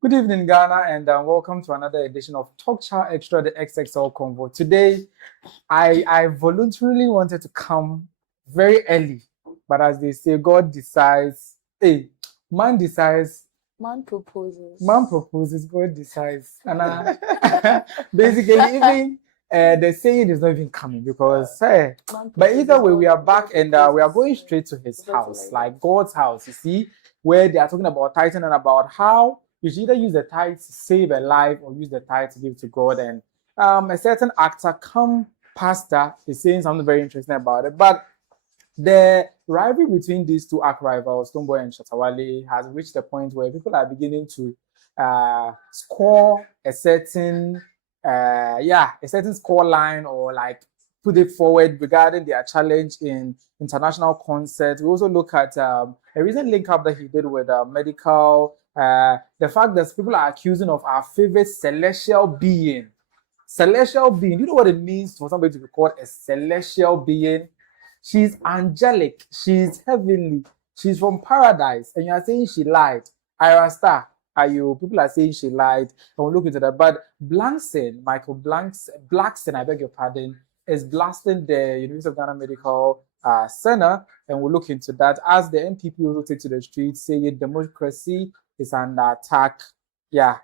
Good evening, Ghana, and welcome to another edition of Talk Chaw Xtra, the XXL Convo. Today, I voluntarily wanted to come very early, but as they say, God decides. Hey, man decides. Man proposes. Man proposes, God decides. And basically, even the saying is not even coming because, but either way, we are back and we are going straight to his house, like God's house, you see, where they are talking about tithing and about how you should either use the tithe to save a life or use the tithe to give to God. And a certain actor, pastor, is saying something very interesting about it. But the rivalry between these two arch rivals, Stonebwoy and Shatta Wale, has reached a point where people are beginning to score a certain score line or like put it forward regarding their challenge in international concerts. We also look at a recent link up that he did with Medikal. The fact that people are accusing of our favorite celestial being. Celestial being, you know what it means for somebody to be called a celestial being? She's angelic, she's heavenly, she's from paradise, and you are saying she lied. Ayra Starr, people are saying she lied, and we'll look into that. But Blackson, Blackson, I beg your pardon, is blasting the University of Ghana Medical Center, and we'll look into that as the MPP also take to the streets saying democracy is under attack. Yeah,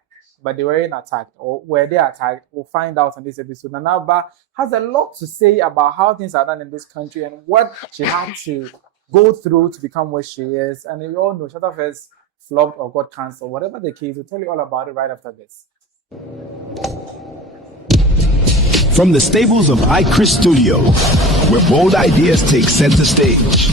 but they weren't attacked, or were they attacked? We'll find out on this episode. Nana Aba has a lot to say about how things are done in this country and what she had to go through to become what she is. And you all know ShattaFest flopped or got cancelled, whatever the case. We'll tell you all about it right after this. From the stables of iChris Studio, where bold ideas take center stage.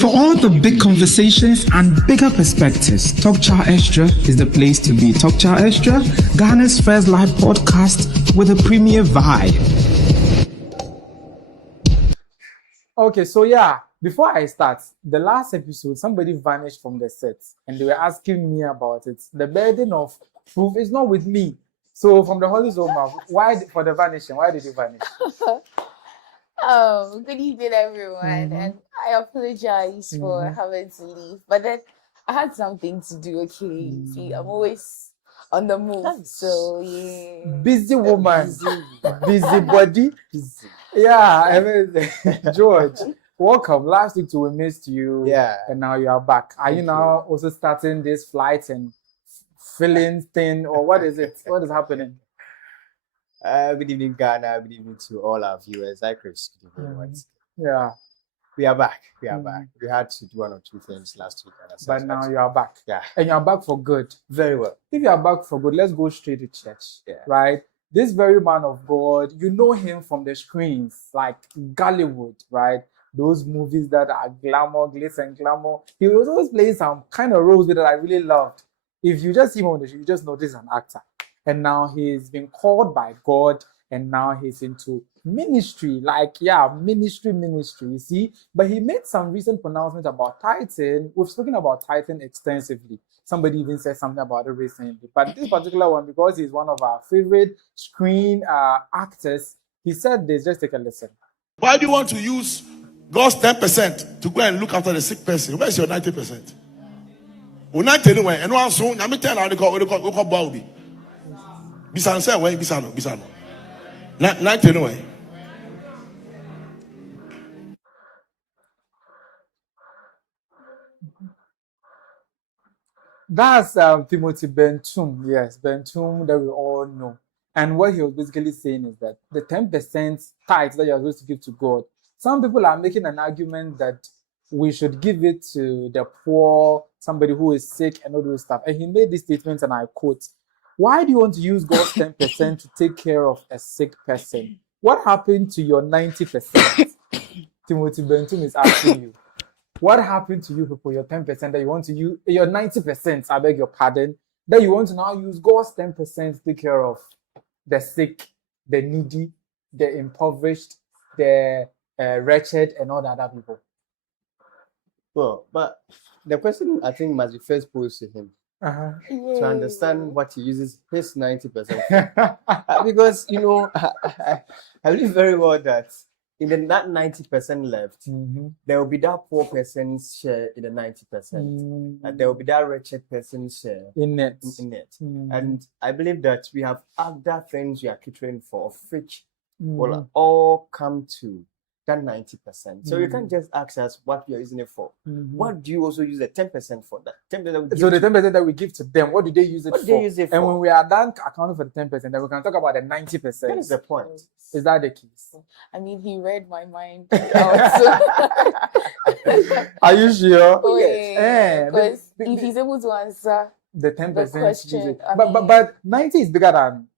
For all the big conversations and bigger perspectives, Talk Chaw Xtra is the place to be. Talk Chaw Xtra, Ghana's first live podcast with a premier vibe. Okay, so yeah, before I start, the last episode, somebody vanished from the set and they were asking me about it. The burden of proof is not with me. So from the Holy Zone, for the vanishing, why did you vanish? Good evening, everyone, and I apologize for having to leave. But then I had something to do. Okay, see, I'm always on the move, so yeah. Busy woman, busy body. Yeah, I mean, George, welcome. Last week we missed you, and now you are back. Are you now also starting this flight and feeling thing, or what is it? What is happening? Good evening, Ghana. Good evening to all our viewers. iChris, good evening once. Yeah. We are back. We had to do one or two things last week. But now you are back. Yeah. And you are back for good. Very well. If you are back for good, let's go straight to church. Yeah. Right? This very man of God, you know him from the screens, like Gollywood, right? Those movies that are glamour, glitz and glamour. He was always playing some kind of roles that I really loved. If you just see him on the show, you just know this is an actor. And now he's been called by God, and now he's into ministry, ministry, you see. But he made some recent pronouncements about tithing. We've spoken about tithing extensively. Somebody even said something about it recently. But this particular one, because he's one of our favorite screen actors, he said this. Just take a listen. Why do you want to use God's 10% to go and look after the sick person? Where's your 90%? Well, 90 anyway, and one soon, I'm telling you, we call Bobby. Bisan say way Bisano. 90 anyway. That's Timothy Bentum, yes, Bentum that we all know. And what he was basically saying is that the 10% tithe that you're supposed to give to God, some people are making an argument that we should give it to the poor, somebody who is sick, and all those stuff. And he made this statement, and I quote, "Why do you want to use God's 10% to take care of a sick person? What happened to your 90%? Timothy Bentum is asking you. What happened to you people, your 10% that you want to use, your 90%, I beg your pardon, that you want to now use God's 10% to take care of the sick, the needy, the impoverished, the wretched, and all the other people?" Well, but the question I think must be first posed to him to understand what he uses his 90% for. Because, I believe very well that in that 90% left, there will be that poor person's share in the 90%. And there will be that wretched person's share in it. And I believe that we have other things we are catering for, of which will all come to that 90%. So you can't just ask us what we are using it for. What do you also use the 10% for? That 10% so the 10% that we give to them, what do they use it what for? do they use it And for? when we are done accounting for the 10%, then we can talk about the 90%. That is the point. Is that the case? I mean, he read my mind out. Are you sure? Oh, yeah. Eh, Because if he's able to answer the 10% the question, use it. I But mean- but 90 is bigger than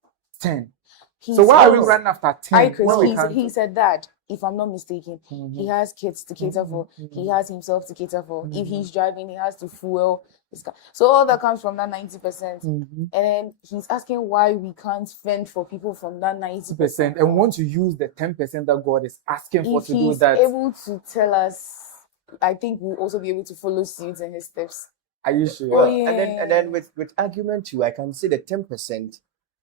10. So why are we running after 10? when we can't- he said that, if I'm not mistaken, he has kids to cater for, he has himself to cater for. If he's driving, he has to fuel his car. So all that comes from that 90%. And then he's asking why we can't fend for people from that 90%. and want to use the 10% that God is asking for If to do he's that. able to tell us, I think we'll also be able to follow suit in his steps. Are you sure? Oh, Well, yeah. and then with argument too, I can say the 10%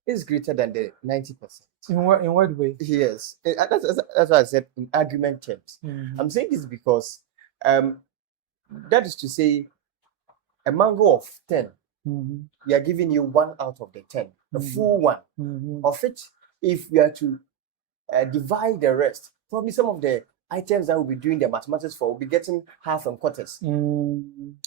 is greater than the 90%. In what way? Yes, that's what I said in argument terms. I'm saying this because that is to say, a mango of 10, we are giving you 1 out of the 10, a full one of it. If we are to divide the rest, probably some of the items that we'll be doing the mathematics for will be getting half and quarters.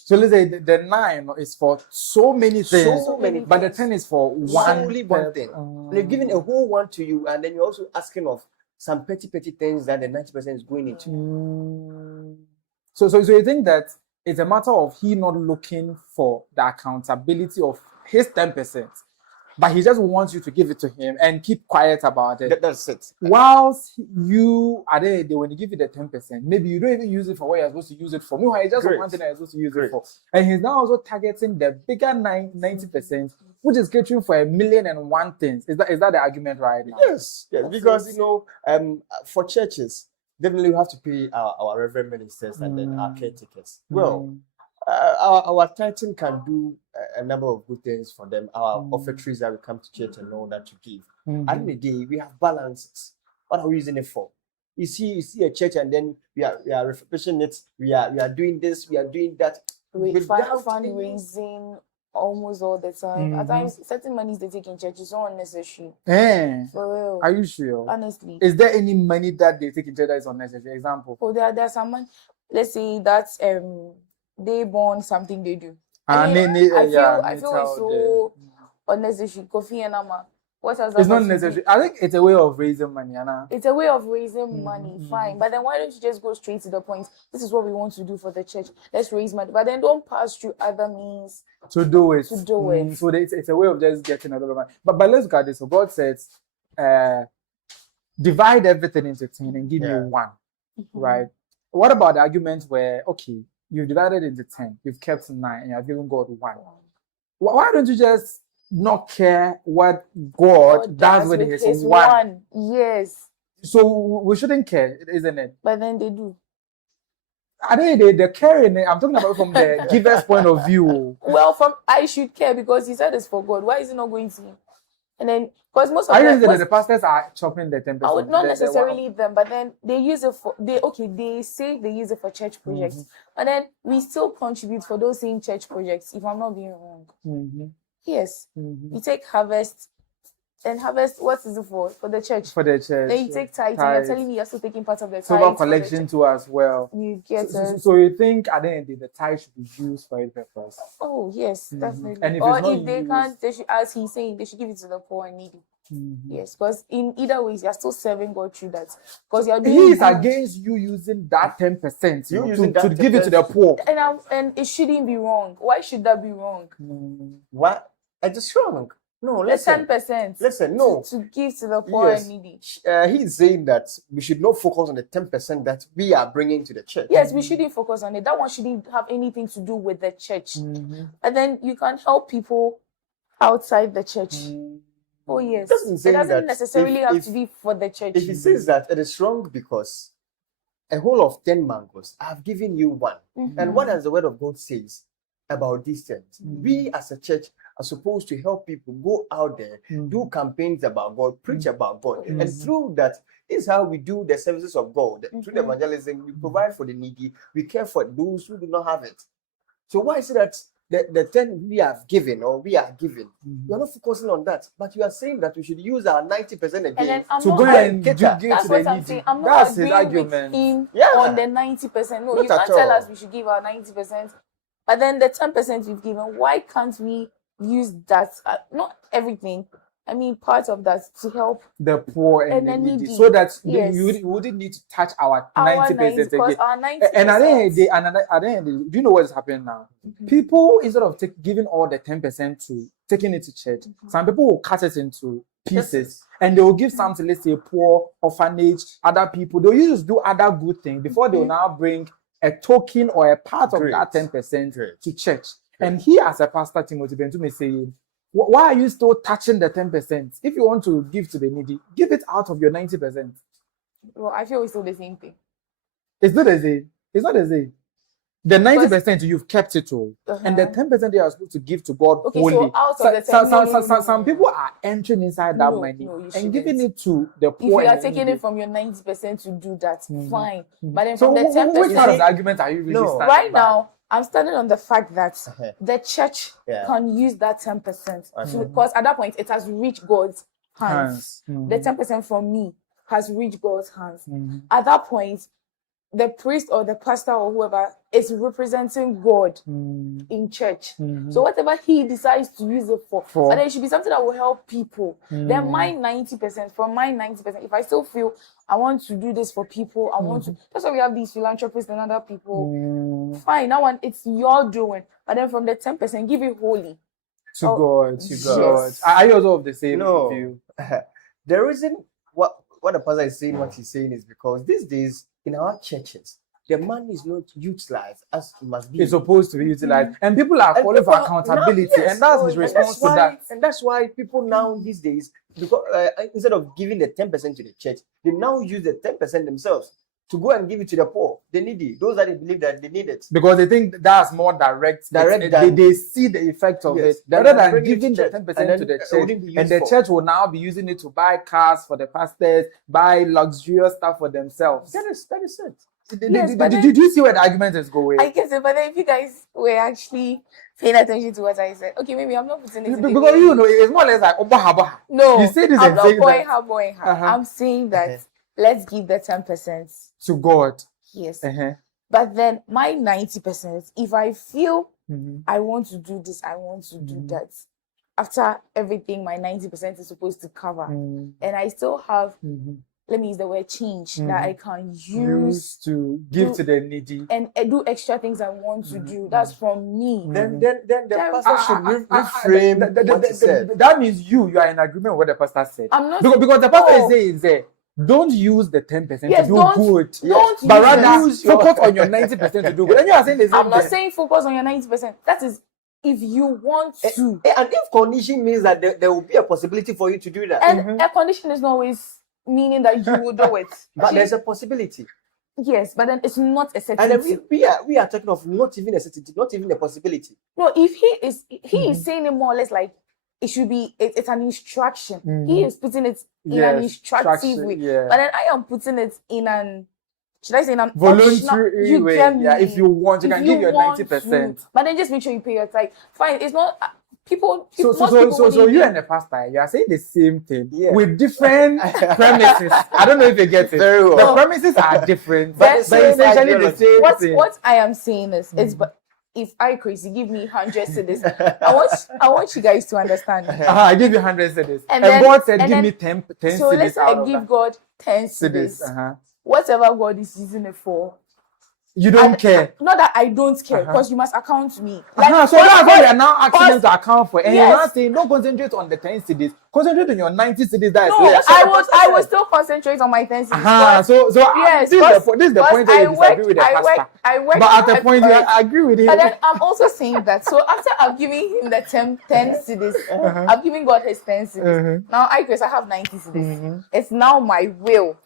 So let's say the 9 is for so many things, So many but the 10 is for one. Only one thing. They're giving a whole one to you, and then you're also asking of some petty things that the 90% is going into. So you think that it's a matter of he not looking for the accountability of his 10%, but he just wants you to give it to him and keep quiet about it. That's it. Whilst you are there, when you give you the 10%, maybe you don't even use it for what you're supposed to use it for. Meanwhile, it's just Great. one thing that you're supposed to use Great. it for. And he's now also targeting the bigger 90%, which is catering for 1,000,001 things. Is that the argument right now? Yes, because for churches, definitely we have to pay our reverend ministers and then our caretakers. Well, our titan can do a number of good things for them. Our offertories that we come to church and all that to give. At the end of the day, we have balances. What are we using it for? You see a church and then we are refurbishing it. We are doing this. We are doing that. Without Fundraising almost all the time. At times, certain monies they take in church is not unnecessary. For real. Are you sure? Honestly. Is there any money that they take in church that is unnecessary? Example. Oh, there's some money. Let's say that's they born something they do. I I feel it's meetup, so unnecessary. Kofi and Ama. What else? It's not necessary. I think it's a way of raising money, Anna. It's a way of raising money, fine. But then why don't you just go straight to the point? This is what we want to do for the church. Let's raise money. But then don't pass through other means To do it. to do it. So it's a way of just getting a lot of money. But let's look at this. So God says, divide everything into 10 and give me 1. Right? What about the argument where, okay, you've divided into 10, you've kept 9, and you've given God 1. Why don't you just not care what God does with his 1? Yes. So we shouldn't care, isn't it? But then they do. Are they're caring? I'm talking about from the giver's point of view. Well, I should care because he said it's for God. Why is he not going to him? And then, because most of Are you them, saying that the pastors are chopping the 10%? I would not necessarily them, but then they use it for they say they use it for church projects, but then we still contribute for those same church projects. If I'm not being wrong, yes, you take harvest, and harvest. What is it for? For the church. For the church. Then you take tithe. You're telling me you're still taking part of the tithe. Silver collection too as well. You get it. So you think at the end of the day, the tithe should be used for its purpose? Oh yes, definitely. And if or it's not if they used- can't, they should, as he's saying, they should give it to the poor and needy. Yes, because in either ways, you're still serving God through that. Because you're doing. He is good. against you using that 10%. You to using that give it to the poor. And it shouldn't be wrong. Why should that be wrong? What? It is wrong. No, Let's listen. 10%. Listen, no. To give to the poor Yes. and needy. He's saying that we should not focus on the 10% that we are bringing to the church. Yes, we shouldn't focus on it. That one shouldn't have anything to do with the church. And then you can help people outside the church. Oh yes, Doesn't say it doesn't that necessarily if- have to be for the church. If he says that, it is wrong because a whole of 10 mangoes, I have given you 1. And what does the word of God says? about these things. We as a church are supposed to help people go out there, do campaigns about God, preach about God. And through that, this is how we do the services of God. Through the evangelism, we provide for the needy, we care for those who do not have it. So why is it that the 10 we have given or we are given, we are not focusing on that, but you are saying that we should use our 90% again to go and give That's to what the I'm needy. saying. I'm That's not his agreeing with argument. him Yeah. on the 90%. No, Not you can't at tell all. us we should give our 90%. But then the 10% we've given, why can't we use that? Not everything. I mean, part of that to help The poor and the the needy, needy. so that Yes. you wouldn't need to touch our our 90% because again. our 90%. And at the end of the day, at the end of the day, do you know what is happening now? People, instead of giving all the 10% to taking it to church, some people will cut it into pieces and they will give some to, let's say, poor, orphanage, other people. They'll usually do other good things before they will now bring a token or a part of Great. that 10% Great. to church. And he, as a pastor, Timothy Bentu, may say, why are you still touching the 10%? If you want to give to the needy, give it out of your 90%. Well, I feel it's still the same thing. It's not the same. It's not the same. The 90% you've kept it all, and the 10% you are supposed to give to God Okay, wholly. so out of the 10, Some people are entering inside that money no, you and shouldn't. giving it to the If poor. you are and the taking needy. it from your 90% to do that, fine. But then So from the which part of 10%, the argument are you really No. standing right by? now, I'm standing on the fact that the church Yeah. can use that 10% because at that point it has reached God's hands. The 10% from me has reached God's hands. At that point, the priest or the pastor or whoever is representing God in church. So whatever he decides to use it for, but then it should be something that will help people. Then my 90%, from my 90%, if I still feel I want to do this for people, I want to. That's why we have these philanthropists and other people. Fine, that one it's your doing. But then from the 10%, give it wholly. To God, to yes. God. Are you also of the same No. view? The reason what the pastor is saying, what he's saying is because these days in our churches, the money is not utilized as it must be. It's supposed to be utilized, and people are And calling for people- accountability, now, yes, and that's his and response that's to why, that. And that's why people now these days, because instead of giving the 10% to the church, they now use the 10% themselves to go and give it to the poor, the needy, those that they believe that they need it. Because they think that's more direct. Than- They see the effect of Yes, it than rather than bring it to giving the church, 10% and to then the it wouldn't church, be and the used for. church will now be using it to buy cars for the pastors, buy luxurious stuff for themselves. That is it. Yes, but Did you see where the argument is going? I guess, but then if you guys were actually paying attention to what I said, okay, maybe I'm not putting it in the Because way- you know it's more or less like obaha. No, You say this I'm and not saying going that her, boy her. Uh-huh. I'm saying that let's give the 10%. to God. Yes. Uh-huh. But then my 90%, if I feel Mhm. I want to do this, I want to do that. After everything, my 90% is supposed to cover. And I still have, let me use the word change, that I can use Used to give do- to the needy. and do extra things I want to do. That's from me. Then the Then- pastor should reframe what he said. That means you are in agreement with what the pastor said. I'm not Because the pastor No. is saying, don't use the 10% Yes, to do don't- good. don't But use rather that. focus on your 90% to do good. And you are saying the same I'm not thing. saying focus on your 90%. That is if you want to. And if condition means that there will be a possibility for you to do that. And a condition is not always meaning that you will do it. But there's a possibility. Yes, but then it's not a And certainty. then we are talking of not even a certainty, not even a possibility. No, if he is saying it more or less like it should be, it's an instruction. He is putting it in an Yes, instructive instruction, way. yeah. But then I am putting it in an, should I say in an Voluntary optional, you way. get Yeah, me? if you want, you If can give your want 90%. to, but then just make sure you pay your tithe. Fine, it's not people. So most people you wouldn't and the pastor, you are saying the same thing Yeah. with different premises. I don't know if you get it. Very well. The premises are different, But but the same essentially the ideology. same thing. What I am saying is, but if I crazy give me 100 cedis, I want you guys to understand. I give you 100 cedis. And then- God said, and give then- me 10 So let's cedis say out I of give that. God 10 Cedis. cedis. Whatever God is using it for. You don't care. Not that I don't care, because you must account to me. So that's why we are now asking because- them to account for. And Yes. you're not saying, don't concentrate on the 10 cedis. Concentrate on your 90 cedis. That is No, it. I will still concentrate on my 10 cedis. So Yes, this is the point where you disagree with the pastor. I work But at the point you I agree with him. But then I'm also saying that. So after I've given him the 10 cedis, I've given God his 10 cedis. Now I have 90 cedis. It's now my will.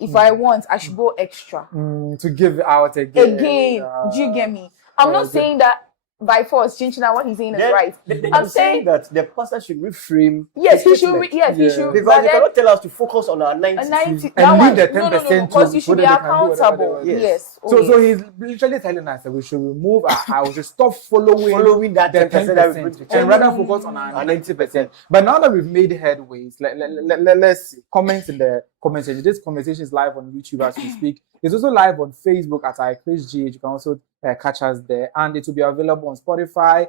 If I want, I should go extra. To give out again. Do you get me? I'm not saying that by force changing what he's saying is Then- right. then I'm saying that the pastor should reframe. yes, the he should. statement. Yes, he Yeah. should. Because But you then cannot tell us to focus on our 90s. a 90 And leave the no, 10% because to you so should be that they can do whatever they accountable. want. Yes. So Oh, yes. he's literally telling us that we should remove I should stop following that the 10% that we bring to 10% church. and rather focus on our 90%. But now that we've made headways, let's see. Comments in the comment section. This conversation is live on YouTube as we speak. It's also live on Facebook at iChrisGH. You can also catch us there, and it will be available on Spotify,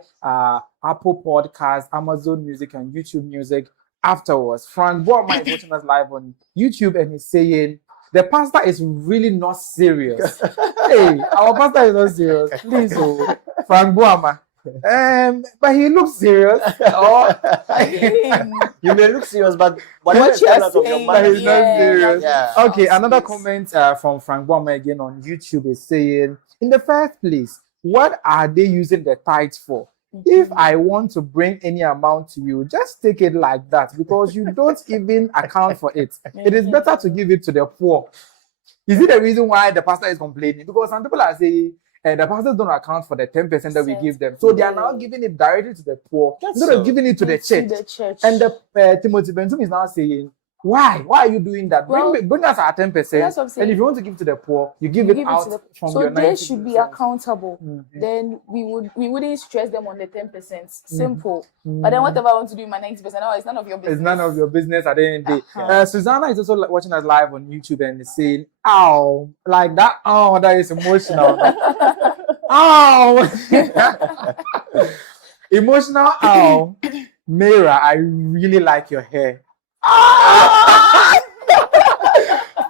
Apple Podcasts, Amazon Music, and YouTube Music afterwards. Frank Boama is watching us live on YouTube, and he's saying the pastor is really not serious. Hey, our pastor is not serious. Please, oh, Frank Boama. But he looks serious. You may look serious, but What whatever is you're coming out of your saying, But mind, he's not serious. Yeah. Okay, another Yes. comment from Frank Boama again on YouTube is saying, in the first place, what are they using the tithes for? If I want to bring any amount to you, just take it like that because you don't even account for it. It is better to give it to the poor. Is it the reason why the pastor is complaining? Because some people are saying the pastors don't account for the 10% that we give them. So they are now giving it directly to the poor instead of giving it to the church. And the Timothy Bentum is now saying, why are you doing that? Well, Bring us our 10%. that's what I'm saying. And if you want to give to the poor, you give it out from so your they 90%. should be accountable. Mhm. Then we wouldn't stress them on the 10%. Simple. But then whatever I want to do in my 90%, no, it's none of your business. It's none of your business at the end of the day. Uh-huh. Susanna is also watching us live on YouTube and is saying, "Ow, like that! Oh, that is emotional. Ow, emotional. Ow, Mira, I really like your hair.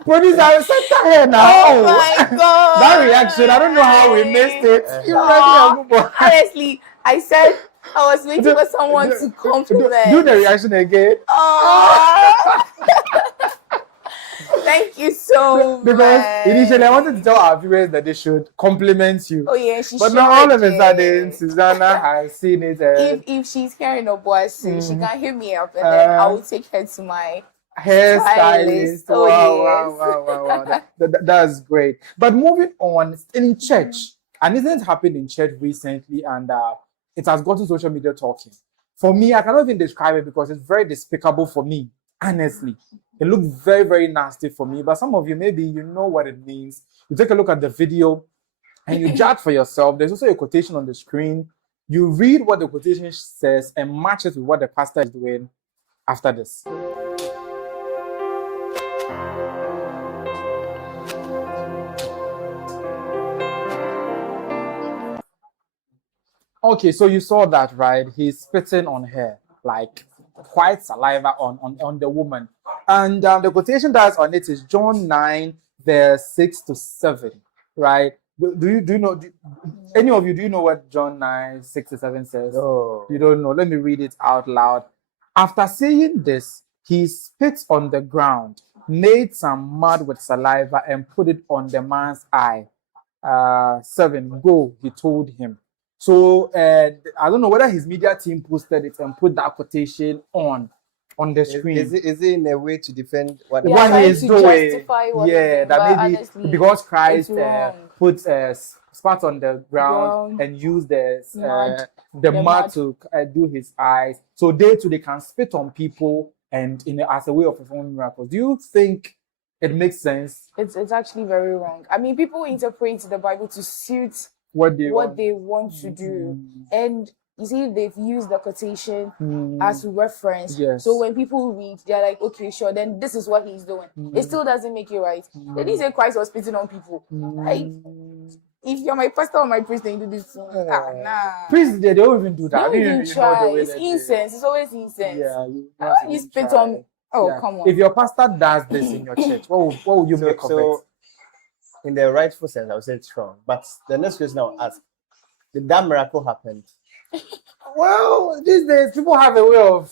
Producer, set her hair now. Oh my god! That reaction, I don't know how we missed it. You Aw, really are- honestly, I said I was waiting for someone to compliment. Do the reaction again. Aw. Thank you so much. Because initially I wanted to tell our viewers that they should compliment you. Oh yeah, she But sure now all of a did. sudden, Susanna has seen it. If she's hearing a voice, she can hit me up, and then I will take her to my Hairstylist. Oh, Wow. That's great. But moving on, in church, an incident happened in church recently, and it has gotten social media talking. For me, I cannot even describe it because it's very despicable for me, honestly. It looked very, very nasty for me. But some of you, maybe you know what it means. You take a look at the video and you judge for yourself. There's also a quotation on the screen. You read what the quotation says and match it with what the pastor is doing after this. Okay, so you saw that, right? He's spitting on her, like quite saliva on the woman. And the quotation that's on it is John 9, verse 6 to 7, right? Do you know, any of you, do you know what John 9, 6 to 7 says? Oh. You don't know. Let me read it out loud. After saying this, he spit on the ground, made some mud with saliva, and put it on the man's eye. 7, go, he told him. So I don't know whether his media team posted it and put that quotation on the screen. Is it in a way to defend what? Yeah, What trying he is to doing, justify what he's yeah, doing, that but maybe honestly, because Christ it's wrong. put spat on the ground and used the mud mud to do his eyes, so they can spit on people and as a way of performing miracles. Do you think it makes sense? It's actually very wrong. I mean, people interpret the Bible to suit What they what want? they want to do, and you see, they've used the quotation as reference. Yes. So when people read, they're like, okay, sure, then this is what he's doing. It still doesn't make it right. They didn't say Christ was spitting on people. Like, if you're my pastor or my priest, then you do this. Nah. Priests, they don't even do that. Don't They don't even know the try. way It's that they- incense. It's always incense. Yeah, Why would you spit on? Oh, Yeah. come on. If your pastor does this in your church, what will you make of it? So, in the rightful sense, I would say it's wrong. But the next question I'll ask: did that miracle happen? Well, these days people have a way of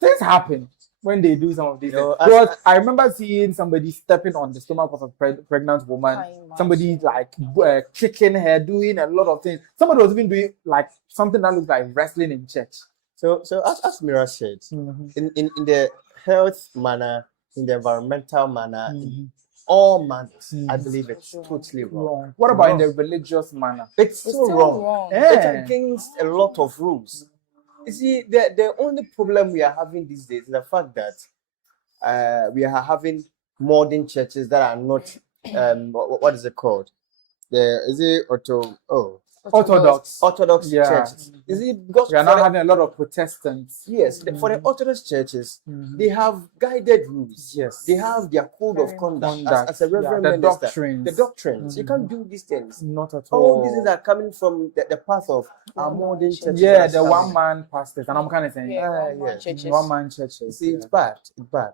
things happen when they do some of these No, things. Because I remember seeing somebody stepping on the stomach of a pregnant woman. Can you imagine? Somebody like kicking her, doing a lot of things. Somebody was even doing like something that looked like wrestling in church. So as Mira said, in the health manner, in the environmental manner, all manners. I believe it's totally wrong. Wrong. What about in the religious manner? It's It's still still wrong. wrong. It's Yeah. against a lot of rules. You see, the only problem we are having these days is the fact that we are having modern churches that are not what is it called? Orthodox Yeah. churches. You see, because We are for now the- having a lot of Protestants. yes, for the Orthodox churches, they have guided rules. Yes. They have their code of conduct as a reverend the minister. doctrines. The doctrines. You can't do these things. Not at all. All these things are coming from the path of our modern churches. Yeah, that's the coming. one-man pastors, and I'm kind of saying, Yeah, yeah. one-man churches. one-man You churches. see, it's bad. It's bad.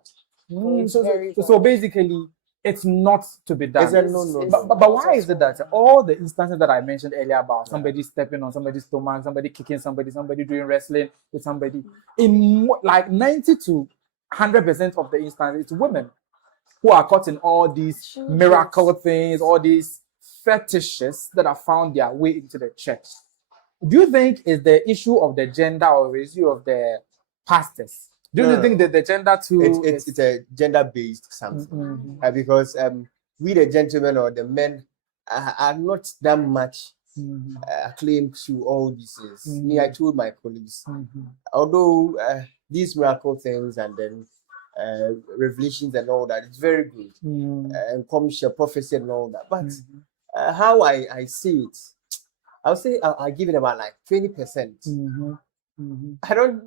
It's very So basically, it's not to be done. It's a no. But why is it that all the instances that I mentioned earlier about somebody stepping on somebody's stomach, somebody kicking somebody doing wrestling with somebody, like 90 to 100% of the instances, it's women who are caught in all these miracle things, all these fetishes that have found their way into the church. Do you think it's the issue of the gender or the issue of the pastors? Do you think that the gender too? It's a gender-based something. Because we the gentlemen or the men are not that much acclaimed to all these things. Me, I told my colleagues, although these miracle things and then revelations and all that, it's very good, and commercial prophecy and all that. But how I see it, I'll say I give it about like 20%. I don't.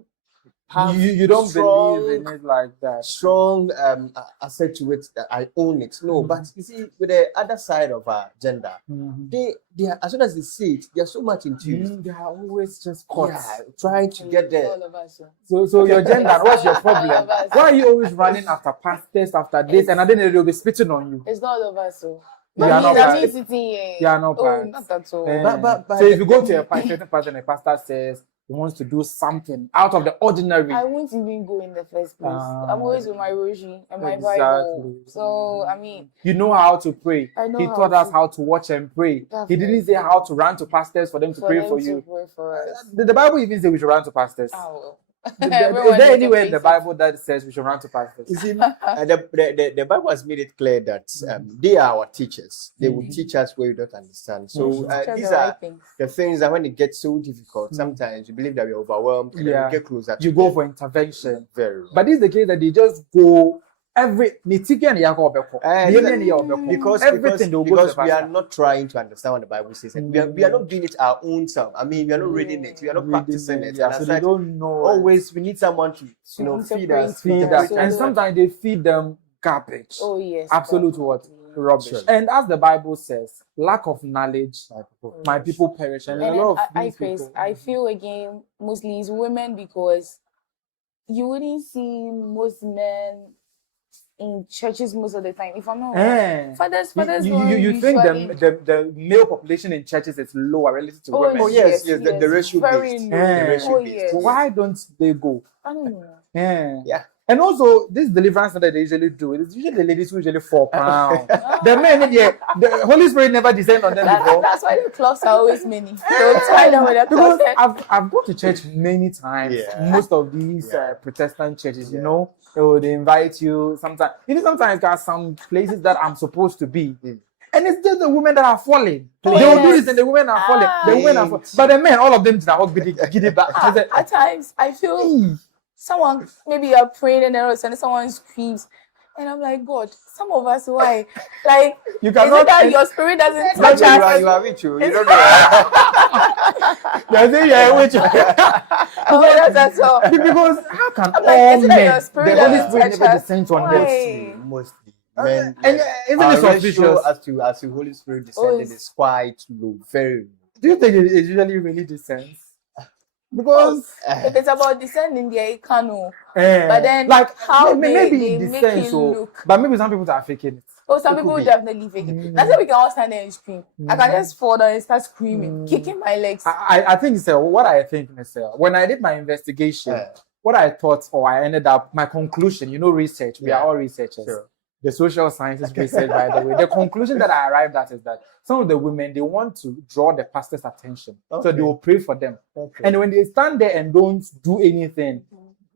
You don't believe in it like that. Strong asset to it that I own it. No, but you see, with the other side of our gender, they are, as soon as they see it, they are so much into They are always just caught. trying to get there. All of us. So your gender, what's your problem? All of us. Why are you always running after pastors, after this, and then they'll be spitting on you? It's not all of us. So. You are not That part. sitting here. You are not Oh, part. not at all. Eh. But So if you go to a certain pastor and the pastor says he wants to do something out of the ordinary, I won't even go in the first place. I'm always with my Roshi and my Exactly. Bible. So, I mean, you know how to pray. I know He how taught us to. how to watch and pray. Definitely. He didn't say how to run to pastors for them to pray them for to you. pray for us. The Bible even says we should run to pastors. Ah, well. Is Everyone there needs anywhere a in the place. Bible that says we should run to pastors? You see, the Bible has made it clear that they are our teachers. They will teach us where we don't understand. So Teach us these the are right things. the things that when it gets so difficult, sometimes you believe that we're overwhelmed. And then Yeah. we get closer to You go them. for intervention. Very well. But this is the case that they just go every because everything they'll go to the we are pastor. not trying to understand what the Bible says, and we are not doing it our own self. I mean, we are not reading it, we are not practicing it. Yeah, And so as they such, don't know. always we need someone to feed us, feed Yeah, us. so And the- sometimes they feed them garbage. Oh, yes. Absolute what? Rubbish. Sure. And as the Bible says, lack of knowledge, my people perish. And, And a lot of then these people, I feel again mostly it's women because you wouldn't see most men in churches most of the time. If I'm not wrong, Eh. fathers You don't think usually- the male population in churches is lower relative to Oh, women? Oh yes, the ratio very based. low. Eh. The ratio Oh, based. yes. Why don't they go? I don't know. Yeah. And also, this deliverance that they usually do, it's usually the ladies who usually fall down. The men, the Holy Spirit never descend on them before. That's why the clocks are always many. So tie them with the Because clock. I've gone to church many times. Yeah. Most of these Protestant churches, you know, they invite you. Sometimes got some places that I'm supposed to be. And it's just the women that are falling. They will do this and the women are falling. The women are falling. But the men, all of them, get it back. At times, I feel someone, maybe you're praying and then all of a sudden someone screams. And I'm like, God, some of us, why? Like, You is cannot- it that your spirit doesn't But touch us? you are with you. You don't know. You're saying you're a witch. Oh, that's all. Because how can I'm like, all is it that men, your the spirit Holy doesn't Spirit touch never us? descends on them? Why? Mostly. Men, And isn't our it suspicious? ratio as to Holy Spirit descending it's- is quite low, very low. Do you think it usually really descends? Because If it's about descending, they can know. but But then like how maybe they it make descends, it so, look. but maybe some people are faking it. Oh, some It people could be. definitely fake it. That's why we can all stand there and scream. I can just fall down and start screaming, kicking my legs. I think so. What I think, Mister, when I did my investigation, what I thought, or I ended up, my conclusion, research. We are all researchers. Sure. The social sciences research, by the way. The conclusion that I arrived at is that some of the women, they want to draw the pastor's attention. So they will pray for them. Okay. And when they stand there and don't do anything,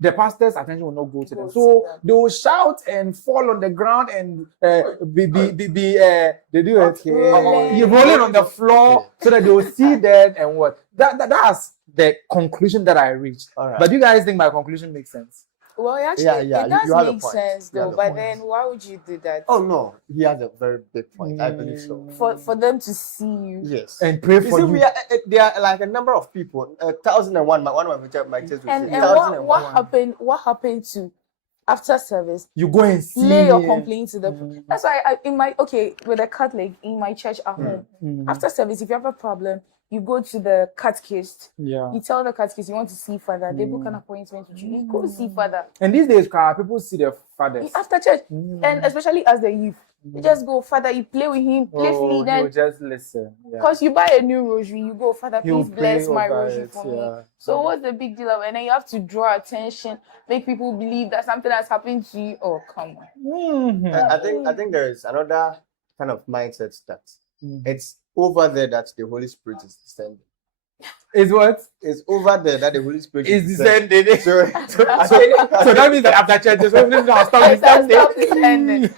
the pastor's attention will not go to them. Go to So them. they will shout and fall on the ground and they do it. Rolling. You're rolling on the floor so that they will see that and what. That's the conclusion that I reached. All right. But do you guys think my conclusion makes sense? Well, actually, Yeah, it does you have a make point. sense You have though. a But point. then, why would you do that? Oh no, he has a very big point. I believe so. For them to see you. Yes. And pray You for see, you. there are like a number of people. 1,001. One of my teachers would And say what 1,001. what happened to after service? You go and see. Lay your me. complaint to the. That's why with a Catholic in my church at home. After service, if you have a problem, you go to the catechist. Yeah. You tell the catechist you want to see Father. They book an appointment with you. You go see Father And these days, people see their fathers. after church, and especially as the youth, you just go Father. You play with him, playfully. you Then just listen. Yeah. because you buy a new rosary, you go Father. He'll Please bless pray my over rosary it, for me. yeah. So what's the big deal of it? And then you have to draw attention, make people believe that something has happened to you. Oh come on. I think there is another kind of mindset that it's over there that the Holy Spirit is descending. Is what? It's over there that the Holy Spirit Is is descending. So So that means that after church, there's something I'll stop Yes, I'll stop descending. descending.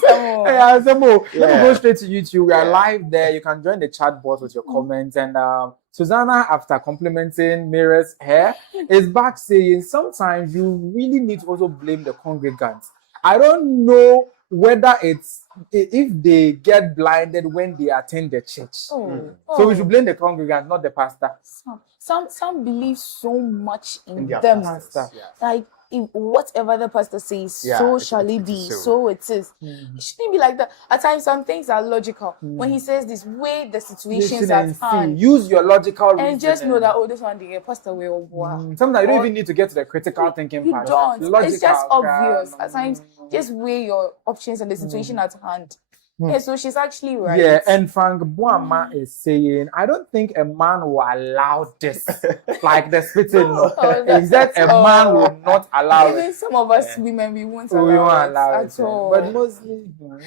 So, Yeah, so let me Yeah. go straight to YouTube. We are Yeah. live there. You can join the chat box with your comments. And Susanna, after complimenting Mira's hair, is back saying sometimes you really need to also blame the congregants. I don't know whether it's if they get blinded when they attend the church. So we should blame the congregant, not the pastor. some believe so much in in their them. pastors, yeah. Like if whatever the pastor says, Yeah, so it- shall it it is be, so. so it is. It shouldn't be like that. At times, some things are logical. When he says this, weigh the situations Listen at and see. hand, Use your logical and just know reasoning. that this one the pastor will Sometimes you don't Or- even need to get to the critical thinking You part. don't. It's just Logical, obvious. At times, just weigh your options and the situation at hand. Yeah, so she's actually right. Yeah, and Frank Boama is saying, I don't think a man will allow this. Like the spitting. Except a man will not allow Even it. some of us women, we won't We allow, won't allow it it. at all. But mostly,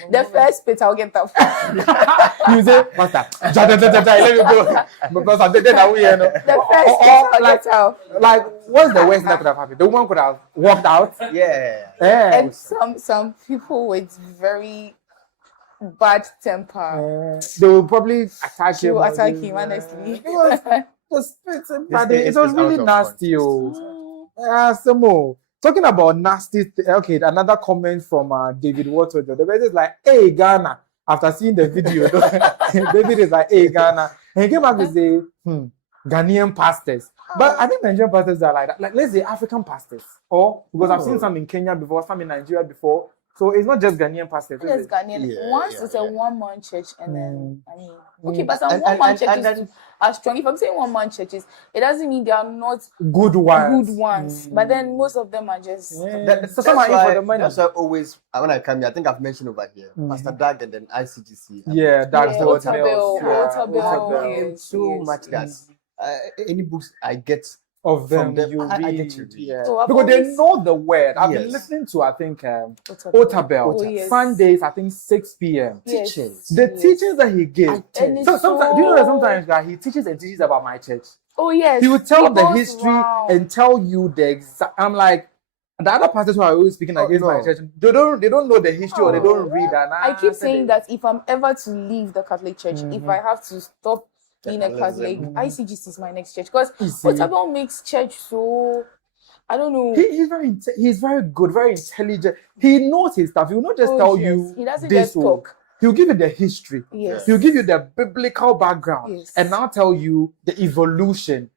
The first spit, I'll get that. you say, Pastor, let me go. But Pastor, that way, you know. The first spit, I'll like, get out. like, what's the worst that could have happened? The woman could have walked out. Yeah. Yeah. And some people with very bad temper. They will probably attack She him. will attack him, honestly. It was the spitting, but This it is was out really of nasty. Some more. Talking about nasty, okay, another comment from David Waterjo. The person is like, hey, Ghana. After seeing the video, David is like, hey, Ghana. And he came back to say, Ghanaian pastors. But I think Nigerian pastors are like that. Like, let's say African pastors. Or, because I've seen some in Kenya before, some in Nigeria before. So it's not just Ghanaian pastors. is Yes, it? Ghanaian. Yeah, Once yeah, it's a yeah. one-man church, and then I mean, okay, but some And- one-man and churches then- are strong. If I'm saying one-man churches, it doesn't mean they are not Good ones. good ones. But then most of them are just. So some are in for the money. That's why always when I come here, I think I've mentioned over here, Pastor Dag and then ICGC. Yeah, that's Yeah, what Otabel, Otabel. yes, so yes, much that any books I get Of them, From them, you I read. get to read. Yeah. So I've because they always- know the word. I've been Yes. listening to, I think, Otabel. Otabel. Oh, yes. Sundays, I think 6 p.m. Yes, teachings. The yes. teachings that he gives. And it's Sometimes, do you know that so- sometimes that he teaches and teaches about my church? Oh yes. He will tell the goes history round. and tell you the exact. I'm like, the other pastors who are always speaking Oh, against my no. church, they don't know the history or they don't read that. I keep saying that if I'm ever to leave the Catholic Church, if I have to stop being a Catholic, ICGC is my next church. Because Otabel makes church so, I don't know. He's very good, very intelligent. He knows his stuff. He will not just Oh, tell yes. you He doesn't this just or- talk. He'll give you the history. Yes. He'll give you the biblical background Yes. and now tell you the evolution.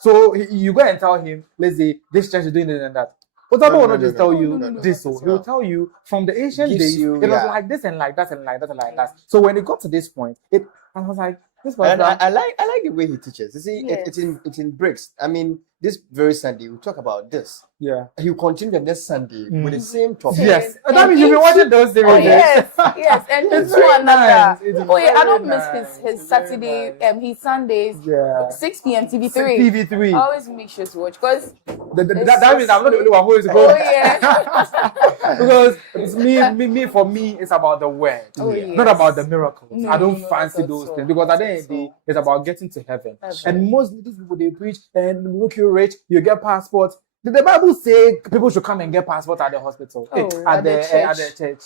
So you go and tell him, let's say this church is doing this and that. Otabel will not just tell you this. no. He'll tell you from the ancient Gives days, you, it was yeah. like this and like that and like that and like that. So when it got to this point, and I was like, this was And that. I like the way he teaches. You see, Yes. it's in breaks. I mean, this very Sunday we talk about this. Yeah. He'll continue the next Sunday with the same topic. Yes. And That means you've been into- watching those series. Oh yes, yes, and It's into very another. nice. It's Oh yeah, I very don't nice. miss his It's Saturday, very nice. his Sundays, Yeah. 6 p.m. TV3. TV3. I always make sure to watch because That means I'm not the only one who is going. oh yeah, Because it's for me, it's about the word, Oh, not yes. about the miracles. No, I don't no, fancy not those at things all. because at the end of Not the day, at all. it's about getting to heaven. Heaven. And most of these people they preach and make you rich, you get passports. Did the Bible say people should come and get passport at the hospital? At the At the church.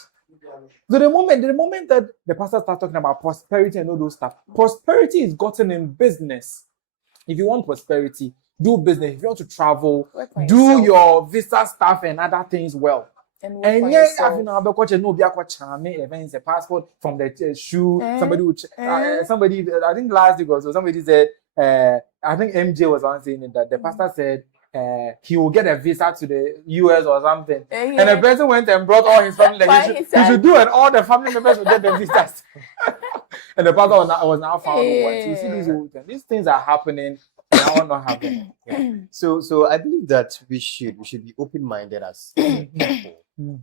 So the moment that the pastor starts talking about prosperity and all those stuff, prosperity is gotten in business. If you want prosperity, do business. If you want to travel, do yourself. your visa stuff and other things well. And yes, I think a passport from the shoe. Somebody, I think last week or so, somebody said, I think MJ was on saying that the pastor said he will get a visa to the US or something. And the person went and brought all his family. He should do, and all the family members will get the visas. And the pastor was now found one. So you see these things are happening. Now not happening. Yeah. So I believe that we should be open-minded as people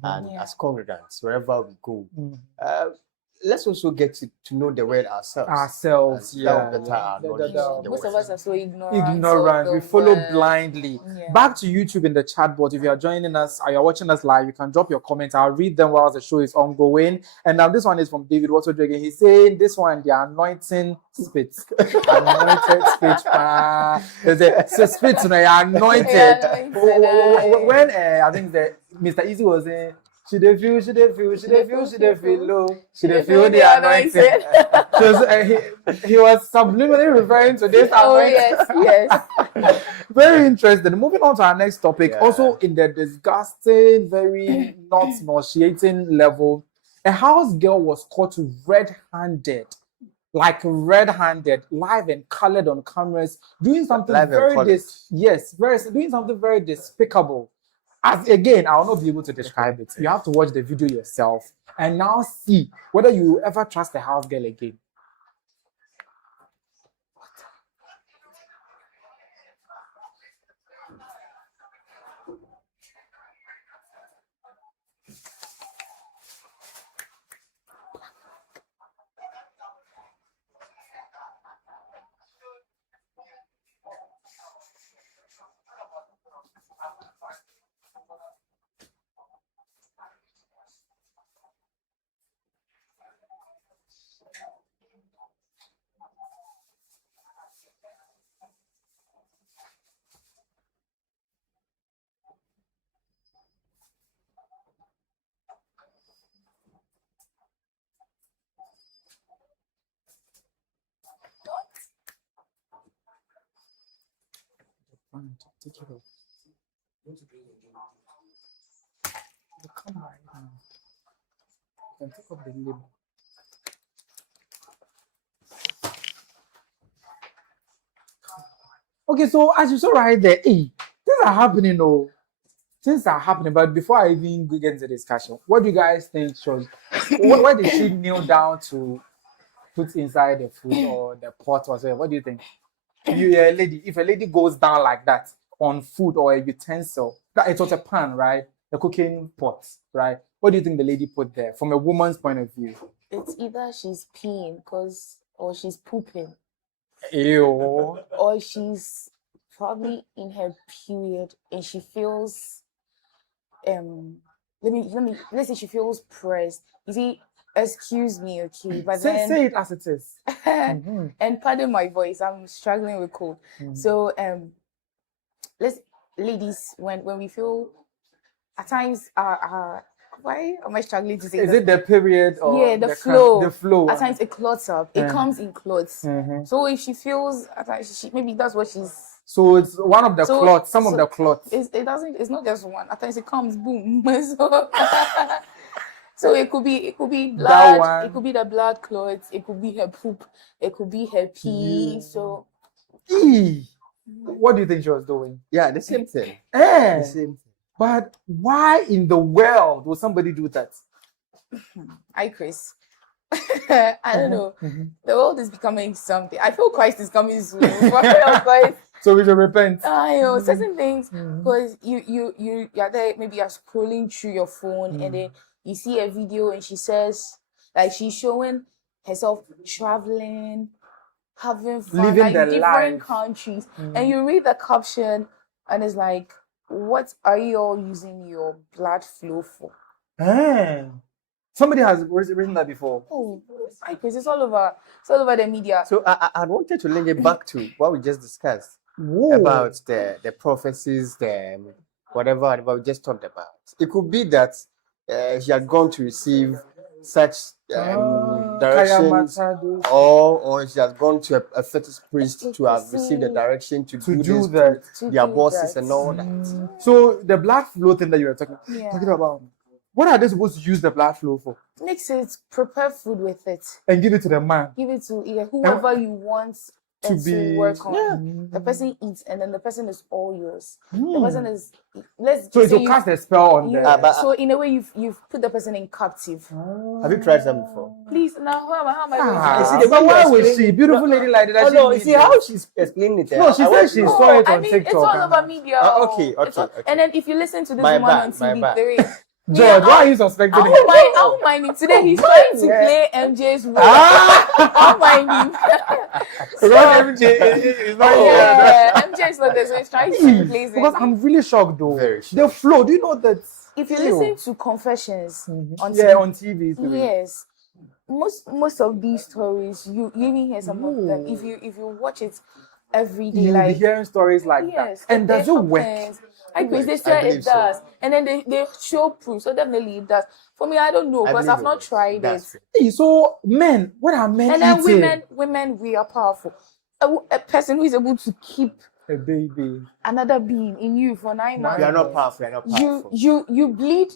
and as congregants wherever we go. Let's also get to know the word ourselves. Most of us are so ignorant. We follow blindly. Back to YouTube in the chat board. If you are joining us, or you're watching us live, you can drop your comments. I'll read them while the show is ongoing. And now this one is from David Watson Dragon. He's saying this one, the anointing spit. Anointed spit. So spit, anointed. When I think that Mr. Easy was saying, she dey feel low. She dey feel the anointing. He was subliminally referring to this anointing. Yes. Very interesting. Moving on to our next topic. Also in the disgusting, very not nauseating level, a house girl was caught red-handed, live and colored on cameras, doing something doing something very despicable. As again, I will not be able to describe it. You have to watch the video yourself and now see whether you will ever trust a house girl again. Take it off. Come right now. You can take off the label. Okay, so as you saw right there, things are happening, things are happening. But before I even get into the discussion, what do you guys think shows? What did she kneel down to put inside the food or the pot or whatever? What do you think? If a lady goes down like that on food or a utensil, it was a pan, right? A cooking pot, right? What do you think the lady put there from a woman's point of view? It's either she's peeing or she's pooping. Ew. Or she's probably in her period and she feels let's say she feels pressed. You see, excuse me, okay, but say it as it is. And pardon my voice, I'm struggling with cold. So ladies, when we feel at times why am I struggling to say is it the period or the flow? The flow. At times it clots up. It comes in clots. So if she feels at times maybe that's what she's. So it's one of the clots, some of the clots. It's not just one. At times it comes boom. So it could be blood, it could be the blood clots, it could be her poop, it could be her pee. So what do you think she was doing? Yeah, the same thing. The same thing. But why in the world would somebody do that? Hi, Chris. I don't know. The world is becoming something. I feel Christ is coming soon. So we should repent. I know certain things because you're there. Maybe you're scrolling through your phone and then you see a video and she says she's showing herself traveling, having fun, living the different life. countries, and you read the caption and it's like, what are you all using your blood flow for? Somebody has written that before. Oh, because it's all over the media. So I wanted to link it back to what we just discussed. about the prophecies, the whatever we just talked about. It could be that she had gone to receive such directions, or she has gone to a fetish priest to have received the direction to do this that to their bosses and all that. So the blood flow thing that you were talking about, what are they supposed to use the blood flow for? Mix it, prepare food with it, And give it to the man. give it to whoever you want to work on. The person eats, and then the person is all yours. The person is So it will cast a spell on them. so in a way, you've put the person in captive. Have you tried some before? Please, now how am I going to see, the way why you would explain- she? Beautiful lady like that. Oh no, you see how she's explaining it. No, she said she saw it I on mean, TikTok. it's all over media. Okay. And then if you listen to this My woman bad, on my TV, bad. there is. George, why are you suspecting I him? won't mind him. Today he's trying to play MJ's role. I won't mind him. Because MJ is not here. Yeah, MJ is not there, so he's trying to replace Because him. I'm really shocked though. Very shocked. The flow, do you know that? If you listen to confessions on Yeah, TV, on TV. yes, most of these stories you even hear some of them. If you watch it every day, You'll be like hearing stories like yes, that. And does it work? I agree. They I say believe it so. does, and then they show proof. So definitely it does. For me, I don't know because believe I've it not works. tried it. That's it. Hey, so men, what are men And then eating? women, we are powerful. A person who is able to keep A baby. another being in you for 9 You months. are not powerful. You're not powerful. You bleed.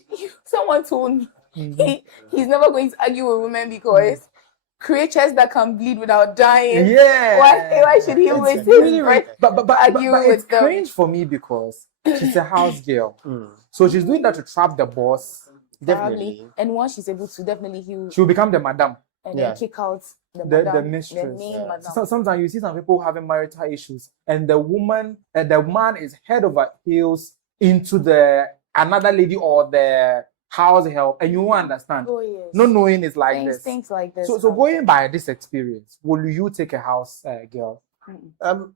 Someone told me he's never going to argue with women because creatures that can bleed without dying. Yeah. Why should he waste his breath? But argue it's with them? cringe for me because she's a house girl. So she's doing that to trap the boss. Definitely. And once she's able to, definitely he'll She'll become the madam. and Yeah. then kick out the The mistress. the main madam. So sometimes you see some people having marital issues, and the man is head over heels into the another lady or the house help, and you won't understand. Oh yes. Not knowing it's like Things like this. So going by this experience, will you take a house girl?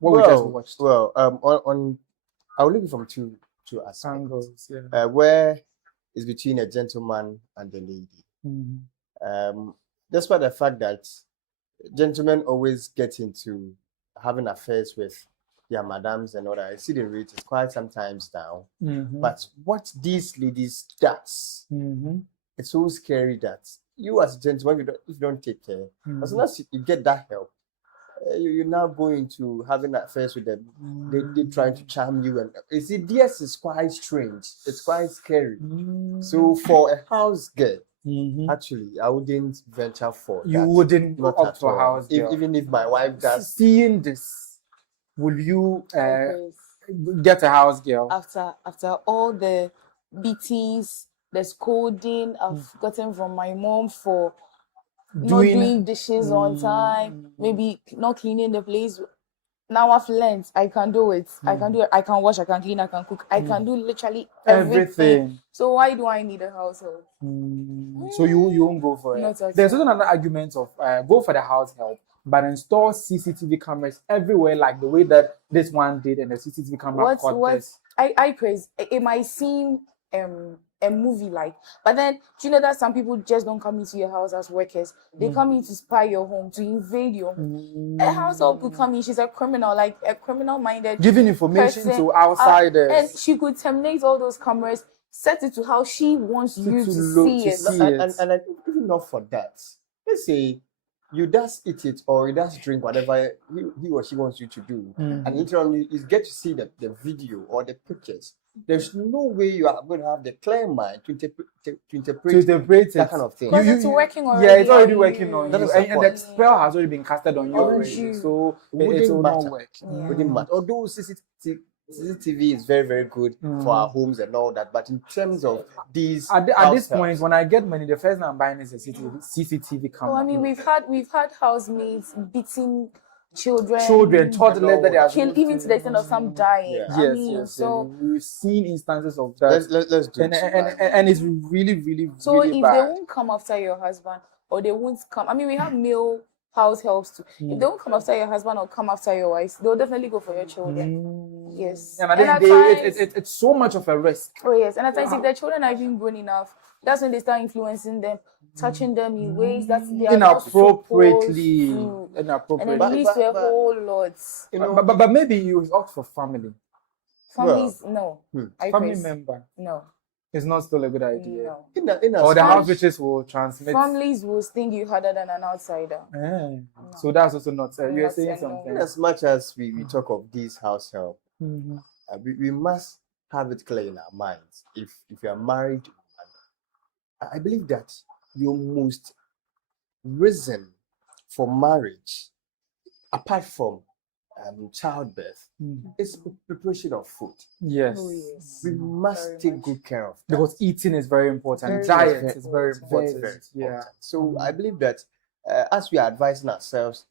What we just watched. Well, on I'll look from two aspects. Angles, yeah. Where is between a gentleman and the lady. Despite the fact that gentlemen always get into having affairs with their madams and all that, I see the rate is quite sometimes down. But what these ladies does, it's so scary that you as a gentleman, if you don't take care, as soon as you get that help, you're now going to having affairs with them. They trying to charm you, and you see, this is quite strange. It's quite scary. So for a house girl, actually, I wouldn't venture for You that. wouldn't go Not up at to a all. house girl. Even if my wife does. Seeing this, will you get a house girl? After all the beatings, the scolding I've gotten from my mom for not doing dishes on time, maybe not cleaning the place. Now I've learned I can do it. I can do it. I can wash, I can clean, I can cook. I can do literally everything. So why do I need a household? So you won't go for it. Not at There's all. also another argument of go for the house help, but install CCTV cameras everywhere, like the way that this one did, and the CCTV camera caught this. I praise. It might seem a movie like, but then do you know that some people just don't come into your house as workers? They come in to spy your home, to invade your home. A household could come in. She's a criminal, like a criminal-minded, Giving information person, to outsiders. and she could terminate all those cameras, set it to how she wants you to see it. And I think even not for that. Let's say you just eat it or you just drink whatever he or she wants you to do, and later on you get to see the video or the pictures. There's no way you are going to have the clear mind to interpret that kind of thing. Because it's working already. Yeah, it's already on working you. on That you, is the and the point. spell has already been casted on you On already. you. So it Wouldn't will not matter. work. Wouldn't matter. Although CCTV is very, very good for our homes and all that, but in terms of these At this house point, helps, when I get money, the first thing I'm buying is a CCTV camera. Oh, I mean, we've had housemates beating children, toddlers that they are even to the extent of some dying. Yeah. I Yes, mean, yes. so We've seen instances of that, let's do and, it. and it's really, really, so really if bad. they won't come after your husband, or they won't come, I mean, we have male house helps too. If they won't come after your husband or come after your wife, they'll definitely go for your children. Yes. And at the end of the day, it's so much of a risk. Oh yes, and at times if their children are even grown enough, that's when they start influencing them. touching them in ways that they are not inappropriately. supposed to. And Inappropriately. then it leads to a whole lot. You know, But maybe you opt for family. Families, no. Family member. No. It's not still a good idea. No. Or the house witches will transmit. Families will sting you harder than an outsider. So that's also not. You are Not saying saying no. something. in as much as we talk of these house help, we must have it clear in our minds. If you are married, I believe that your most reason for marriage, apart from childbirth, is preparation of food. Yes. Oh, yes. We must Very take much. good care of that. Because eating is very important. Very Diet is very Very important. important. So I believe that as we are advising ourselves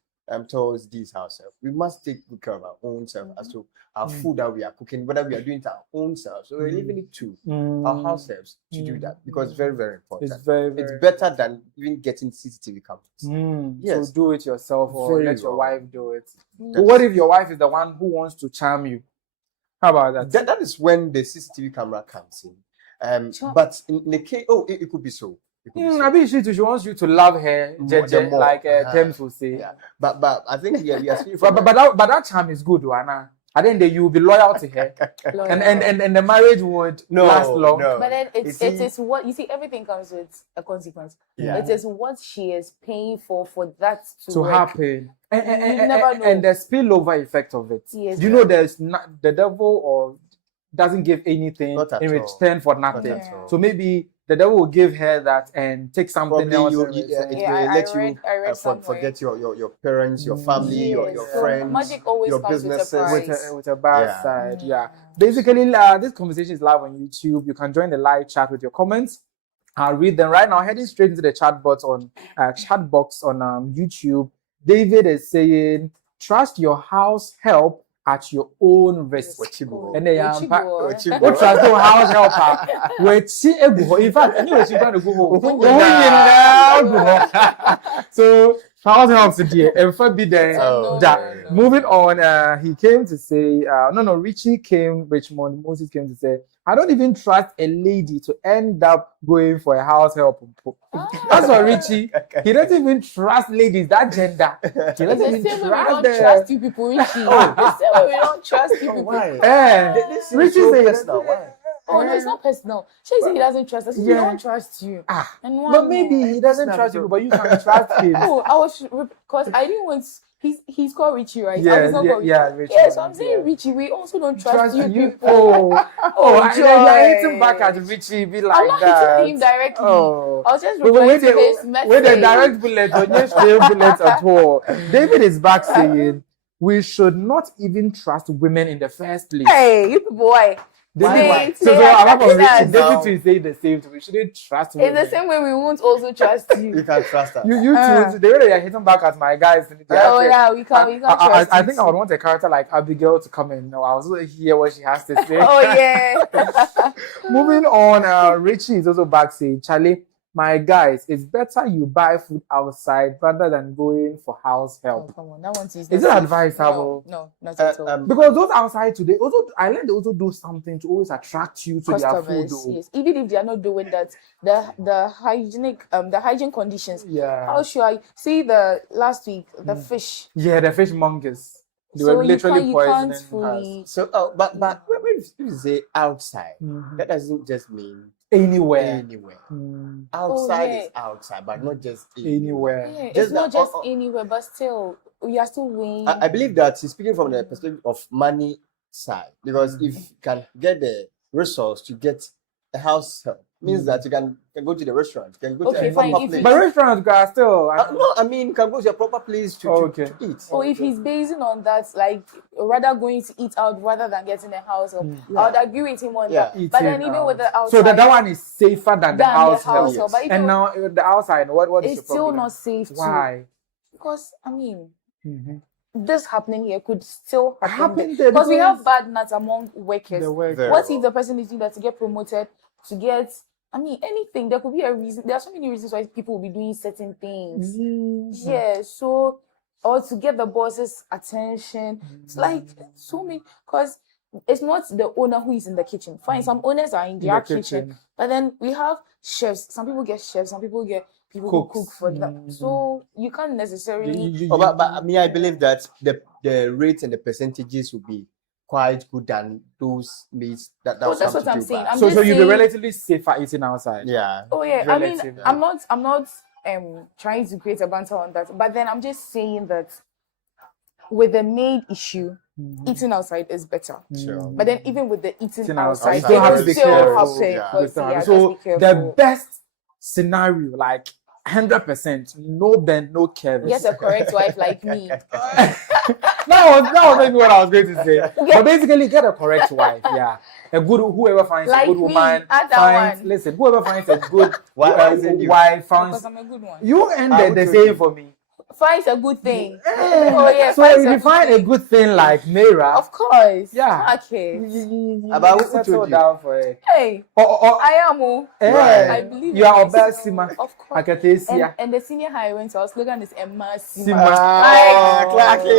towards these house help, we must take good care of our own self as to our food that we are cooking, whether we are doing it our own self. So we're leaving it to our house helps to do that because it's very, very important. It's very, It's very better than even getting CCTV cameras. Yes. So do it yourself or Very let your well. wife do it. But what if your wife is the one who wants to charm you? How about that? That is when the CCTV camera comes in. Sure. But in the case, it could be so. It could be so. I mean, she wants you to love her, The more. like Thames will say. Yeah. But I think we are speaking But, from but that charm is good, Anna. And then you will be loyal to her, and the marriage would last long. No. But then it You see- is what you see. Everything comes with a consequence. Yeah. It is what she is paying for that to work. happen. You never know. And the spillover effect of it. Yes. Do you know there's not the devil or doesn't give anything Not at in all. return for Not nothing. at all. So maybe the devil will give her that and take something Probably else. you, in it return. Yeah, may I let read you somewhere. forget your parents, your family, your Yes. friends, So magic always your comes with a businesses. price. with a bad Yeah. side. Yeah. Basically, this conversation is live on YouTube. You can join the live chat with your comments. I'll read them right now. Heading straight into the chat box on YouTube. David is saying, "Trust your house help at your own risk." Wachibo. And then Wachibo. Wachibo. what trust your house helper? In fact, anyway, she's going to go home. So house helps today. And for be there. Oh, That. Moving on, he came to say, Richmond Moses came to say, "I don't even trust a lady to end up going for a house help." That's for Richie. He doesn't even trust ladies, that gender. He It's doesn't the even same way we trust don't them. trust you people, Richie. The same way we don't trust you people. Why? This is Richie so says, personal. Why? Oh no, it's not personal. She said he doesn't trust us. We Yeah. don't trust you. And why but maybe not? he doesn't That's trust not you, but you can trust him. Oh, I was because I didn't want. He's called Richie, right? I Yeah, was not called Richie. Yeah, so I'm saying Yeah. Richie. We also don't trust you people. Oh, and then you're Joy. hitting back at Richie, be like I'm not that. hitting him directly. Oh. I was just But replying to his message. with the direct bullet or just straight bullet at all. David is back saying, "We should not even trust women in the first place." Hey, you people, why? Why? So apart from Richie, It's David is saying the same thing. We shouldn't trust women. the same way we won't also trust You you. can trust us. You too. The way that you're hitting back at my guys. Oh yeah, we can't trust I you think I would want a character like Abigail to come in. No, I was going to hear what she has to say. Oh yeah. Moving on, Richie is also back saying, "Charlie, my guys, it's better you buy food outside rather than going for house Oh, help." come on, that one is Is it advisable? No, not at all. Because those outside today, I learned they also do something to always attract you to their food. Customers, Though. yes. Even if they are not doing that, the hygiene conditions. Yeah. How should I see the last week the fish? Yeah, the fishmongers. They So were literally you poisoning can't fully So, but when you say outside, that doesn't just mean anywhere. anywhere. Mm, Outside yeah. is outside, but not just anywhere. yeah, it's Just not that- just anywhere, but still we are still weighing. I believe that he's speaking from the perspective of money side, because if you can get the resource to get a house help, means that you can go to the restaurant, you can go Okay, to a fine, proper if place. But restaurants are still. No, I mean, you can go to a proper place to Okay. to eat. Or if he's basing on that, like rather going to eat out rather than getting a house help, I would agree with him on that. Yeah. But then Eating even with the out. outside, So that one is safer than the house help. help. But if And you- now the outside, what is it's your still problem? not safe too. Why? Because I mean, Mhm. this happening here could still happen Happen there. there Because we because- have bad nuts among workers. The work. Very What well. if the person is doing that to get promoted, to get, I mean, anything? There could be a reason. There are so many reasons why people will be doing certain things. Yeah, so, or to get the boss's attention. It's like so many, because it's not the owner who is in the kitchen. Fine, some owners are in their the kitchen. kitchen. But then we have chefs. Some people get chefs, some people get people who Cooks. cook for them. So you can't necessarily. But me, I believe that the rates and the percentages will be quite good than those meats that Oh, that's what I'm saying. so just you'll be saying- relatively safer eating outside. Yeah. Oh yeah, I mean, Relatively. I'm not trying to create a banter on that, but then I'm just saying that with the maid issue, eating outside is better. Sure. But then even with the eating outside, outside, it you have will to be still careful. happen. Yeah. But yeah, So just be the careful. best scenario, like 100%, no bend, no curves. Get a correct wife like me. that was maybe what I was going to say. But basically, get a correct wife. Yeah, a good whoever finds Like a good me, woman add that finds. one. Listen, whoever finds a good Why is it you? wife finds. Because I'm a good one. You end I the would saying do. for me. Finds a good thing. Oh yeah. So finds if you find a thing. good thing like Naira, Of course. Yeah. Okay. About who settle told you? down for it. Hey, Or I am. Oh. eh, I believe you are in myself. Obasima. Of course. Akatesia. And the senior high I went to, our slogan is Emma Sima. Sima. Ah, Clarky.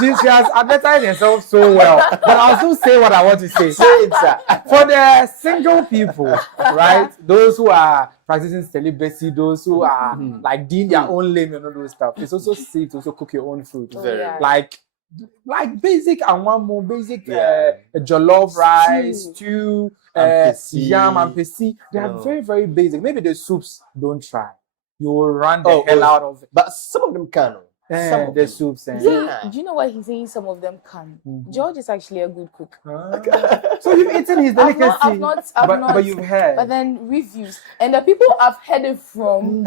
So she has advertised herself so well. But I'll still say what I want to say. Say it, sir. For the single people, right? Those who are practicing celibacy, those who are like doing their own lane and all those stuff. It's also safe to also cook your own food. Oh, yeah. Like basic and one more basic Yeah. jollof rice, stew, Ampesi. yam and pesi. They are No. very, very basic. Maybe the soups don't try. You will run the hell out of it. But some of them can. Some of The them. soups. See, Yeah. do you know why he's saying some of them can? George is actually a good cook. So you've eaten his delicacy. I've not. But you've heard. But then reviews and the people I've heard it from,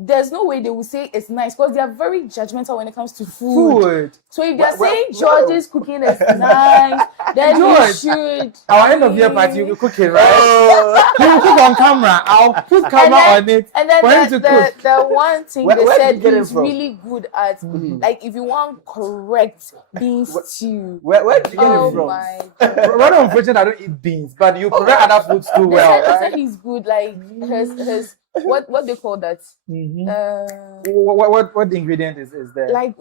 there's no way they will say it's nice because they are very judgmental when it comes to food. So if they're saying George's cooking is nice, then you George, should. Our end of year party, you'll be cooking, right? You will cook on camera. I'll put camera on it And then for you to cook. the one thing Where they did said you get it he's from? really good at, like if you want correct bean stew. Where did you get Oh it from? my God. Rather unfortunate, I don't eat beans, but you prepare other foods too They well. said Right? he's good, like his what they call that? What the ingredient is there? Like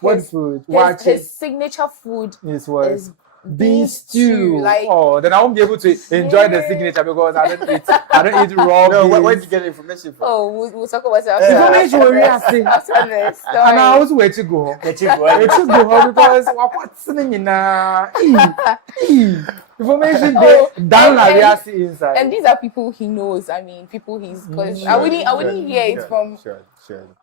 What his- food? his signature food is what? is Bean stew. Like Then I won't be able to enjoy the Yeah. signature because I don't eat raw No, beans. where did you get the information from? we'll talk about it Information will after react. after this. And I Sorry. also wait to go. Let you go. It's a good because what's in information Oh, they down like and- we are seeing inside. And these are people he knows. I mean, people he's because I wouldn't hear it from. Sure.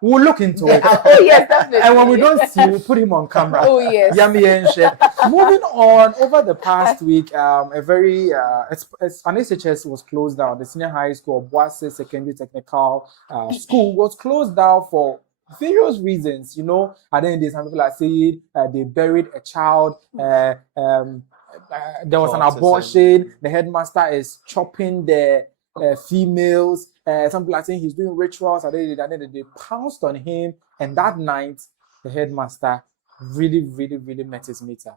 We'll look into it. Oh yes, definitely. And when we don't see, we'll put him on camera. Oh yes. Yummy and shit. Moving on, over the past week, a very an SHS was closed down. The senior high school, Boise Secondary Technical School, was closed down for various reasons. You know, and then there's some people are saying they buried a child. There was an Autism. abortion. The headmaster is chopping the females. Some people are saying he's doing rituals, and then they pounced on him. And that night, the headmaster really, really, really met his meter.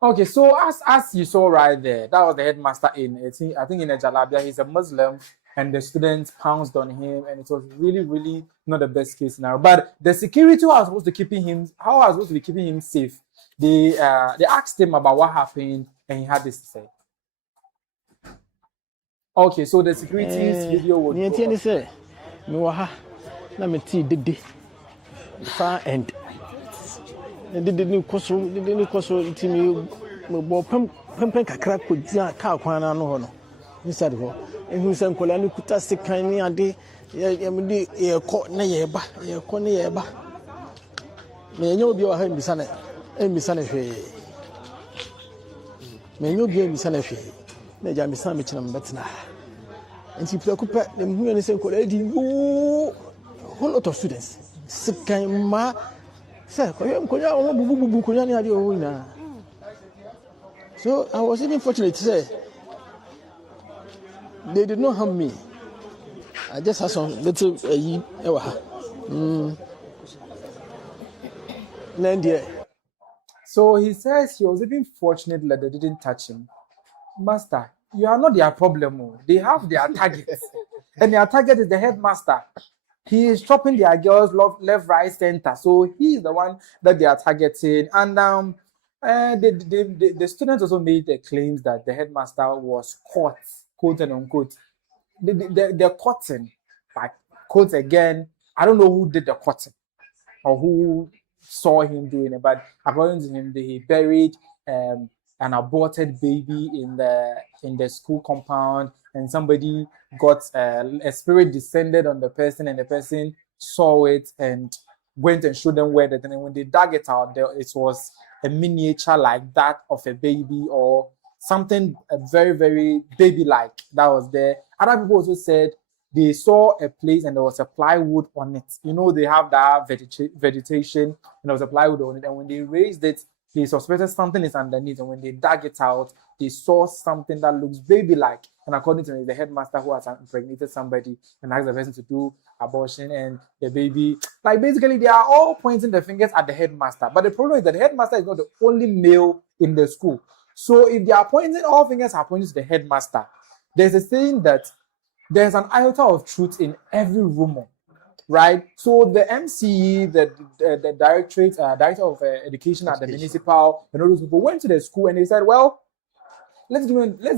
Okay, so as you saw right there, that was the headmaster I think in a Jalabia. He's a Muslim, and the students pounced on him, and it was really, really not the best case scenario. But the security was supposed to keeping him. How was supposed to be keeping him safe? They asked him about what happened, and he had this to say. Okay, so the security's video would go on. Say, "Mewaha, na me tea dede, far end. Didn't cost to me. Me pump kakra kodia car kwana no ho no. Inside ho. Ehu se nkola ni kuta sekan ni ade ye me di ye ko na ye ba. Me enyo bi o ha mbisa na hwe. Me enyo bi mbisa na hwe. Na ja mbisa me china mbetena. Nti preocupa na mhu ni se nkola di whole lot of students. Sekan ma se ko yem ko ya o bubu ko ya ni ade o ina. So I was even fortunate to say they did not harm me. I just had some little So he says he was even fortunate that they didn't touch him. Master, you are not their problem. Oh. They have their targets. And their target is the headmaster. He is chopping their girls left, right, center. So he is the one that they are targeting. And the students also made the claims that the headmaster was caught, quote and unquote. They're cutting, like quote again. I don't know who did the cutting or who saw him doing it, but according to him, he buried an aborted baby in the school compound, and somebody got a spirit descended on the person, and the person saw it and went and showed them where the thing. And when they dug it out, it was a miniature like that of a baby or something very, very baby-like that was there. Other people also said they saw a place and there was a plywood on it. You know, they have that vegetation and there was a plywood on it. And when they raised it, they suspected something is underneath. And when they dug it out, they saw something that looks baby-like. And according to me, the headmaster who has impregnated somebody and asked the person to do abortion and the baby. Like basically, they are all pointing the fingers at the headmaster. But the problem is that the headmaster is not the only male in the school. So if they are pointing, all fingers are pointing to the headmaster. There's a saying that there's an iota of truth in every rumor, right? So the MCE, the director of education at the municipal, and all those people went to the school and they said, well, let's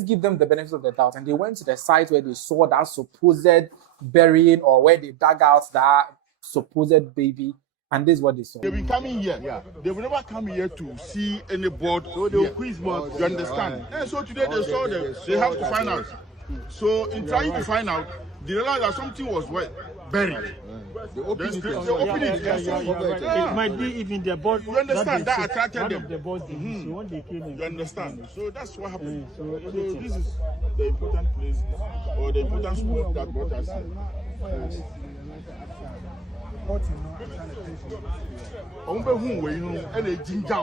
give them the benefit of the doubt. And they went to the site where they saw that supposed burying or where they dug out that supposed baby. And this is what they saw. They've been coming here. Yeah. They will never come here to see any board. So they will quiz board. You understand? And so today they saw them. They have to find out. So in trying to find out, they realized that something was buried. They opened it. It might be even the board. You understand? That attracted them. The board, so when they came in, you understand? So that's what happened. So this is the important place or the important spot that brought us here. And they ginger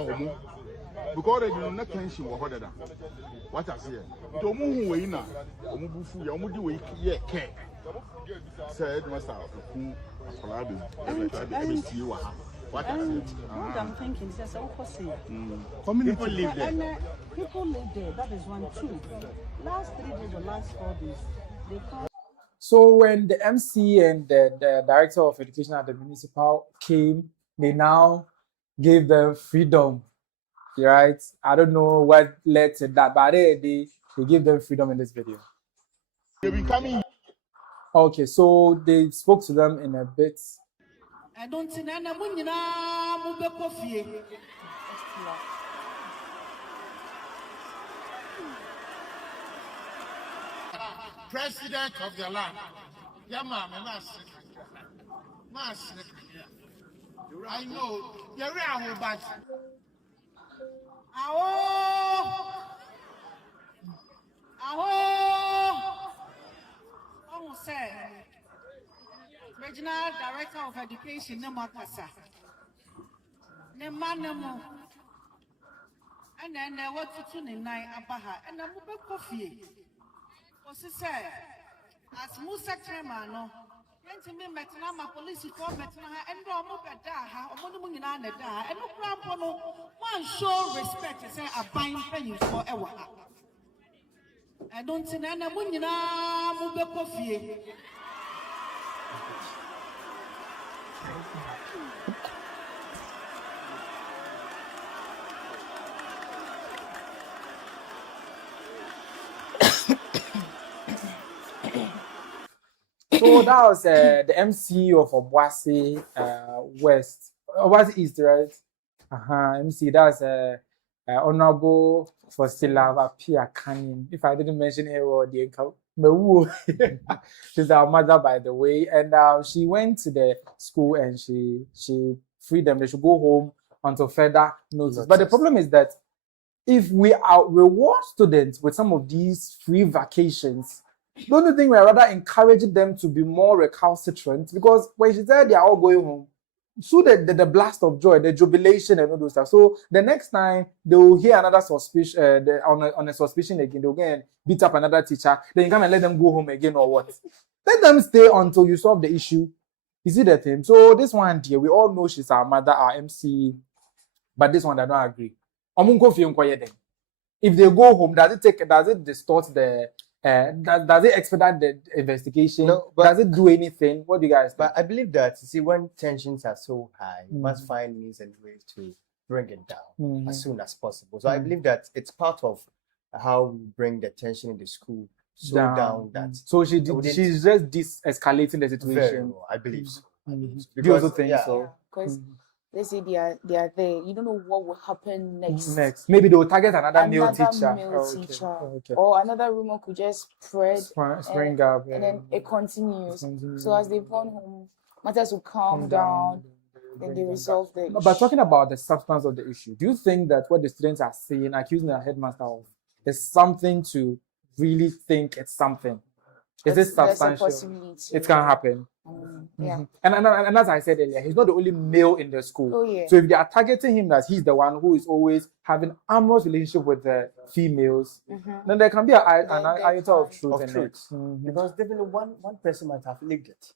because they do not cancel what I say. The moon way now, Omubufu, Yamudi, care. Said Master who what I'm thinking is community live there. People live there, that is 1, 2. Last 3 days or last 4 days, they come. So when the MC and the director of education at the municipal came, they now gave them freedom, right? I don't know what led to that, but they gave them freedom in this video. They've been coming. Okay, so they spoke to them in a bit. I don't see Nana Aba President of the land. I know. You're around, but Regional Director of Education, Nemakasa. Nemanemo. And then there was to Nana Aba Anamoah. What's it say? As Musa Tremano, went me Metana, police for Metana, and Romopadaha, or Monumunina, and no Rampono, one show respect and say a buying penny forever. I don't see Nana Munina Mubekofi. So that was the MC of Obuasi West, Obuasi East, right? MC, that's Honorable for Stilava Pia Canyon. If I didn't mention her or the Mewu, she's our mother, by the way. And she went to the school and she freed them. They should go home until further notice. But the problem is that if we reward students with some of these free vacations, don't you think we're rather encouraging them to be more recalcitrant? Because when she said they are all going home, So the blast of joy, the jubilation and all those stuff. So the next time they will hear another suspicion on a suspicion again, they'll go and beat up another teacher. Then you come and let them go home again or what? Let them stay until you solve the issue. You see the thing? So this one dear, we all know she's our mother, our MC, but this one I don't agree. If they go home, does it distort the does it expedite the investigation? No, does it do anything? What do you guys think? But I believe that, you see, when tensions are so high, you must find means and ways to bring it down as soon as possible. So I believe that it's part of how we bring the tension in the school down that. So she's just de-escalating the situation. Very well, I believe so. Do you also think so? Because let's say they are there. You don't know what will happen next. Maybe they will target another male teacher. Okay. Or another rumor could just spring up, and then it continues. So as they've gone home, matters will calm down. Then they resolve the issue. But talking about the substance of the issue, do you think that what the students are saying, accusing the headmaster of, is something to really think it's something? Is it substantial? It can happen. Yeah. And as I said earlier, he's not the only male in the school. Oh, yeah. So if they are targeting him that he's the one who is always having amorous relationship with the females, then there can be an iota of truth in it. Because definitely one person might have leaked it.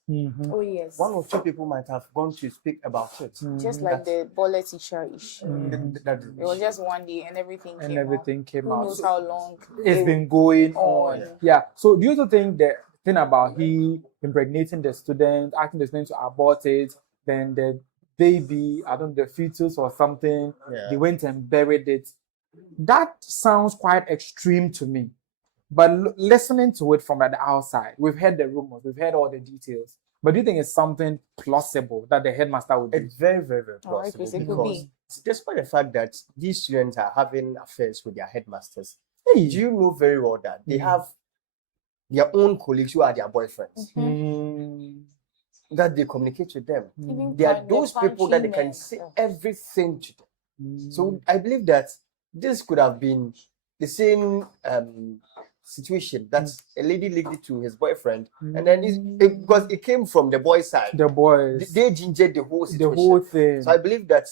Oh yes. One or two people might have gone to speak about it. Just like the bullet teacher issue. It was just one day and everything came out. Who knows how long it's been going on. Yeah. So do you also think the thing about he impregnating the student, asking the student to abort it, then the baby, I don't know, the fetus or something, they went and buried it. That sounds quite extreme to me. But listening to it from the outside, we've heard the rumors, we've heard all the details. But do you think it's something plausible that the headmaster would do? It's very, very, very plausible. Because despite the fact that these students are having affairs with their headmasters, do you know very well that they have their own colleagues who are their boyfriends, that they communicate with them. They are those people that they can say everything to them. So I believe that this could have been the same situation that a lady leaked it to his boyfriend, and then because it came from the boys' side. The boys. They gingered the whole situation. The whole thing. So I believe that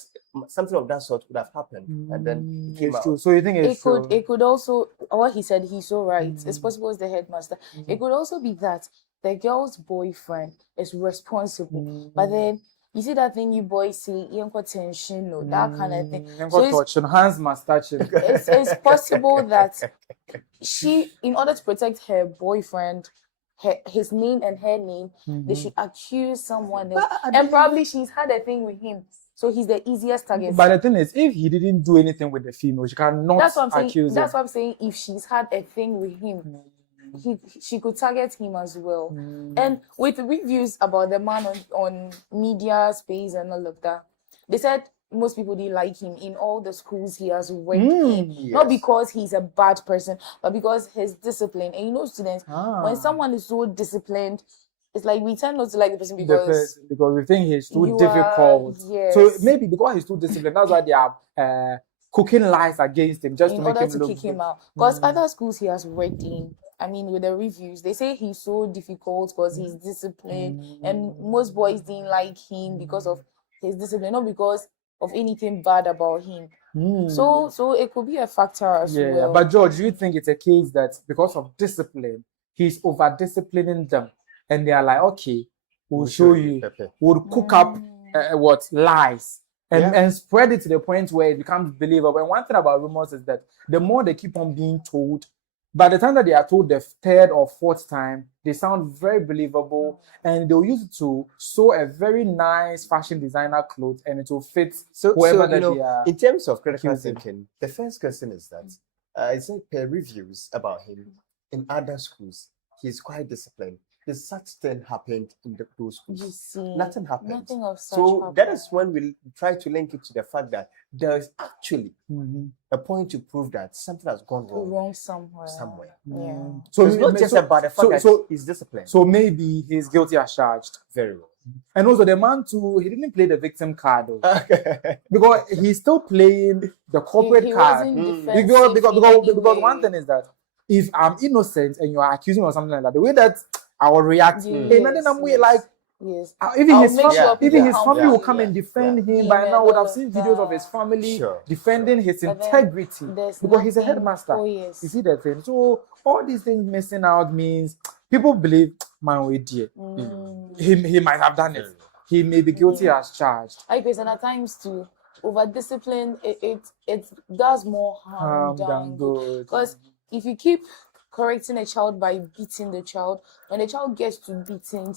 something of that sort would have happened, and then it came out. True. So you think it's true? It could also, what he said, he's so right. It's possible as the headmaster. It could also be that the girl's boyfriend is responsible, but then you see that thing you boys say, you got tension, or that kind of thing. So hands must touch him. It's possible that she, in order to protect her boyfriend, his name and her name, they should accuse someone else, and probably she's had a thing with him. So he's the easiest target. But the thing is, if he didn't do anything with the female, she cannot accuse him. That's what I'm saying. If she's had a thing with him, she could target him as well. And with reviews about the man on media space and all of that, they said most people didn't like him in all the schools he has worked in. Yes. Not because he's a bad person, but because his discipline. And you know, students, when someone is so disciplined, it's like we tend not to like the person because we think he's too difficult. Yes. So maybe because he's too disciplined, that's why they are cooking lies against him just to make him look kick him out. Because other schools he has worked in, I mean, with the reviews, they say he's so difficult because he's disciplined, and most boys didn't like him because of his discipline, not because of anything bad about him. So it could be a factor as well. Yeah, but George, do you think it's a case that because of discipline, he's over disciplining them, and they are like, okay, we'll show you, we'll cook up lies. And spread it to the point where it becomes believable. And one thing about rumors is that the more they keep on being told, by the time that they are told the third or fourth time, they sound very believable, and they'll use it to sew a very nice fashion designer clothes, and it will fit whoever that they are. In terms of critical thinking, the first question is that I say per reviews about him in other schools, he's quite disciplined. There's such thing happened in those schools. You see, nothing happened. Nothing of such so happened. That is when we try to link it to the fact that there is actually a point to prove that something has gone wrong somewhere. Yeah. So it's not just about the fact that he's disciplined. So maybe he's guilty as charged. Very well. And also the man too, he didn't play the victim card though. Because he's still playing the corporate card. Because one thing is that if I'm innocent and you are accusing me of something like that, the way that I will react, and then I'm like, Yes. Even I'll his make family, sure even people his come family will to, come and defend him. him By and now, would all have of seen videos of his that. family Sure. defending his But then integrity there's because he's a nothing- headmaster. Oh, yes. You see that thing? So all these things missing out means people believe, man, we did. He might have done it. He may be guilty as charged. I guess, and at times too, over discipline, it does more harm than good. Because if you keep correcting a child by beating the child, when the child gets to beating,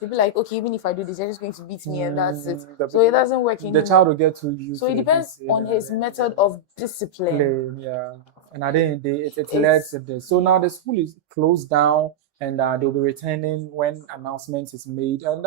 they'll be like, okay, even if I do this, you're just going to beat me, and that's it. So it doesn't work anymore. The child will get to use. So it depends on his method of discipline. Yeah. And at the end of the day, it led to this. So now the school is closed down, and they'll be returning when announcement is made. And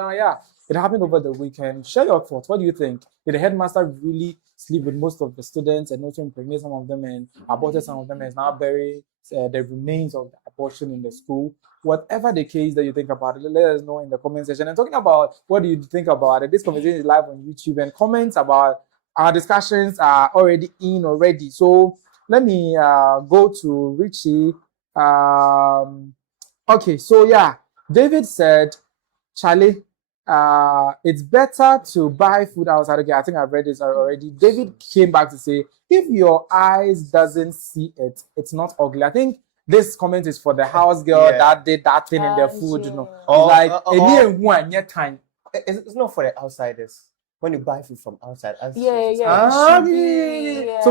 it happened over the weekend. Share your thoughts. What do you think? Did the headmaster really sleep with most of the students and also impregnate some of them and aborted some of them and is now burying the remains of the abortion in the school? Whatever the case that you think about it, let us know in the comment section. And talking about what do you think about it, this conversation is live on YouTube, and comments about our discussions are already in already. So let me go to Richie. Okay, so David said, Charlie, it's better to buy food outside. Okay, I think I've read this already. David came back to say, if your eyes doesn't see it, it's not ugly. I think this comment is for the house girl that did that thing in their food, you know. It's not for the outsiders. When you buy food from outside, So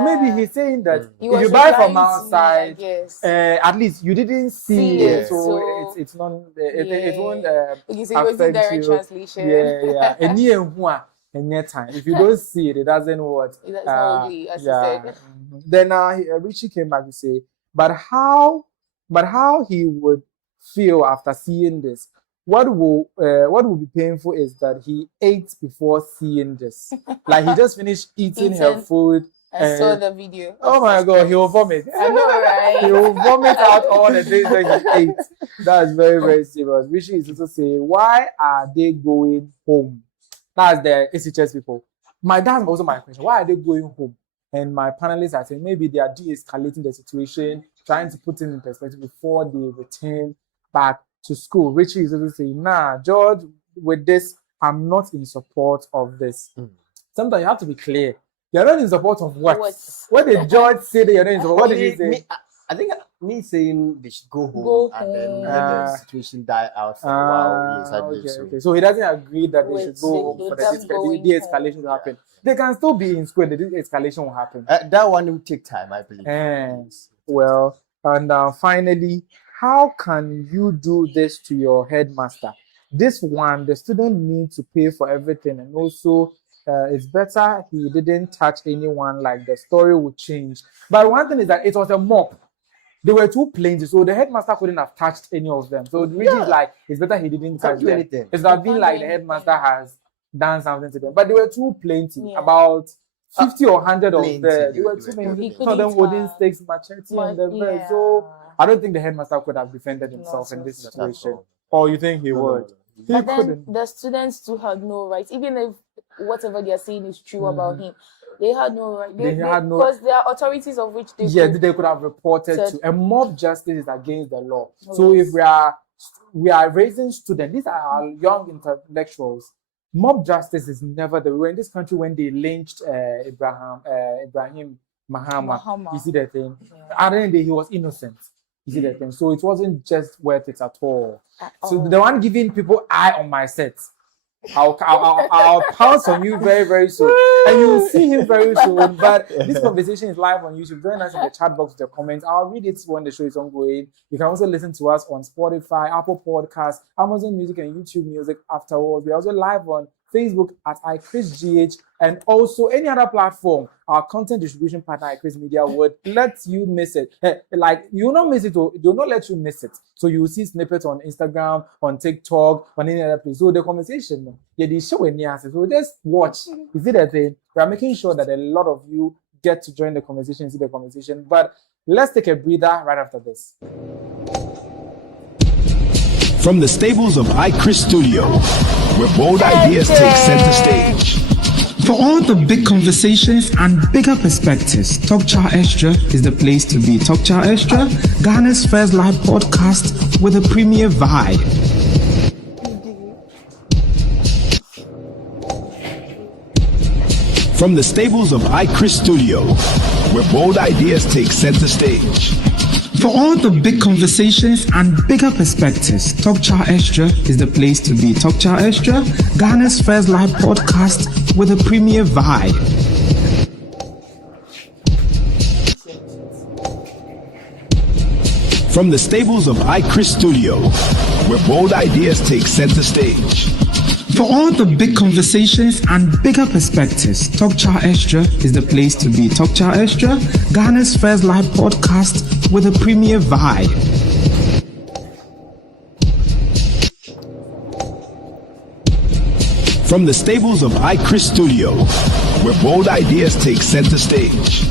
maybe he's saying that if you buy from outside, at least you didn't see it, so it's not. It won't affect you. Translation. Time. If you don't see it, it doesn't what. It's not ugly, as you said. Then Richie came back to say, but how he would feel after seeing this. What will be painful is that he ate before seeing this. Like he just finished eating her food. I saw the video. Oh my God, he will vomit. I know, right? He will vomit out all the things that he ate. That's very, very serious. Richie is also saying, why are they going home? That's the SHS people. That's also my question. Why are they going home? And my panelists are saying maybe they are de-escalating the situation, trying to put it in perspective before they return back to school. Richie is also saying, George, with this, I'm not in support of this. Sometimes you have to be clear. You're not in support of what? What did George say that you're not in support? What did he say? I think me saying they should go home and then let the situation die out for a while. Yes, I believe so. Okay. So he doesn't agree that they should go home for the de-escalation to happen. They can still be in school. The de-escalation will happen. That one will take time, I believe. Well, and finally, how can you do this to your headmaster? This one, the student needs to pay for everything, and also it's better he didn't touch anyone, like the story would change. But one thing is that it was a mob. There were two planes, so the headmaster couldn't have touched any of them. So the reason is like, it's better he didn't touch them. Anything. It's not been like the headmaster has done something to them. But there were too plenty, about 50 or 100 of them. There were too many. Some of them wooden stakes, machete, and the rest. So I don't think the headmaster could have defended himself in this situation. Or you think he would? But then the students too had no rights, even if whatever they are saying is true about him. They had no right. They had no, because there are authorities of which they they could have reported to. And mob justice is against the law. So if we are raising students, these are our young intellectuals. Mob justice is never the way. In this country, when they lynched Ibrahim Mahama, you see that thing. At the end of the day, he was innocent. You see that thing. So it wasn't just worth it at all. So the one giving people eye on my set, I'll pounce on you very, very soon. And you will see him very soon. But this conversation is live on YouTube. Join us in the chat box with your comments. I'll read it when the show is ongoing. You can also listen to us on Spotify, Apple Podcasts, Amazon Music, and YouTube Music afterwards. We're also live on Facebook at iChrisGH, and also any other platform. Our content distribution partner, iChris Media, would let you miss it. Like, you will not miss it, or they will not let you miss it. So you will see snippets on Instagram, on TikTok, on any other place. So the conversation, the show in here, so just watch. You see that thing? We are making sure that a lot of you get to join the conversation, see the conversation. But let's take a breather right after this. From the stables of iChris Studio, where bold ideas take center stage. For all the big conversations and bigger perspectives, Xtra is the place to be. Xtra, Ghana's first live podcast with a premier vibe. From the stables of iChris Studio, where bold ideas take center stage. For all the big conversations and bigger perspectives, Talk Chaw Xtra is the place to be. Talk Chaw Xtra, Ghana's first live podcast with a premier vibe. From the stables of iChris Studio, where bold ideas take center stage. For all the big conversations and bigger perspectives, Talk Chaw Xtra is the place to be. Talk Chaw Xtra, Ghana's first live podcast with a premier vibe. From the stables of iChris Studio, where bold ideas take center stage.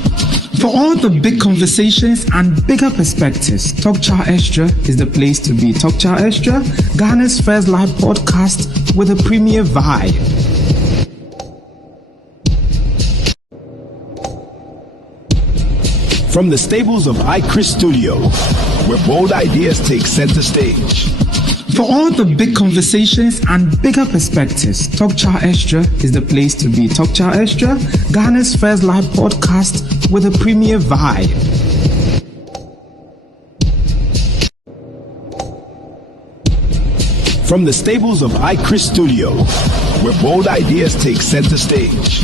For all the big conversations and bigger perspectives, Talk Chaw Xtra is the place to be. Talk Chaw Xtra, Ghana's first live podcast with a premier vibe. From the stables of iChris Studio, where bold ideas take center stage. For all the big conversations and bigger perspectives, Talk Chaw Xtra is the place to be. Talk Chaw Xtra, Ghana's first live podcast with a premier vibe. From the stables of iChris Studio, where bold ideas take center stage.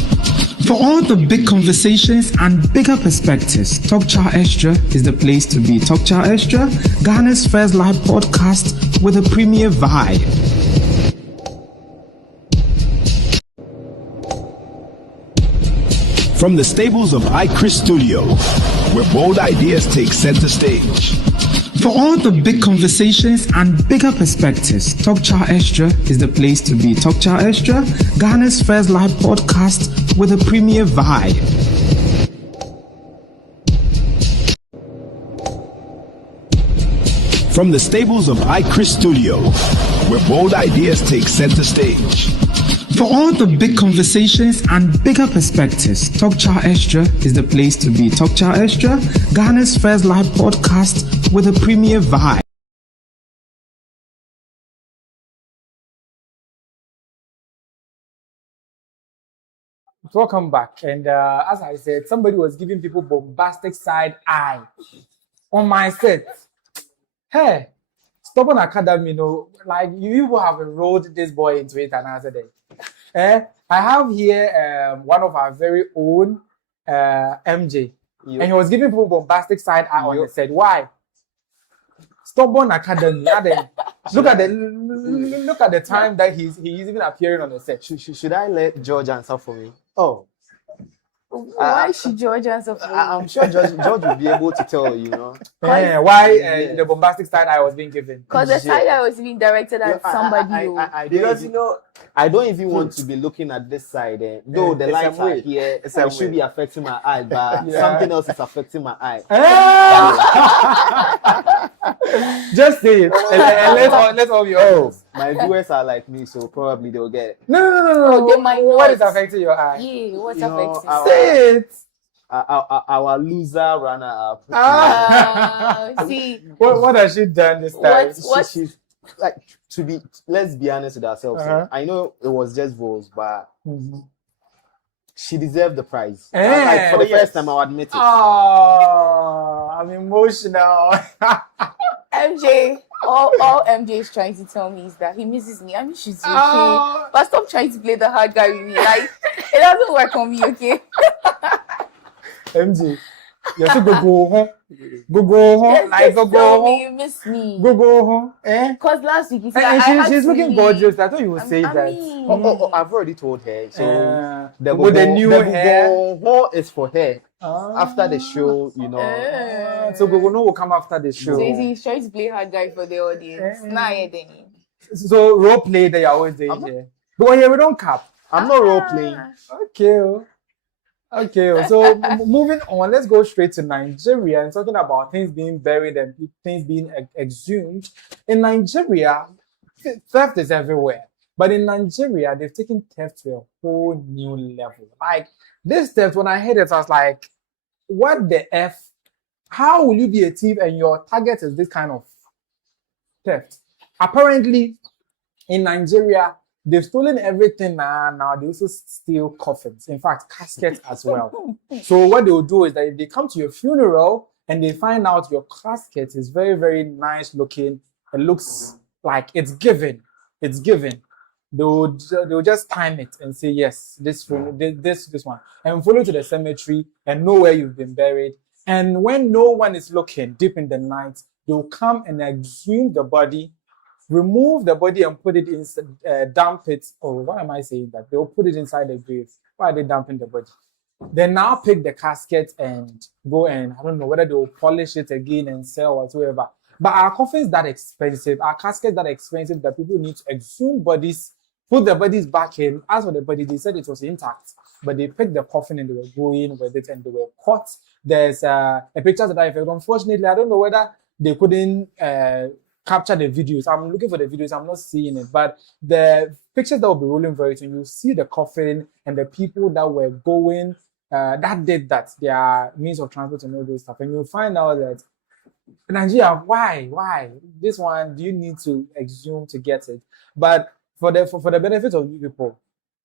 For all the big conversations and bigger perspectives, Talk Chaw Xtra is the place to be. Talk Chaw Xtra, Ghana's first live podcast with a premier vibe. From the stables of iChris Studio, where bold ideas take center stage. For all the big conversations and bigger perspectives, Talk Chaw Xtra is the place to be. Talk Chaw Xtra, Ghana's first live podcast with a premier vibe. From the stables of iChris Studio, where bold ideas take center stage. For all the big conversations and bigger perspectives, Talk Chaw Xtra is the place to be. Talk Chaw Xtra, Ghana's first live podcast with a premier vibe. Welcome back. And as I said, somebody was giving people bombastic side eye on my set. Hey, Stubborn Academy, like you have enrolled this boy into it another day. I have here one of our very own MJ, and he was giving people bombastic side eye on the set. Why? Stubborn Academy. Look at the time that he's even appearing on the set. Should I let George answer for me? Oh. Why should George answer for you? I'm sure George will be able to tell, Why the bombastic side eye was being given. Because the side eye was being directed at somebody. Because I don't even want to be looking at this side. Though the lights are here, it should be affecting my eye, but something else is affecting my eye. Just say it, and let's all be honest. My viewers are like me, so probably they'll get it. No. They might not. What is affecting your eye? Yeah, what's affecting? Say it. Our loser runner up. See, what has she done this time? She's like, let's be honest with ourselves. I know it was just votes, but she deserved the prize. For the first time, I'll admit it. Oh, I'm emotional. MJ, all MJ is trying to tell me is that he misses me. I mean, she's okay. But stop trying to play the hard guy with me. Like, it doesn't work on me, okay? MJ, you have to go home. Go home. Like, go home. You miss me. Go home. Because last week, you said she's looking gorgeous. I thought you would say that. I've already told her. So with the new hair. Go is for her. After the show, So Gogo will come after the show. So he's trying to play hard guy for the audience. So role play that you're always doing here. But here we don't cap. I'm not role playing. Okay. So moving on, let's go straight to Nigeria and talking about things being buried and things being exhumed. In Nigeria, theft is everywhere. But in Nigeria, they've taken theft to a whole new level. Like this theft, when I heard it, I was like, what the F? How will you be a thief and your target is this kind of theft? Apparently, in Nigeria, They've stolen everything now. They also steal coffins. In fact, caskets as well. So what they will do is that if they come to your funeral and they find out your casket is very, very nice looking, it looks like it's given. They'll just time it and say, yes, this one, and follow to the cemetery and know where you've been buried. And when no one is looking deep in the night, they'll come and exhume the body, remove the body and put it in, damp it. Oh, why am I saying that? They'll put it inside the grave. Why are they damping the body? Then now pick the casket and go and, I don't know whether they'll polish it again and sell or whatever. But our coffins that expensive, our caskets that expensive that people need to exhume bodies, put the bodies back in. As for the body, they said it was intact, but they picked the coffin and they were going with it and they were caught. There's a picture to that effect. Unfortunately, I don't know whether they couldn't capture the videos. I'm looking for the videos. I'm not seeing it, but the pictures that will be rolling very soon, you see the coffin and the people that were going, that did that, their means of transport and all those stuff. And you'll find out that Nigeria, why? This one, do you need to exhume to get it? But for the benefit of you people,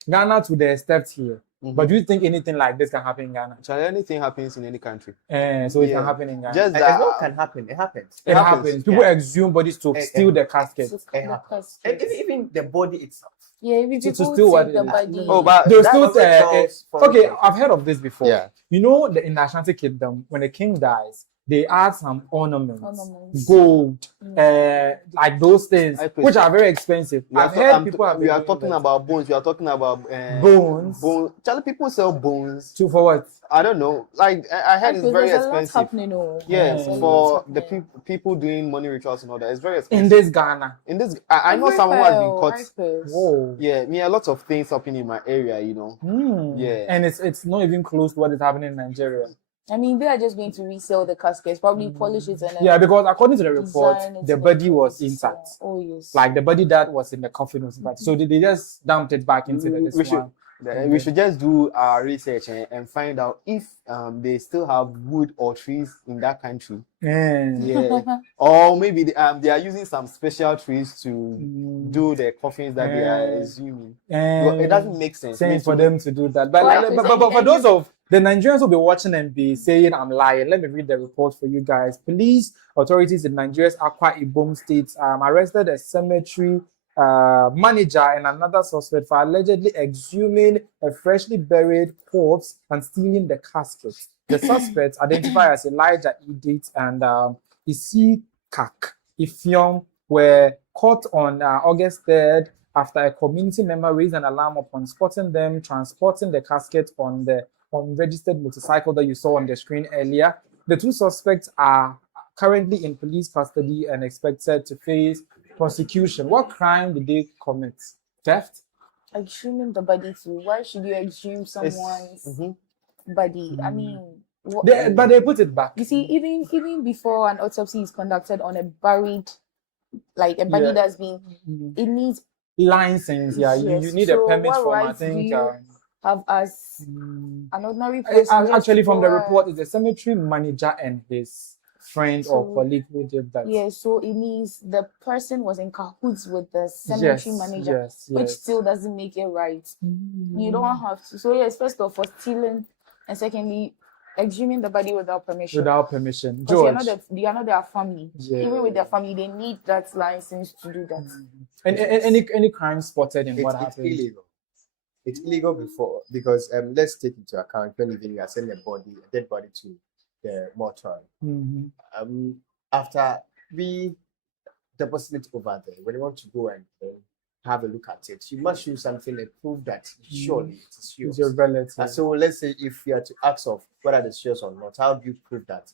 Ghana to the steps here. But do you think anything like this can happen in Ghana? Anything happens in any country. So it can happen in Ghana. Just that it can happen. It happens. It happens. People exhume bodies to steal the casket. And even the body itself. Yeah, if to people steal what take the body. Oh, but they'll still okay, I've heard of this before. Yeah. You know, in the Ashanti Kingdom, when the king dies, they add some ornaments. Gold, like those things, which are very expensive. I've heard people have. We are talking about bones. We are talking about bones. Charlie, people sell bones. For what? I don't know. Like I heard it's very expensive. Yes, for the people doing money rituals and all that, it's very expensive. In this Ghana. In this, I know someone who has been caught. Whoa. Yeah, a lot of things happening in my area, you know. Yeah. And it's not even close to what is happening in Nigeria. I mean, they are just going to resell the caskets, probably polish it and because according to the report, the body was intact. Oh yes. Like the body that was in the coffin was intact. So they just dumped it back into this one. We should just do our research and find out if they still have wood or trees in that country. Or maybe they are using some special trees to do the coffins that they are assuming. It doesn't make sense. For them to do that. But for those of the Nigerians will be watching and be saying I'm lying. Let me read the report for you guys. Police authorities in Nigeria's Akwa Ibom state arrested a cemetery manager and another suspect for allegedly exhuming a freshly buried corpse and stealing the casket. The suspects, identified as Elijah Edith and Isikak Ifyong, were caught on August 3rd after a community member raised an alarm upon spotting them transporting the casket on the unregistered motorcycle that you saw on the screen earlier. The two suspects are currently in police custody and expected to face prosecution. What crime did they commit? Theft? Exhuming the body too. Why should you exhume someone's body? I mean, but they put it back. You see, even before an autopsy is conducted on a buried, like a body that's been, it needs license. Yeah, you need a permit from. I think. Have as an ordinary person. Actually, from the report, it's the cemetery manager and his friend or colleague who did that. Yeah, so it means the person was in cahoots with the cemetery manager, which still doesn't make it right. You don't have to. So yes, first of all, stealing, and secondly, exhuming the body without permission. George, they are not their family. Even with their family, they need that license to do that. And any crime spotted in what happened? It's illegal. It's illegal because let's take into account when even you are sending a dead body to the mortuary. After we deposit it over there, when you want to go and have a look at it, you must show something that prove that surely it is yours. It's your relative. So let's say if you are to ask of whether it's yours or not, how do you prove that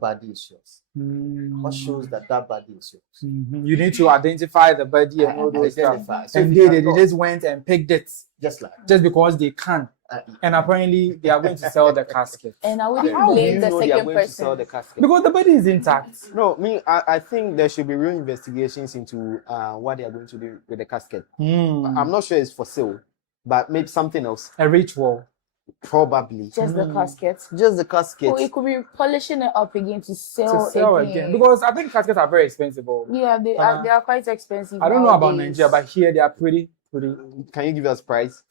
body is yours? What shows that body is yours? You need to identify the body and all those stuff. So and they just went and picked it just because they can. And apparently they are going to sell the casket. And I wouldn't blame the second person because the body is intact. No, I think there should be real investigations into what they are going to do with the casket. I'm not sure it's for sale, but maybe something else. A ritual. Probably. Just the casket. Just the casket. Or it could be polishing it up again to sell again. Because I think caskets are very expensive. Yeah, they are quite expensive. I don't know about Nigeria, but here they are pretty Can you give us price?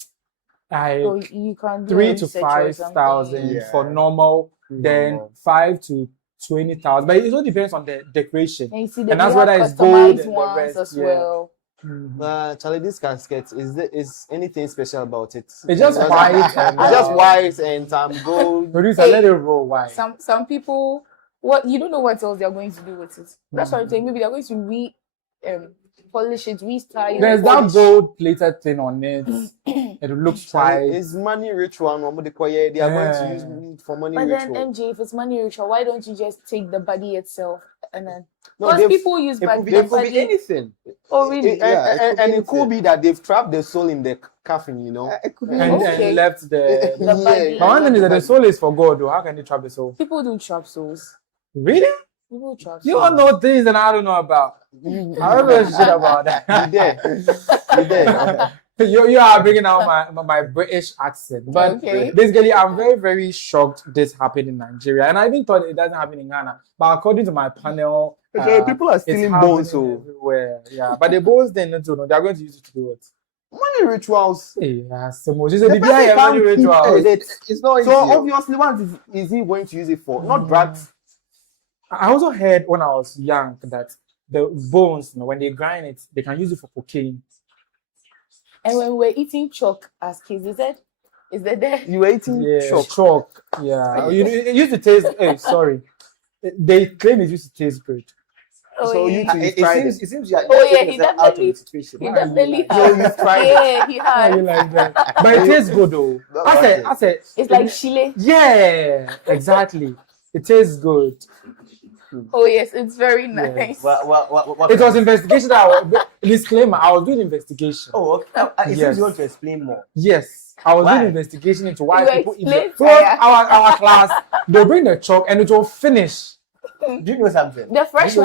So you can do 3,000 to research or something. 5,000 for normal, then 5,000 to 20,000. But it all depends on the decoration. And you see, And that's whether it's gold customized and the ones rest, as yeah. well. Charlie, this casket, is anything special about it? It's just white. It's just white and gold. Producer, let it roll white. Some people, you don't know what else they're going to do with it. That's what I'm saying. Maybe they're going to polish it, restyle. There's that gold plated thing on it. It looks white. It's money ritual. They are going to use it for money ritual. But then MJ, if it's money ritual, why don't you just take the body itself and then? No, because people use body. It could be anything. Oh really? And it could be that they've trapped the soul in the coffin, you know. It could be and left the body. But one thing is that the soul is for God, though. How can they trap the soul? People do trap souls. Really? People trap souls. You all know things that I don't know about. I don't know shit about that. You there. You are bringing out my British accent. But basically, I'm very, very shocked this happened in Nigeria. And I even thought it doesn't happen in Ghana. But according to my panel, people are stealing bones everywhere. Yeah, but the bones they need to know. They're going to use it to do it. Money rituals. Yeah, so much. It's a money rituals. It's not easy. So obviously, what is he going to use it for? Not drugs. I also heard when I was young that the bones, when they grind it, they can use it for cocaine. And when we were eating chalk as kids, is that there? You were eating chalk. Yeah. It used to taste. Sorry. They claim it used to taste good. Oh, so yeah. it seems like he definitely has. Yeah, he has. You like that? But it tastes good though. I said it's like chile. Yeah, exactly. It tastes good. Oh yes, it's very nice. Yes. What It was investigation disclaimer. I was doing investigation. Oh, okay. It Yes. seems you want to explain more. Yes. I was Why? doing investigation into why You people eat explain, it. Because our class, they bring the chalk and it will finish. Do you know something? The fresh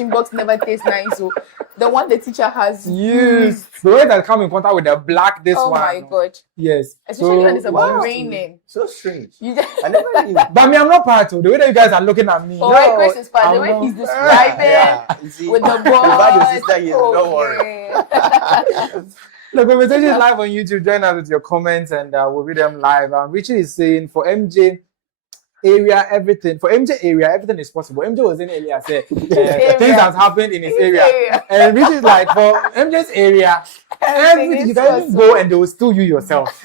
in box never tastes nice. So the one the teacher has used. The way that come in contact with the black, this oh one. Oh my god. Yes. Especially when it's about raining. So strange. I never knew. But me, I'm not part of the way that you guys are looking at me. Oh, no, Chris is part. The way he's describing with the board. Don't worry. The conversation is live on YouTube. Join us with your comments and we'll read them live. Richard is saying for MJ area, everything is possible. MJ was in area, said things that happened in his area. And Richard is like, for MJ's area, everything you can even go and they will steal you yourself.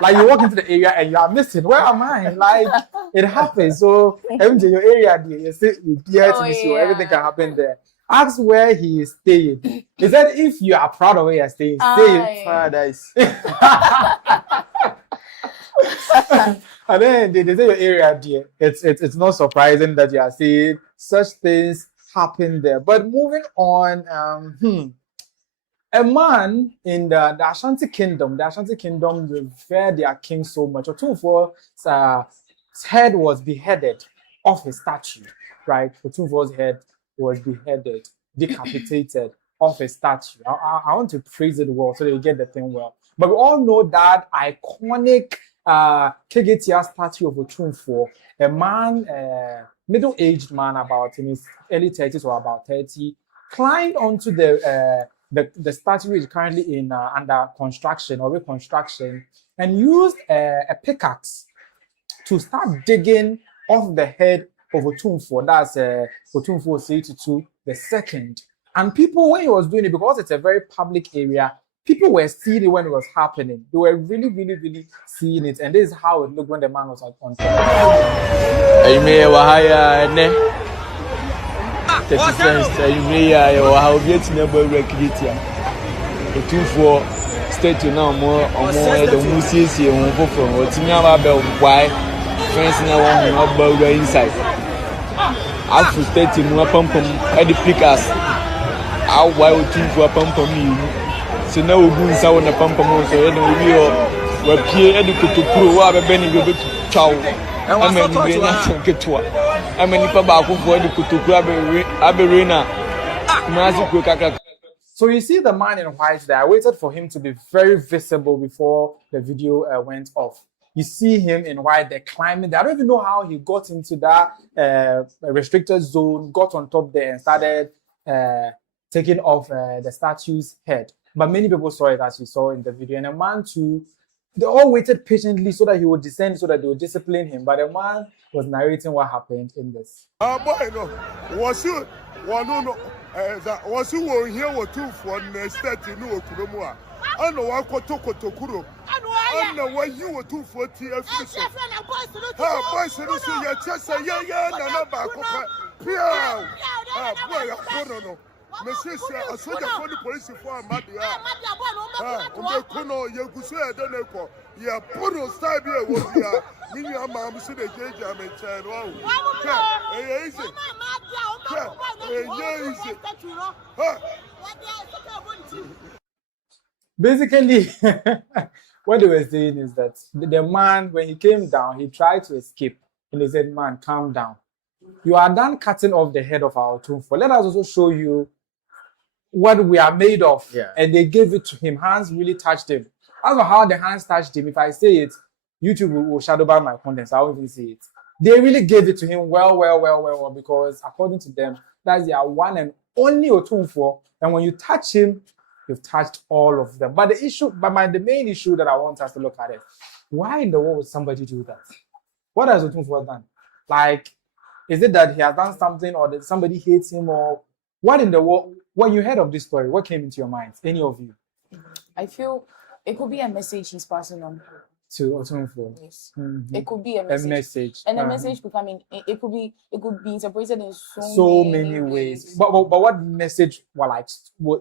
Like you walk into the area and you are missing. Where am I? Like it happens. So MJ, your area, you see, everything can happen there. Ask where he is staying. He said, if you are proud of where you are staying, stay in paradise. And then they say your area, dear. It's not surprising that you are seeing such things happen there. But moving on, a man in the Ashanti Kingdom revered their king so much. Otunfo's head was beheaded off his statue, right? Otunfo's head was beheaded, decapitated off a statue. I want to phrase it well so that you get the thing well. But we all know that iconic Kegetia statue of Otunfo, a man, middle-aged man about in his early 30s or about 30, climbed onto the statue which is currently in under construction or reconstruction and used a pickaxe to start digging off the head of Otunfo. That's Otunfo 82 the second. And people, when he was doing it, because it's a very public area, people were seeing it when it was happening. They were really, really, really seeing it. And this is how it looked when the man was on top. After stating more pump at the pickers, how why would you for a pump on me? So now we're doing so on a pump on so we're here at the Kutu, what a benny go to Chaw. I'm a Xtra. I'm a Nipabako for the Kutu Aberina. So you see the man in white there. I waited for him to be very visible before the video went off. You see him in white, they're climbing. I don't even know how he got into that restricted zone, got on top there and started taking off the statue's head. But many people saw it as you saw in the video. And the man too, they all waited patiently so that he would descend, so that they would discipline him. But the man was narrating what happened in this. Boy, no. Was you were here with two for the state in Kurumua? I know I got Tokotokuro. I know why you were 240 years. Boys, you just say, yeah, Nana Aba Anamoah. No. Mrs. I saw the police for Madia. You could say, I don't know. Yeah, put on side here. What you are. Your mom said, the judge, I'm a child. Basically, what they were saying is that the man, when he came down, he tried to escape. And they said, man, calm down. You are done cutting off the head of our Otumfuo. Let us also show you what we are made of. Yeah. And they gave it to him. Hands really touched him. I don't know how the hands touched him. If I say it, YouTube will shadow ban my content, so I won't even say it. They really gave it to him well, because according to them, that's their one and only Otumfuo. And when you touch him, you've touched all of them. But the main issue that I want us to look at is, why in the world would somebody do that? What has Otumfuo done? Like, is it that he has done something, or that somebody hates him, or what in the world? When you heard of this story, what came into your mind? Any of you? I feel it could be a message he's passing on to Otumfuo. Yes. Mm-hmm. It could be a message. And the message becoming it could be interpreted in so many ways. But what message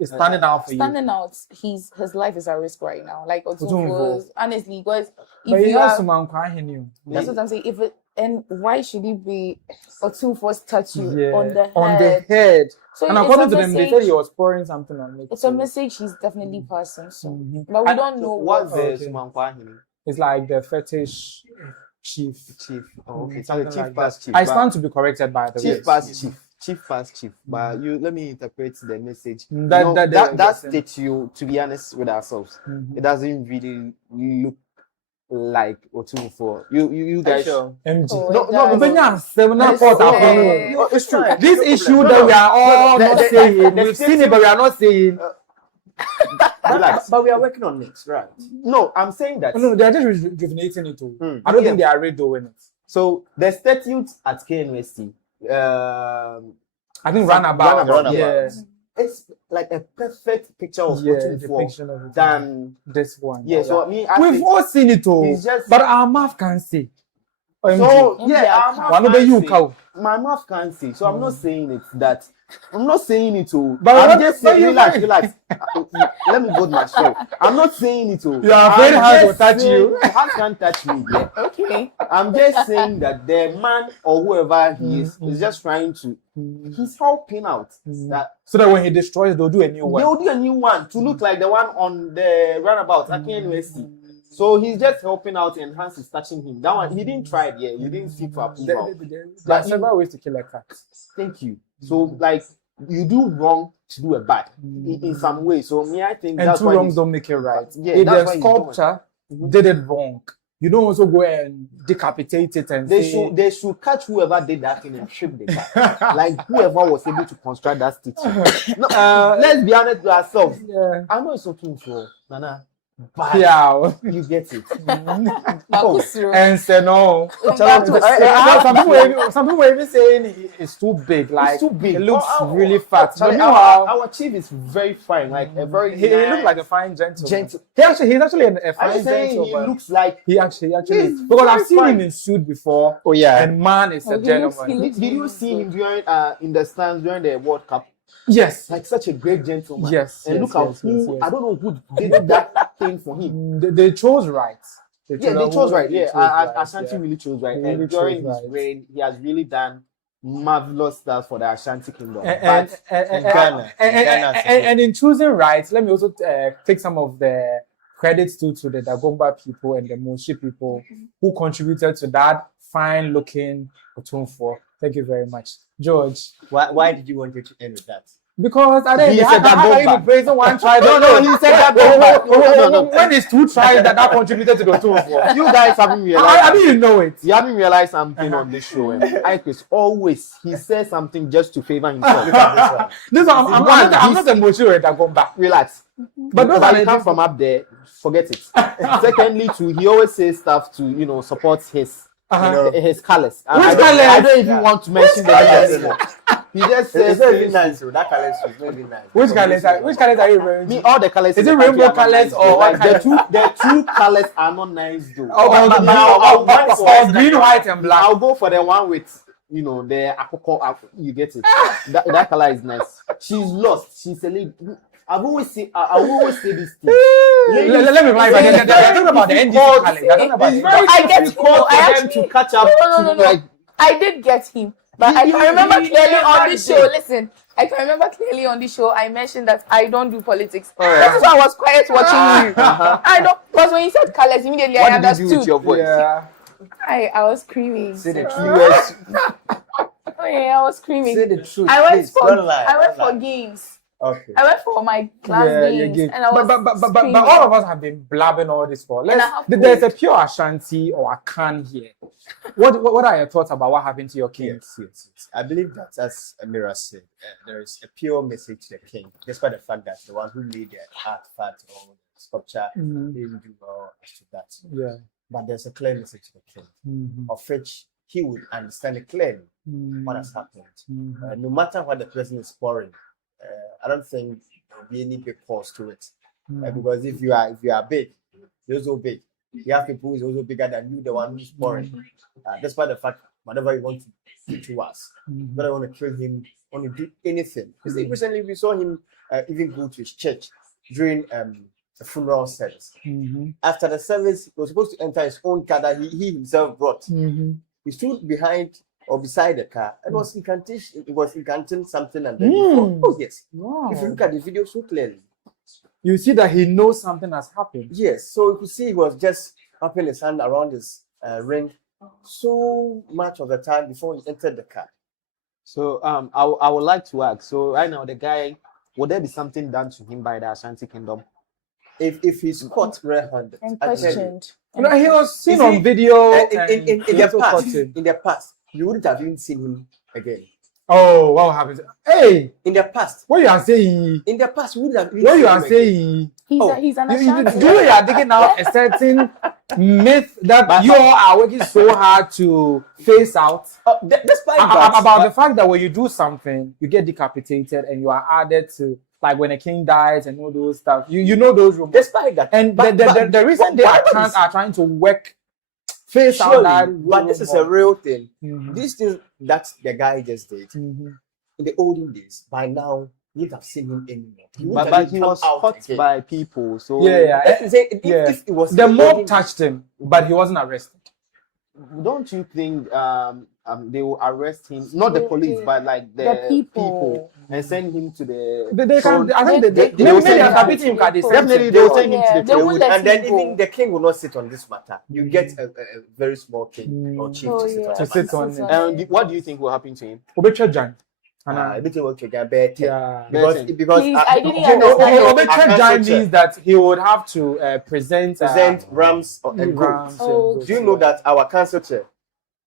is standing out for you? Standing out, his life is at risk right now. Like Otumfuo's, honestly, because but he has some new. That's what I'm saying. And why should it be Otumfuo's tattoo on the head? On the head. So and according to them, they said he was pouring something on it. It's a message he's definitely passing. So, but we don't know what's the It's like the fetish chief. Oh, okay. So the chief past chief. I stand to be corrected by the chief past chief. Chief past chief. But let me interpret the message. That states you, to be honest with ourselves, it doesn't really look like Otumfuo. You guys sure? MG. It's true. This issue that we are all not saying, we've seen it, but we are not saying. But we are working on it, right? No, I'm saying that. No, they are just rejuvenating it too. I don't think they are already doing it. So the statute at KNUST, I think roundabout. Yeah. It's like a perfect picture of Otumfuo than this one. Yeah, so I mean, we've all seen it all, but our mouth can't say. So my mouth can't say. So I'm not saying it that. I'm not saying it all. But I'm just saying, relax. Let me go to my show. I'm not saying it all. You are afraid hands will touch you. Hands can't touch me. Okay. I'm just saying that the man or whoever he is just trying to. He's helping out. That so that when he destroys, they'll do a new one. They'll do a new one to look like the one on the roundabout at KNUST. So he's just helping out, and Hans is touching him. That one, he didn't try it yet. He didn't seek for approval. There are several ways to kill a cat. Thank you. So, like, you do wrong to do a bad in some way. So, I think and that's two why wrongs don't make it right. Yeah, if that's the sculpture did it wrong, you don't also go and decapitate it and they should catch whoever did that thing and strip the cat. Like whoever was able to construct that statue. No, let's be honest with ourselves. Yeah. I know it's so true for Nana. But you get it. And say no. Some people even saying it's too big. Like it's too big. It looks really fat. But our chief is very fine. Like a very. He looks like a fine gentleman. He's actually a fine gentleman. He looks like he actually is. Because I've seen him in suit before. Oh yeah. And man is a gentleman. Did you see him during in the stands during the World Cup? Yes. Like such a great gentleman. Yes. And look how I don't know who did that thing for him. They chose right. They chose right. Yeah. Ashanti really chose right. And during his reign, he has really done marvelous stuff for the Ashanti Kingdom. And in choosing right, let me also take some of the credits to the Dagomba people and the Moshi people who contributed to that fine looking Otumfuo. Thank you very much. George. Why did you want to end with that? Because I didn't. He said that How go can you back. be praising one tribe? No, he said that go back. No. When it's two tribes that contributed to the two of us. You guys haven't realized. I mean, you know it. You haven't realized something on this show. Ike always he says something just to favor himself. This one, I'm not emotional that go back. Relax. But you come from up there, forget it. Secondly, too, he always says stuff to support his his colors. I don't even want to mention the colors. He just says it's very nice. That colors is very nice. Which colors are you wearing? Me, all the colors. Is it rainbow colors or what color? The two colors are not nice though. Or green, white, and black. I'll go for the one with the aqua. You get it. That color is nice. She's lost. She's a lady. I always say this thing. Let me reply. They're talking about the NDC colors. They're talking about I get him. To catch up. No. I did get him. But I can remember clearly on this show. Listen, I can remember clearly on this show. I mentioned that I don't do politics. That's why I was quiet watching you. I don't, because when you said colors, immediately I understood. What did you do with your voice? Yeah. I was screaming. Say the truth. Oh yeah, I was screaming. Say the truth. I went please. Don't lie. I went Don't for lie. games. Okay. I went for my class games, and I was but all of us have been blabbing all this for. There's a pure Ashanti or a can here. What are your thoughts about what happened to your king? Yes. I believe that, as Amira said, there is a pure message to the king, despite the fact that the one who made the artifact or the sculpture didn't do well as to that. Yeah. But there's a clear message to the king, of which he would understand clearly what has happened. No matter what the person is pouring, I don't think there will be any big cause to it. Because if you are big, you're so big. You have people who is also bigger than you, the one who's pouring. Despite the fact, whatever you want to do to us, whether you want to kill him, want to do anything. You see, recently we saw him even go to his church during a funeral service. After the service, he was supposed to enter his own car that he himself brought. He stood behind or beside the car and was incantation. It was incanting something, and then yes. Wow. If you look at the video so clearly, you see that he knows something has happened. Yes, so you could see he was just wrapping his hand around his ring so much of the time before he entered the car. So I would like to ask. So right now, the guy, would there be something done to him by the Ashanti Kingdom? If he's caught red-handed and questioned, he was seen on video in the past, you wouldn't have even seen him again. Oh, what happened? Hey, in the past, what you are saying? In the past, we would have. What you are saying? He's an Ashanti. You are digging out a certain myth that you all are working so hard to face out. Despite about the fact that when you do something, you get decapitated and you are added to, like when a king dies and all those stuff. You know those rumors. Despite that, and the reason they are trying to work face out that. But this is a real thing. These things that the guy just did in the olden days, by now you would have seen him anymore. But he was caught by people, so if it was the mob touched him, but he wasn't arrested. Don't you think they will arrest him? Not the police, but like the people, and send him to the. I think they will send him. Definitely, they will send him to the police, and then even the king will not sit on this matter. You get a very small king or chief to sit on it. And what do you think will happen to him? Everything will get better. Yeah, because I didn't understand. means that he would have to present rams and goats. Do you know that our council chair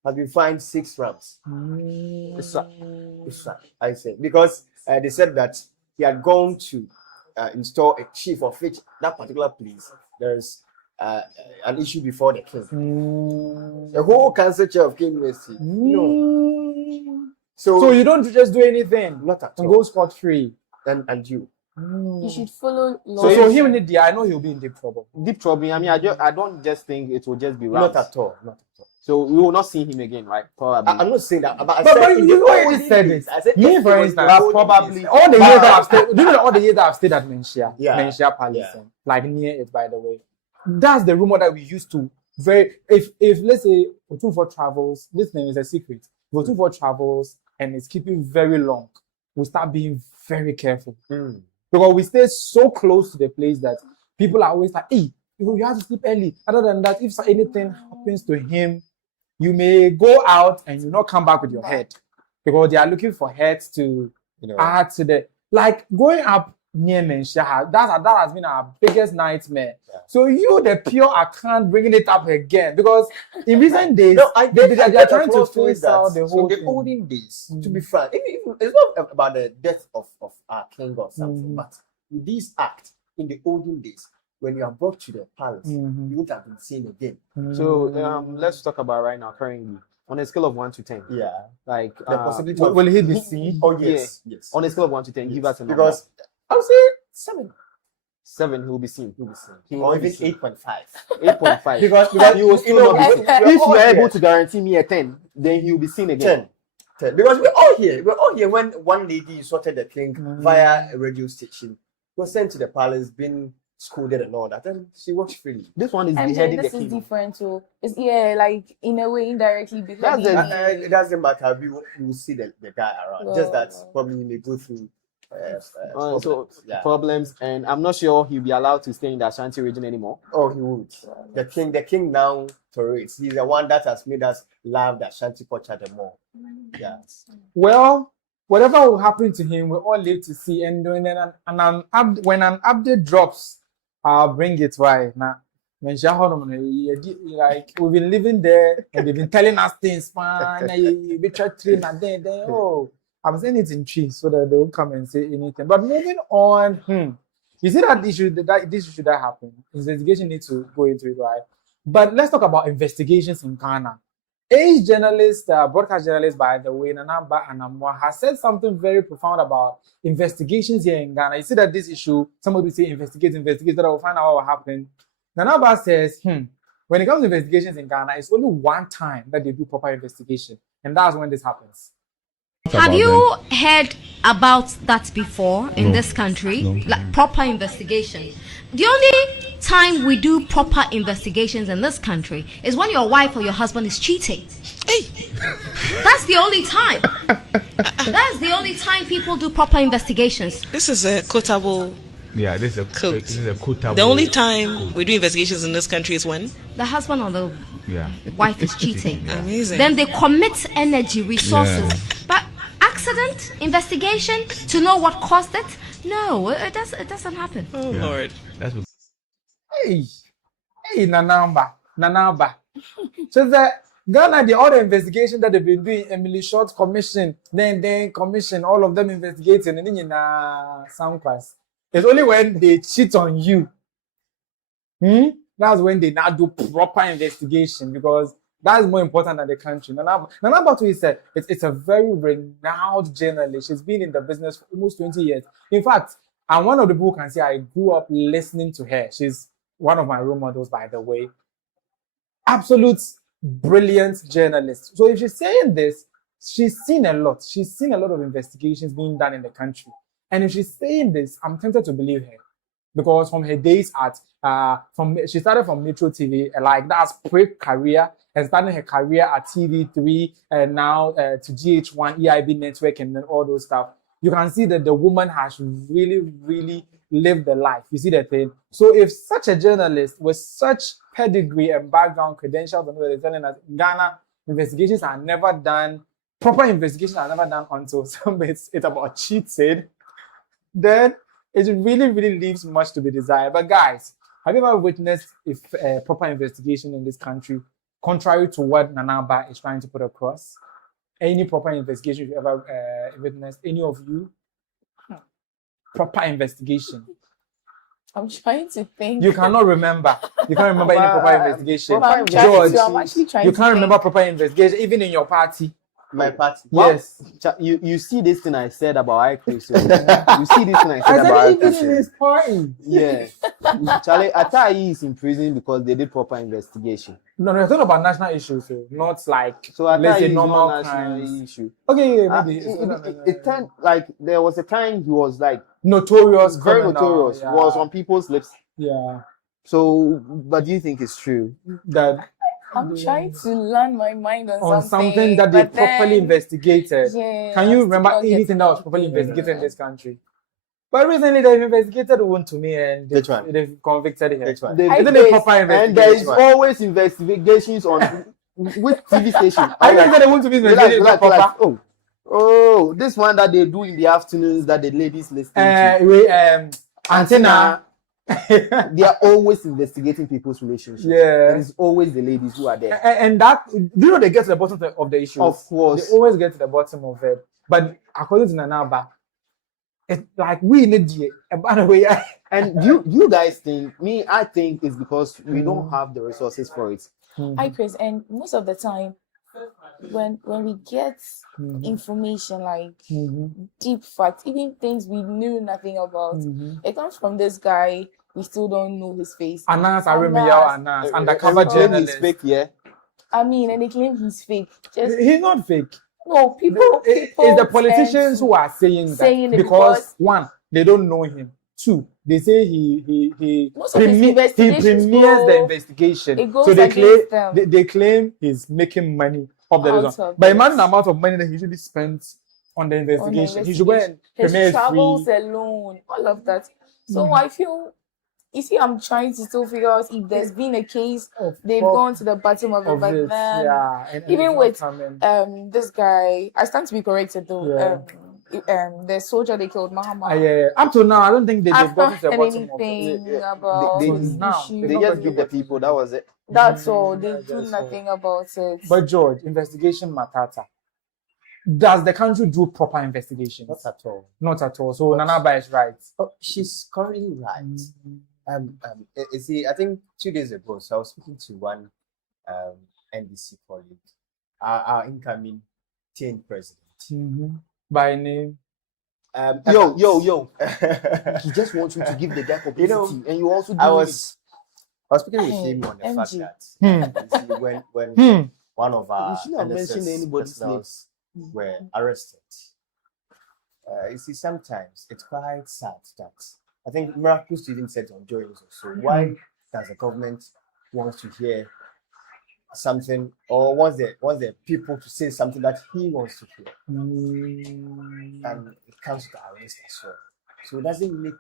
has been fined 6 rams? I said because they said that he had gone to install a chief of which that particular place there's an issue before the king. The whole council chair of King University. So you don't just do anything. Not at all. And go scot free. And you. You should follow law. So him in the I know he'll be in deep trouble. Deep trouble. I mean, I don't just think it will just be not at all. So we will not see him again, right? Probably. I'm not saying that. But you already said this. Me, for instance, probably all the years that I've stayed. Do you know all the years that I've stayed at Menchia? Menchia Palace, like near it, by the way. That's the rumor that we used to. If let's say Otunfo travels, this name is a secret. If Otunfo travels and it's keeping very long, we start being very careful. Because we stay so close to the place that people are always like, hey, you have to sleep early. Other than that, if anything happens to him, you may go out and you not come back with your head. Because they are looking for heads to add to the... Like growing up near Menshaha, that has been our biggest nightmare. Yeah. So you, the pure account, bringing it up again because in recent days, they are trying to face out the whole thing. In the olden days, to be frank, it's not about the death of our king or something, but with this act in the olden days, when you are brought to the palace, you would have been seen again. So let's talk about right now currently. On a scale of 1 to 10. Yeah. Like the possibility will he be seen? Oh yes, yes. On a scale of 1 to 10, give us a number. Because I would say 7. 7, he will be seen. Or even 8.5. 8.5. because he will still not be seen. If you are able to guarantee me a 10, then he will be seen again. 10. Because we're all here when one lady sorted the king via a radio station. He was sent to the palace, been scolded and all that, and she watched freely. This one is beheading the king. This is different too. It's like in a way indirectly beheading. It doesn't matter. We will see the guy around. Just that probably he may go through problems, and I'm not sure he'll be allowed to stay in the Ashanti region anymore. Oh, he would. The king now tolerates. He's the one that has made us love the Ashanti culture the more. Yeah. Well, whatever will happen to him, we all live to see. And when an update drops, I'll bring it right now. Like we've been living there and they've been telling us things, fine. We try train and then I'm saying it in trees so that they won't come and say anything. But moving on, you see that issue that happened. Investigation needs to go into it, right? But let's talk about investigations in Ghana. A journalist, broadcast journalist, by the way, Nana Aba Anamoah, has said something very profound about investigations here in Ghana. You see that this issue, somebody will say investigate, so that we'll find out what happened. Nana Aba says, when it comes to investigations in Ghana, it's only one time that they do proper investigation, and that's when this happens. Have you heard about that before in this country? Like proper investigation. The only time we do proper investigations in this country is when your wife or your husband is cheating. Hey, that's the only time. That's the only time people do proper investigations. This is a quotable. Yeah, this is a quotable. The only time we do investigations in this country is when the husband or the wife is cheating. Amazing. Then they commit energy, resources. But accident investigation to know what caused it? No, it doesn't happen. Oh Lord. That's what... Hey, Nana Aba. So that Ghana, all the investigation that they've been doing, Emily Short commission, then commission, all of them investigating, and then in sound class. It's only when they cheat on you. That's when they now do proper investigation because that is more important than the country. Nana Aba said it's a very renowned journalist. She's been in the business for almost 20 years. In fact, I'm one of the people who can say I grew up listening to her. She's one of my role models, by the way. Absolute brilliant journalist. So if she's saying this, she's seen a lot. She's seen a lot of investigations being done in the country. And if she's saying this, I'm tempted to believe her. Because from her days at, she started from Metro TV, like that's pre-career, and started her career at TV3, and now to GH1, EIB Network, and then all those stuff. You can see that the woman has really, really lived the life. You see the thing? So if such a journalist with such pedigree and background credentials, and they're telling us in Ghana, investigations are never done, proper investigations are never done until it's about cheating, then it really, really leaves much to be desired. But guys, have you ever witnessed a proper investigation in this country, contrary to what Nana Aba is trying to put across? Any proper investigation you've ever witnessed? Any of you? Proper investigation. I'm trying to think. You cannot remember. You can't remember any proper investigation. George, you can't remember proper investigation, even in your party. My party. Yes. You see this thing I said about Ayra. You see this thing I said about even in his party. Yeah. Charlie, Atai is in prison because they did proper investigation. No, it's not about national issues, so not like so let's say normal national issue. Okay, maybe it turned like there was a time he was like notorious, very notorious, was on people's lips. Yeah. So, but do you think it's true that? I'm trying to land my mind on something that they properly investigated. Yeah, can you remember anything that was properly investigated in this country? But recently they've investigated one to me and they've convicted him. And there is always investigations on with TV station. I think they want to be investigated proper. Oh, this one that they do in the afternoons that the ladies listen to. Antenna. They are always investigating people's relationships. Yeah. And it's always the ladies who are there. And that, do you know they get to the bottom of the issue? Of course. They always get to the bottom of it. But according to Nana Aba, it's like we need the and you guys think, I think it's because we don't have the resources for it. Hi Chris, and most of the time when we get information like deep facts, even things we knew nothing about, it comes from this guy we still don't know his face. Anas, undercover journalist. Fake, yeah. I mean, and they claim he's fake. He's not fake. No, people it's the politicians who are saying that because one, they don't know him. Two, they say he premieres the investigation. So they claim he's making money of the result. But imagine the amount of money that he usually spends on the investigation. He should go and premiere his travels alone, all of that. So I feel, you see, I'm trying to still figure out if there's been a case they've gone to the bottom of it, but then even with this guy, I stand to be corrected though. The soldier they killed, Muhammad. Up to now, I don't think they've gotten to the bottom of it. About they just give the people. That was it. That's all. They do nothing about it. But George, investigation matata. Does the country do proper investigations? Not at all. Not at all. So Nana Aba is right. Oh, she's currently right. You see, I think 2 days ago, so I was speaking to one NDC colleague, our incoming 10th president. By name? Yo. He just wants you to give the guy publicity, and you also do I was speaking with him on the fact that you see, when one of our NSS personnels were arrested, you see, sometimes it's quite sad that I think miracles didn't set on joins. So why does the government want to hear something or wants the people to say something that he wants to hear? And it comes to arrest as well. So it doesn't make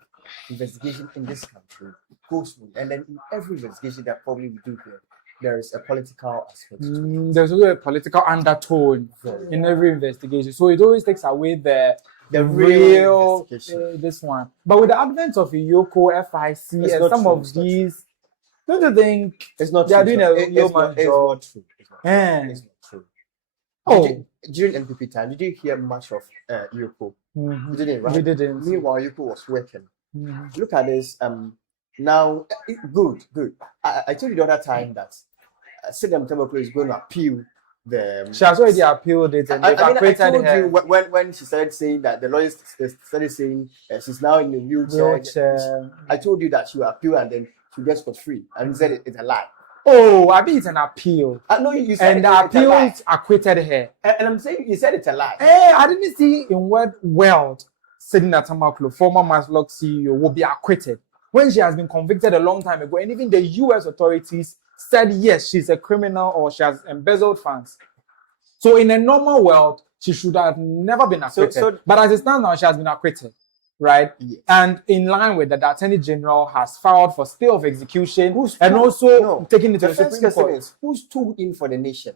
investigation in this country go smooth. And then in every investigation that probably we do here, there is a political aspect. There's also a political undertone in every investigation. So it always takes away the real this one. But with the advent of Yoko, FIC, and some of these, don't you think it's not they are true, doing a yeoman job? It's not true. Oh, during NPP time, did you hear much of Yoko? You didn't, right? We didn't. Meanwhile, Yoko was working. Look at this. Now, good. I told you the other time that Sidem Tembaklo is going to appeal the. She has already appealed it, and I told you when she started saying that the lawyers started saying she's now in a wheelchair. I told you that she will appeal and then she gets for free, and you said it's a lie. Oh, I mean it's an appeal. No, you said and the appeal acquitted her. And I'm saying you said it's a lie. I didn't see in what world Sidem Tembaklo, former Maslock CEO, will be acquitted when she has been convicted a long time ago, and even the U.S. authorities said yes, she's a criminal or she has embezzled funds. So in a normal world, she should have never been acquitted. But as it stands now, she has been acquitted. Right? Yes. And in line with that, the Attorney General has filed for stay of execution and also taking it to the Supreme Court. Who's stood in for the nation?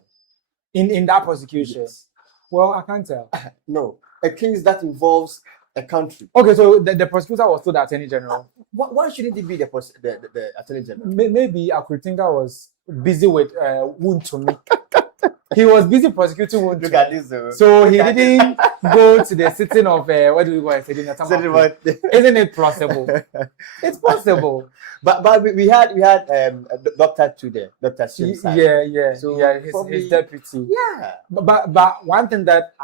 In that prosecution? Yes. Well, I can't tell. No. A case that involves a country. Okay, so the prosecutor was still the Attorney General. Why shouldn't it be the Attorney General? Maybe Akuritinga was busy with Wuntumi. He was busy prosecuting Wuntumi. Look at this though. So he didn't go to the sitting of what do we call it? Isn't it possible? It's possible. But we had Dr. Tude, Dr. Shimsa. Yeah. So his deputy. Yeah. But one thing that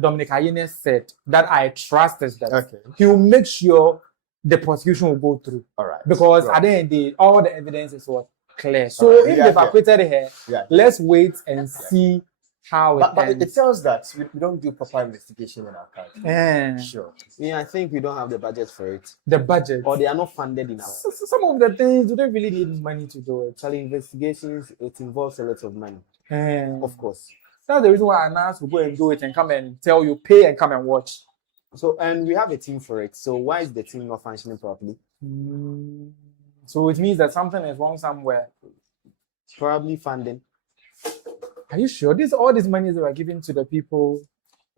Dominic Ayine said that I trust is that he will make sure the prosecution will go through. All right. Because at the end of the day, all the evidence is clear. So if they've acquitted her, let's wait and see how it ends. But it tells that we don't do proper investigation in our country. Sure. Yeah, I think we don't have the budget for it. The budget. Or they are not funded enough. So some of the things, do they really need money to do it? Actually, investigations, it involves a lot of money. Of course. That's the reason why Anas will go and do it and come and tell you, pay and come and watch. So, and we have a team for it. So why is the team not functioning properly? So it means that something is wrong somewhere. Probably funding. Are you sure? All these monies that were given to the people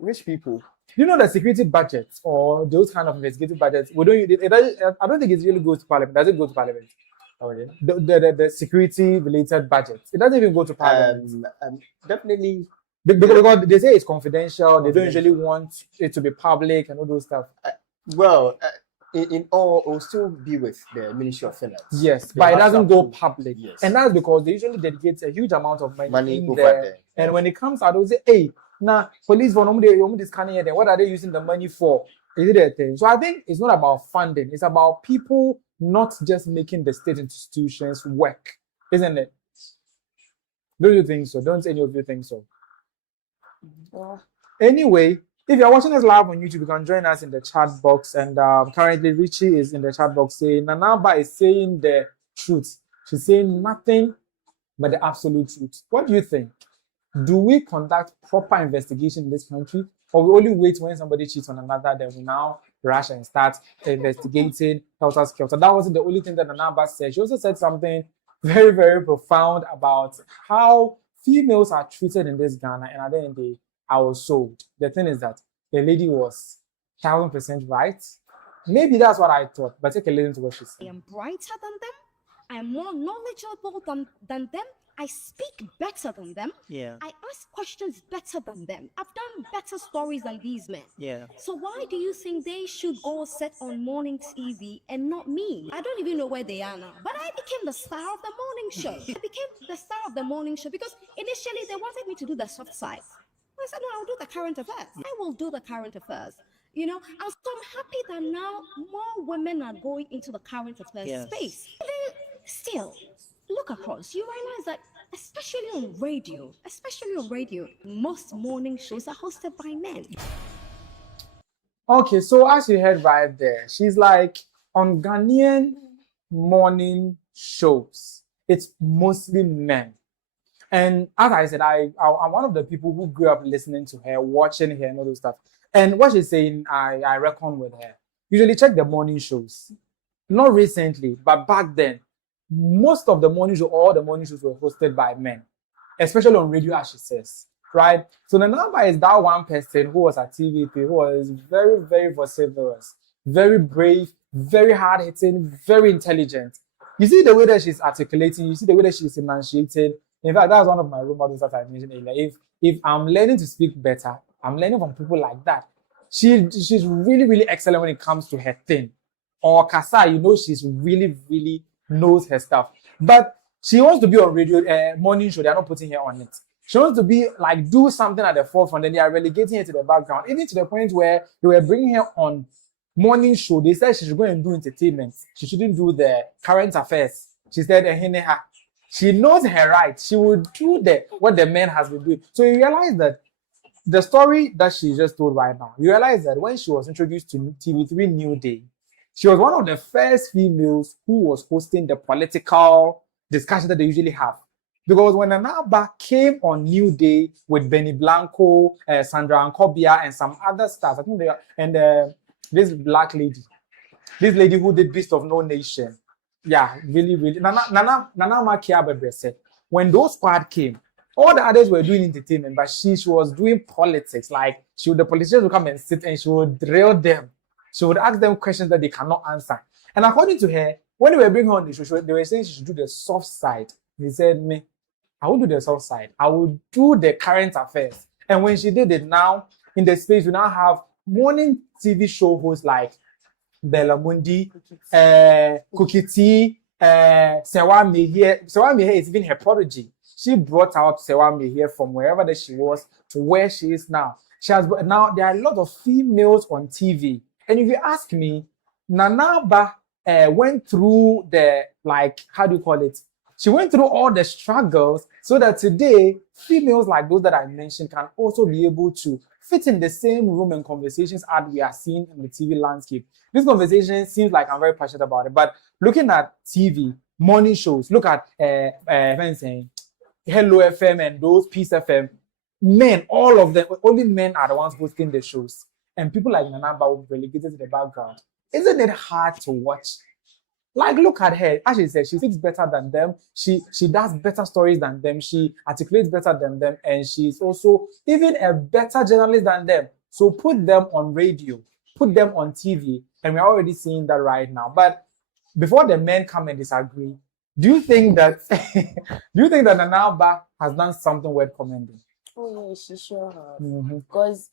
Which people? You know the security budgets or those kind of investigative budgets. We don't. I don't think it really goes to parliament. Does it go to parliament? Okay. The security related budgets. It doesn't even go to parliament. Definitely. Because they say it's confidential. They don't usually want it to be public and all those stuff. In all, it will still be with the Ministry of Finance. Yes, but it doesn't go public. Yes. And that's because they usually dedicate a huge amount of money in over there. And when it comes out, they'll say, hey, now police for this kind of thing. What are they using the money for? Is it a thing? So I think it's not about funding. It's about people not just making the state institutions work, isn't it? Don't you think so? Don't any of you think so? Anyway, if you're watching us live on YouTube, you can join us in the chat box. And currently, Richie is in the chat box saying, Nana Aba is saying the truth. She's saying nothing but the absolute truth. What do you think? Do we conduct proper investigation in this country? Or we only wait when somebody cheats on another, then we now rush and start investigating helter-skelter? That wasn't the only thing that Nana Aba said. She also said something very, very profound about how females are treated in this Ghana, and at the end of the day, I was sold. The thing is that the lady was 1000% right. Maybe that's what I thought, but take a listen to what she said. I am brighter than them. I am more knowledgeable than them. I speak better than them. Yeah. I ask questions better than them. I've done better stories than these men. Yeah. So why do you think they should go set on morning TV and not me? I don't even know where they are now. But I became the star of the morning show. I became the star of the morning show because initially they wanted me to do the soft side. I said, no, I'll do the current affairs. I will do the current affairs. You know, and so I'm happy that now more women are going into the current affairs space. Even still, look across, you realize that especially on radio, most morning shows are hosted by men. Okay, so as you heard right there, she's like, on Ghanaian morning shows, it's mostly men. And as I said, I'm one of the people who grew up listening to her, watching her, and all those stuff. And what she's saying, I reckon with her. Usually check the morning shows. Not recently, but back then, most of the morning shows, all the morning shows were hosted by men, especially on radio, as she says, right? So the number is that one person who was at TVP, who was very, very vociferous, very brave, very hard-hitting, very intelligent. You see the way that she's articulating, you see the way that she's enunciating. In fact, that's one of my role models that I mentioned earlier. If I'm learning to speak better, I'm learning from people like that. She's really, really excellent when it comes to her thing. Or Kasa, you know, she's really, really knows her stuff. But she wants to be on radio, morning show. They're not putting her on it. She wants to be like, do something at the forefront, and they are relegating her to the background, even to the point where they were bringing her on morning show. They said she should go and do entertainment. She shouldn't do the current affairs. She said, she knows her rights. She would do what the man has been doing. So you realize that the story that she just told right now, you realize that when she was introduced to TV3 New Day, she was one of the first females who was hosting the political discussion that they usually have. Because when Nana Aba came on New Day with Benny Blanco, Sandra Ankobia, and some other stars, I think they are, and this black lady, this lady who did Beast of No Nation. Yeah, really, really. Nana Aba said, when those squad came, all the others were doing entertainment, but she was doing politics. Like, the politicians would come and sit and she would drill them. She would ask them questions that they cannot answer. And according to her, when they were bringing her on the show, they were saying she should do the soft side. They said, me, I will do the soft side. I will do the current affairs. And when she did it now, in the space, we now have morning TV show hosts like Bella Mundi, Kukiti, Sewa Mehie. Sewa Mehie is even her prodigy. She brought out Sewa Mehie from wherever that she was to where she is now. Now there are a lot of females on TV. And if you ask me, Nana Aba went through the, how do you call it? She went through all the struggles so that today, females like those that I mentioned can also be able to fit in the same room and conversations as we are seeing in the TV landscape. This conversation seems like I'm very passionate about it, but looking at TV, morning shows, look at Hello FM and those Peace FM, men, all of them, only men are the ones hosting the shows. And people like Nana Aba will be relegated to the background. Isn't it hard to watch Like, look at her. As she said, she speaks better than them. She does better stories than them. She articulates better than them. And she's also even a better journalist than them. So put them on radio, put them on TV. And we're already seeing that right now. But before the men come and disagree, do you think that Nana Aba has done something worth commending? Oh yeah, she sure has. Because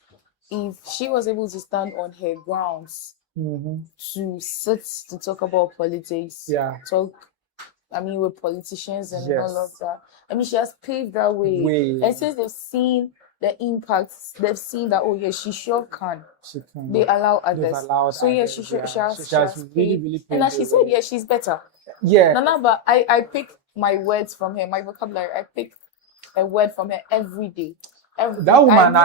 if she was able to stand on her grounds to sit to talk about politics, with politicians and all of that. I mean, she has paved that way. And since they've seen the impacts, they've seen that, oh yeah, she sure can. She can. They allow others. So yeah, she has really and as she said, yeah, she's better. Yeah. Nana Aba, I pick my words from her, my vocabulary. I pick a word from her every day. That woman,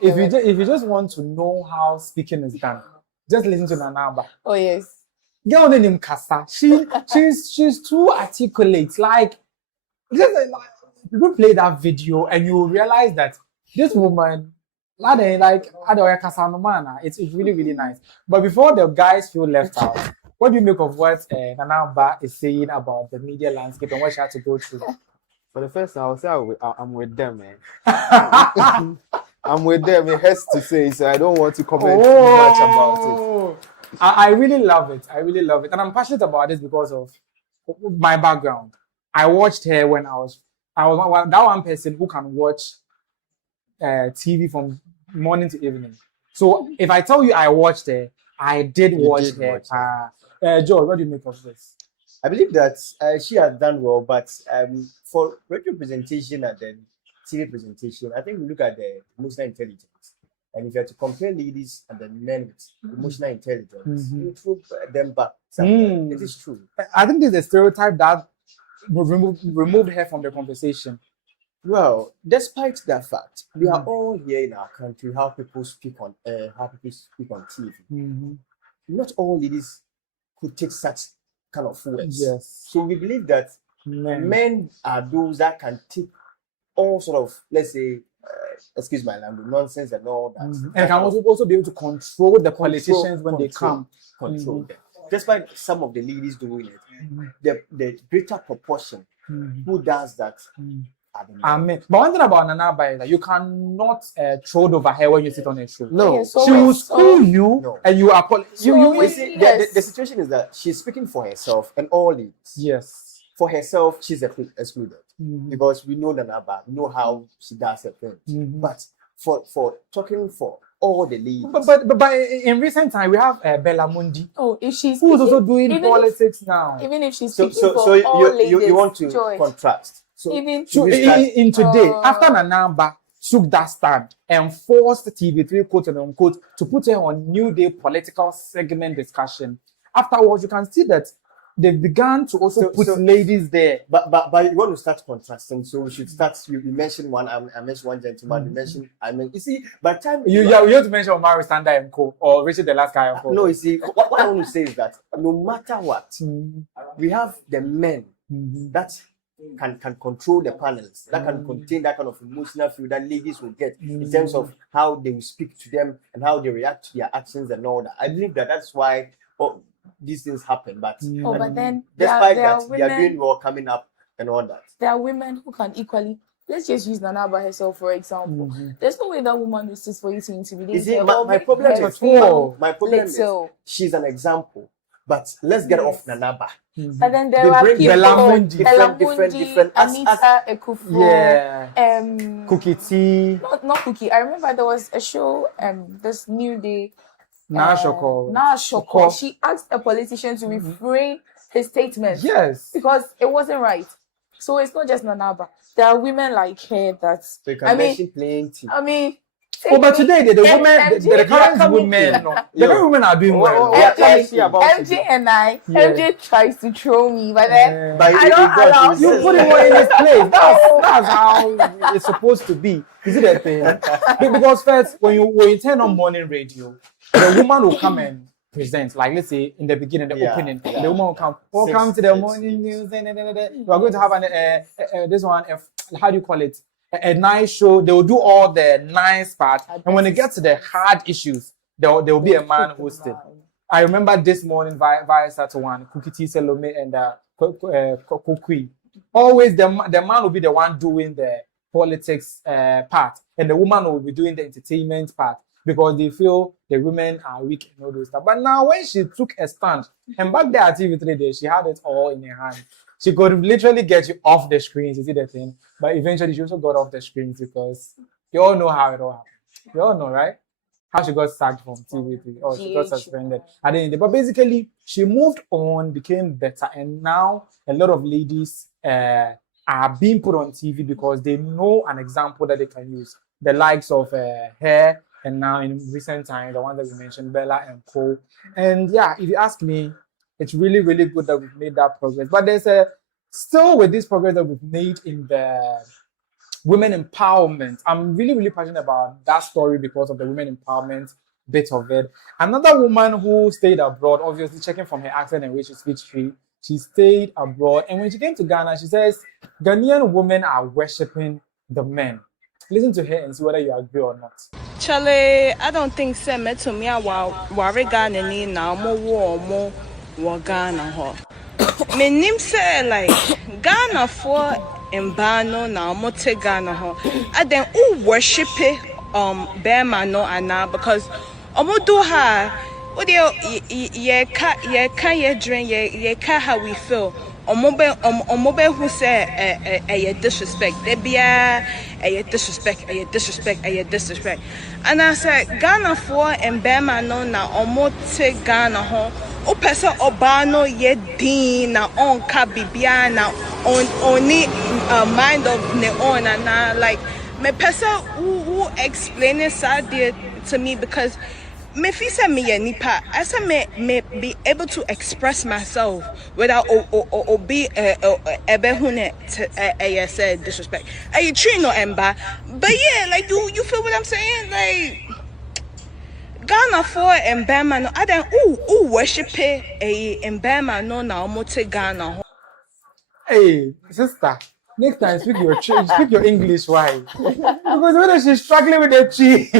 if you just want to know how speaking is done, just listen to Nana Aba. Oh yes. Girl named Kasta. She's too articulate. Like people play that video and you realize that this woman, it's really, really nice. But before the guys feel left out, what do you make of what Nana Aba is saying about the media landscape and what she had to go through? For the first time, I'll say I'm with them, man. I'm with them. It has to say, so I don't want to comment too much about it. I really love it. And I'm passionate about this because of my background. I watched her when I was that one person who can watch TV from morning to evening. So if I tell you I watched her, I did watch her. George, what do you make of this? I believe that she has done well, but for radio presentation and then TV presentation, I think we look at the emotional intelligence. And if you have to compare ladies and the men with emotional intelligence, you throw them back. It is true. I think there's a stereotype that removed her from the conversation. Well, despite that fact, we are all here in our country how people speak on TV. Not all ladies could take such kind of words. Yes. So we believe that men are those that can take all sort of, let's say, excuse my language, nonsense and all that. And can also be able to control the politicians when they come. Control them. Despite some of the ladies doing it, the greater proportion who does that are the men. Amen. But one thing about Nana Aba is that you cannot troll over her when you sit on a show. No. She will school you and you apologize. The situation is that she's speaking for herself and all it. Yes. For herself, she's excluded. Because we know Nana Aba, we know how she does her thing. But for talking for all the ladies. But in recent time, we have Bella Mundi. Oh, if she's who's also doing politics now. Even if she's so you want to contrast. So even in today, after Nana Aba took that stand and forced TV3 quote and unquote to put her on New Day political segment discussion, afterwards you can see that they began to also put ladies there. But you want to start contrasting, so we should start. You mentioned one. I mentioned one gentleman. You mentioned. You see, by the time you have to mention Omar Standa and Co. or Richard the last guy and Co. No, you see, what I want to say is that no matter what, we have the men that can control the panels, that can contain that kind of emotional feel that ladies will get in terms of how they will speak to them and how they react to their actions and all that. I believe that's why these things happen. But but then despite there that, they are doing well coming up and all that. There are women who can equally. Let's just use Nana Aba herself, for example. There's no way that woman will sit for you to intimidate. You see, my problem is she's an example. But let's get off Nana Aba. But then there are people different Anita Ekufuor, Cookie T. Not Cookie. I remember there was a show, this New Day. Nana Shoko. She asked a politician to refrain his statement. Yes. Because it wasn't right. So it's not just Nana Aba. There are women like her that. So you can mention plenty. But today the women, the current women, the current women are doing well. MJ and MJ tries to throw me, but then I don't allow. You put him in his place. That's how it's supposed to be. Is it a thing? Because first, when you turn on morning radio, the woman will come and present. Like let's say in the beginning, the opening, the woman will come. Welcome to the morning news. We are going to have this one. How do you call it? A nice show. They will do all the nice part, and when it gets to the hard issues, there will be a man hosting. I remember this morning via Shatta Wale, Kukiti Salome and Kokui. Always the man will be the one doing the politics part, and the woman will be doing the entertainment part because they feel the women are weak and all those stuff. But now when she took a stand, and back there at TV3 day, she had it all in her hand. She could literally get you off the screens, you see the thing. But eventually she also got off the screens because you all know how it all happened. You all know, right? How she got sacked from TV3 or she got suspended. But basically, she moved on, became better, and now a lot of ladies are being put on TV because they know an example that they can use. The likes of her, and now in recent times, the ones that we mentioned, Bella and Co. And yeah, if you ask me, it's really, really good that we've made that progress. But there's still with this progress that we've made in the women empowerment. I'm really, really passionate about that story because of the women empowerment bit of it. Another woman who stayed abroad, obviously checking from her accent and way she speaks free, she stayed abroad. And when she came to Ghana, she says, Ghanaian women are worshipping the men. Listen to her and see whether you agree or not. Charlie, I don't think so. Me to me, worry Ghana ni na mo Ghana ho. Me nim say like Ghana for embano na mo te Ghana ho. And then who worship Bema no ana because omo do ha. What ye drink ye how we feel. Omobe who say a disrespect. They be a disrespect. And I said Ghana for and Bema no na omote Ghana ho. O pesa obano ye din na on ka bibia na only mind of ne on and like me pesa who explain it to me because me fisa me nipa I said me be able to express myself without or be ebehune said disrespect. You treat no emba, but yeah, like you feel what I'm saying? Like Ghana for Mbema no, I then worship Mbema no na omote Ghana. Hey, sister. Next time, speak your English, why? Because when she's struggling with the chi,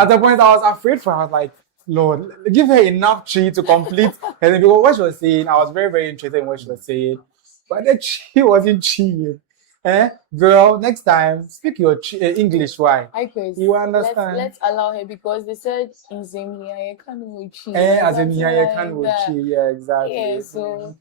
at the point I was afraid for her. I was like, Lord, give her enough chi to complete. And then because what she was saying, I was very, very interested in what she was saying. But the chi wasn't chi. Girl, next time, speak your English, why? You understand? Let's allow her because they said in Zemia, chi. Yeah, exactly. Yeah,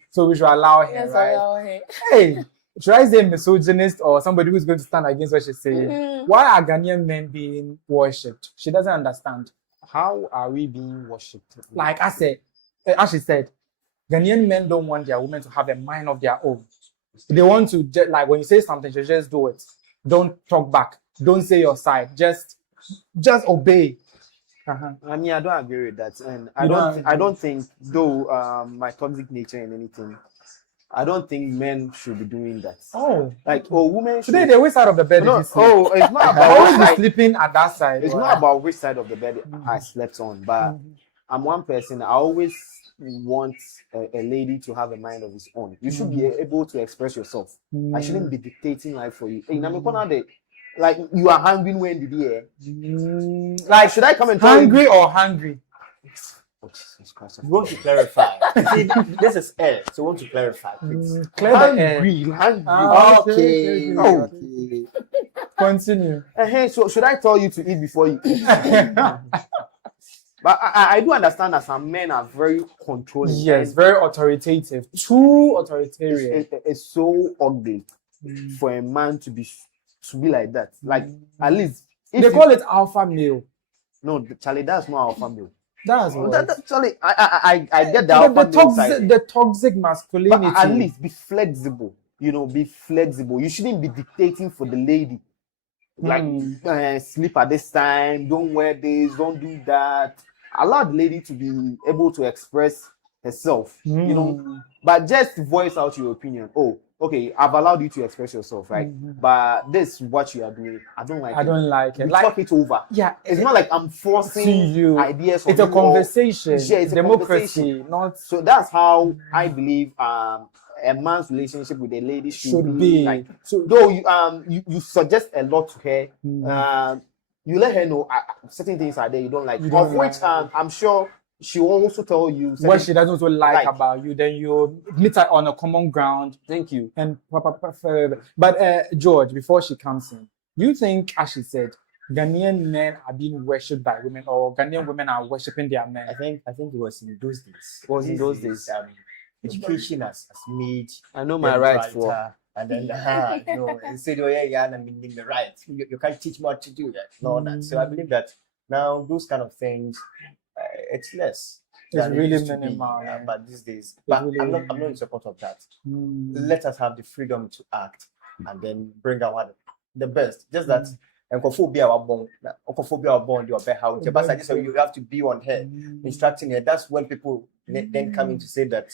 so we should allow her, let's right? allow her. Hey. Should I say misogynist or somebody who's going to stand against what she's saying? Why are Ghanaian men being worshipped? She doesn't understand. How are we being worshipped? Like I said, as she said, Ghanaian men don't want their women to have a mind of their own. They want to, like when you say something, you just do it. Don't talk back. Don't say your side. Just obey. I mean, I don't agree with that, and I don't think though my toxic nature and anything. I don't think men should be doing that. Oh, like women. Today they're which side of the bed? No, it's not about always sleeping at that side. It's not about which side of the bed I slept on, but I'm one person. I always want a lady to have a mind of his own. You should be able to express yourself. I shouldn't be dictating life for you. Hey, like you are hungry when did you? Like should I come and tell hungry or hungry? Oh, Jesus Christ. You want to clarify. See, this is air, so I want to clarify, please. Clear the air. Okay. Okay. Continue. So should I tell you to eat before you eat? But I do understand that some men are very controlling. Yes, very authoritative. Too authoritarian. It's so ugly for a man to be like that. Like at least they call it alpha male. No, Charlie, that's not alpha male. That's what. Charlie, I get the the toxic masculinity. But at least be flexible. Be flexible. You shouldn't be dictating for the lady. Like sleep at this time. Don't wear this. Don't do that. Allow the lady to be able to express herself. But just voice out your opinion. Oh, okay, I've allowed you to express yourself, right? But this is what you are doing. I don't like it. We talk it over. Yeah, it's not like I'm forcing you ideas. It's a conversation. Yeah, it's democracy. Not so. That's how I believe a man's relationship with a lady should be. Like, so though you suggest a lot to her, you let her know certain things are there you don't like. Which I'm sure she will also tell you what she doesn't also like about you. Then you meet her on a common ground. Thank you. And but George, before she comes in, do you think, as she said, Ghanaian men are being worshipped by women, or Ghanaian women are worshipping their men? I think it was in those days. Education has made. I know my rights for. And then you said, oh yeah, I'm meaning the rights. You can't teach me what to do that. No, that. So I believe that now those kind of things, it's less. It's really minimal. But these days, but really I'm not in support of that. Let us have the freedom to act and then bring out the best. Just that. And Kophobia are born your best house. But I just say you have to be on her, instructing her. That's when people then come in to say that.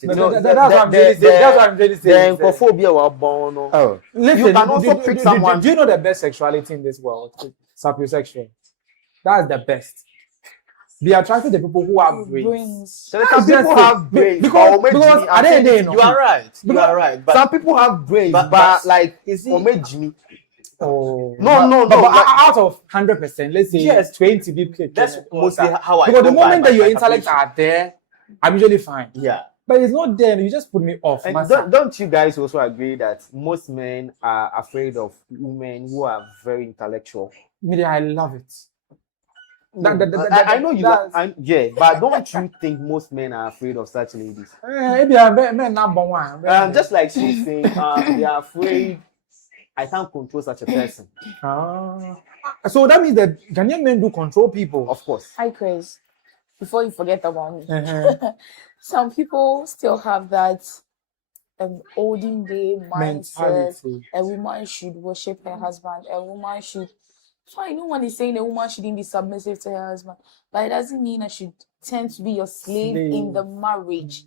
That's what I'm really saying. Then Kophobia were born. Oh, listen, you can also pick someone. Do you know the best sexuality in this world? Sapiosexual. That's the best. Be attracted to people who have brains. Some people have brains. Because at the end of the day, you are right. You are right. But some people have brains, but like, is it Jimmy? Oh no. But out of 100%, let's say yes, 20 people. That's mostly how I. Because the moment that your intellects are there, I'm usually fine. Yeah. But it's not there. You just put me off. And don't you guys also agree that most men are afraid of women who are very intellectual? Media, I love it. I know you. Yeah, but don't you think most men are afraid of such ladies? Maybe men number one. Just like she's saying, they are afraid. I can't control such a person. So that means that Ghanaian men do control people. Of course. Hi, Chris. Before you forget about me, some people still have that olden day mindset. A woman should worship her husband. A woman should. Fine, no one is saying a woman shouldn't be submissive to her husband, but it doesn't mean I should tend to be your slave in the marriage.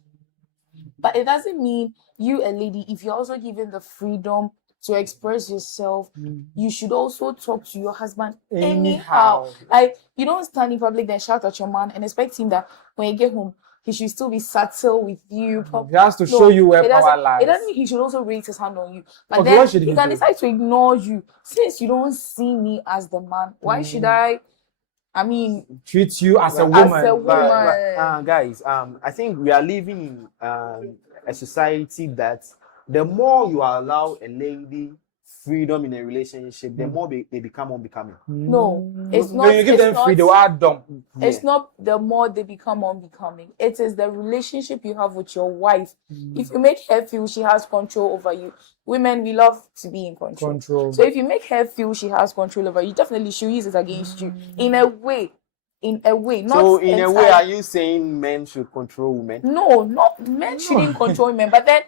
But it doesn't mean you, a lady, if you're also given the freedom to express yourself, you should also talk to your husband anyhow. Like, you don't stand in public and shout at your man and expect him that when you get home, he should still be subtle with you. He has to show you where power lies. It doesn't mean he should also raise his hand on you. But then he can decide to ignore you. Since you don't see me as the man, why should I treat you as a woman? Guys, I think we are living in a society that the more you allow a lady freedom in a relationship, the more they become unbecoming. No, it's not. When you give them freedom, they are dumb. It's not the more they become unbecoming. It is the relationship you have with your wife. If you make her feel she has control over you, women, we love to be in control. So if you make her feel she has control over you, definitely she'll use it against you in a way. Not so in a way, are you saying men should control women? No, not men shouldn't control women, but then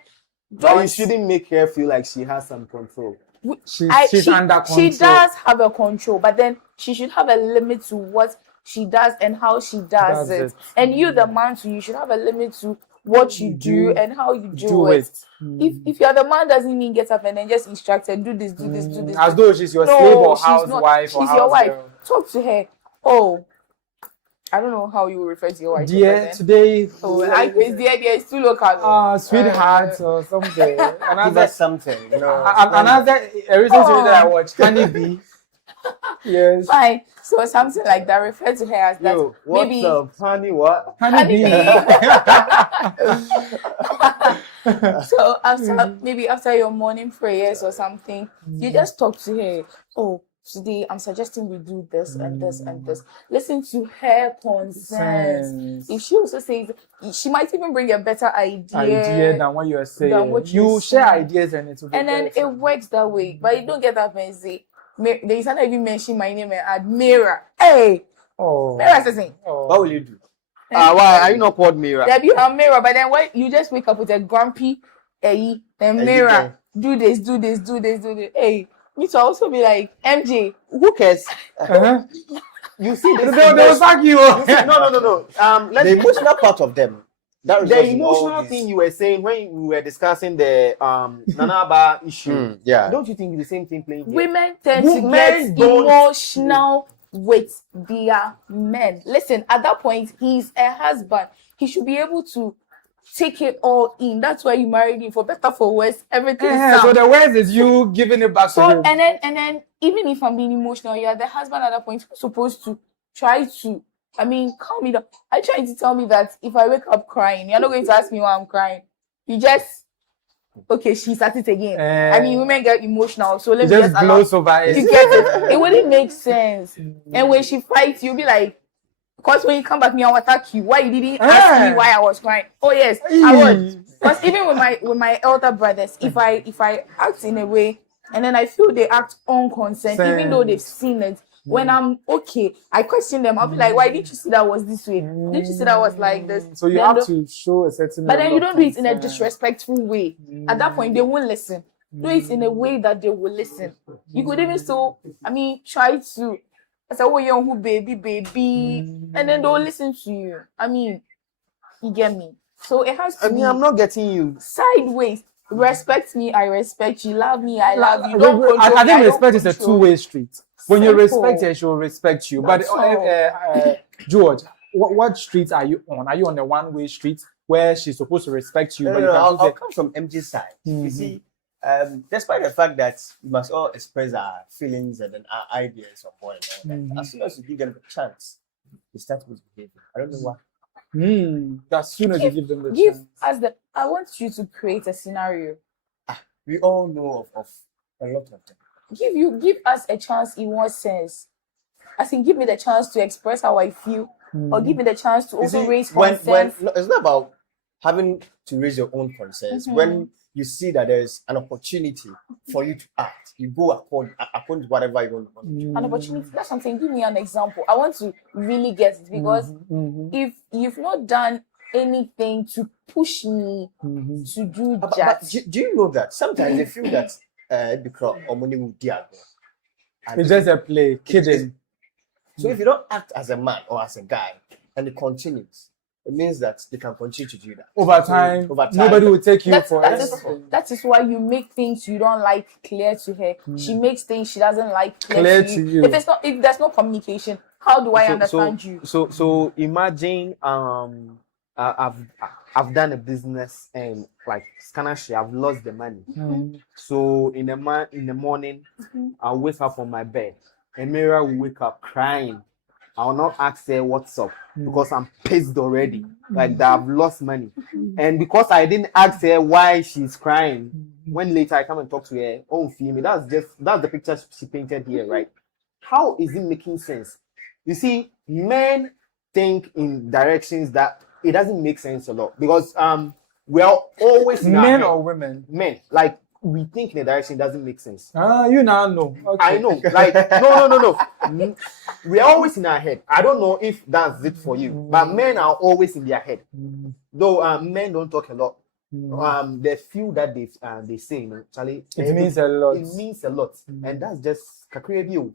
you shouldn't make her feel like she has some control. She's under control. She does have a control, but then she should have a limit to what she does and how she does it. And you, the man, too, you should have a limit to what you do and how you do it. If you're the man, doesn't mean get up and then just instruct her, do this. As though she's your slave or housewife. She's your wife. Talk to her. Oh, I don't know how you refer to your wife. Dear, today. Oh, like dear, it's too local. Sweetheart or something. Another something. Another reason that I watch Honeybee. Yes. Fine. So something like that. Refer to her as that. Yo, what's maybe up, honey? What? Honeybee. So after your morning prayers or something, you just talk to her. Oh, today I'm suggesting we do this and this and this. Listen to her concerns. If she also says, she might even bring a better idea than what you are saying. You share ideas and it will be then it works that way. But you don't get that and say, they not even mention my name and add Mira. Hey, Mira says, what will you do? Why are you not called Mira? There be a Mira, but then what you just wake up with a grumpy, then Mira, do this. Hey. Me to also be like, MJ, who cares? You see, they will sack you. No. The emotional part of them. The emotional thing you were saying when we were discussing the Nana Aba issue. Don't you think the same thing playing here? Women tend to get emotional with their men. Listen, at that point, he's a husband. He should be able to take it all in. That's why you married him, for better, for worse, everything. So the worst is you giving it back to him. And then even if I'm being emotional, you're the husband at that point, you're supposed to try to I mean, calm me down. Are you trying to tell me that if I wake up crying, you're not going to ask me why I'm crying? You just, okay, she's at it again. I mean, women get emotional, so let me just gloss over it. You get it? It wouldn't make sense. And when she fights, you'll be like, because when you come back, me, I'll attack you. Why you didn't ask me why I was crying? Oh yes, I would. Because even with my elder brothers, if I act in a way and then I feel they act unconcerned, even though they've seen it, when I'm okay, I question them. I'll be like, why didn't you see that was this way? Didn't you see that was like this? So you have to show a certain. But then you don't do it in a disrespectful way. At that point, they won't listen. Do it in a way that they will listen. You could even try to. I said, oh, young who baby, and then they'll listen to you. I mean, you get me. So it has to be. I'm not getting you. Sideways. Respect me, I respect you. Love me, I love you. Don't control I think me, respect is a two-way street. When you respect her, she will respect you. But George, what street are you on? Are you on the one-way street where she's supposed to respect you? No, I'll come from MG's side. You see, despite the fact that we must all express our feelings and our ideas of one another, as soon as you give them the chance, they start misbehaving. I don't know why. As soon as you give them the chance. I want you to create a scenario. We all know of a lot of them. Give us a chance in what sense? As in, give me the chance to express how I feel, or give me the chance to also raise concerns. It's not about having to raise your own concerns. When you see that there's an opportunity for you to act, you go according to whatever you want to do. An opportunity, that's something. Give me an example. I want to really get it, because if you've not done anything to push me to do that. But do you know that sometimes they feel that it's just a play, kidding. So if you don't act as a man or as a guy and it continues, it means that they can continue to do that. Over time, nobody will take you for it. That is why you make things you don't like clear to her. She makes things she doesn't like clear to you. If there's no communication, how do I understand you? So imagine I've done a business and like Scanashi, I've lost the money. So in the morning, I'll wake up on my bed and Mira will wake up crying. I'll not ask her what's up because I'm pissed already. Like that I've lost money. And because I didn't ask her why she's crying, when later I come and talk to her, oh Fimi, that's the picture she painted here, right? How is it making sense? You see, men think in directions that it doesn't make sense a lot, because we are always men or women. Men, like we think in a direction doesn't make sense. You now know. Okay. I know, like no. We are always in our head. I don't know if that's it for you, but men are always in their head. Though men don't talk a lot. The few that they say, you know, Charlie, it means a lot. It means a lot, and that's just kakrebi.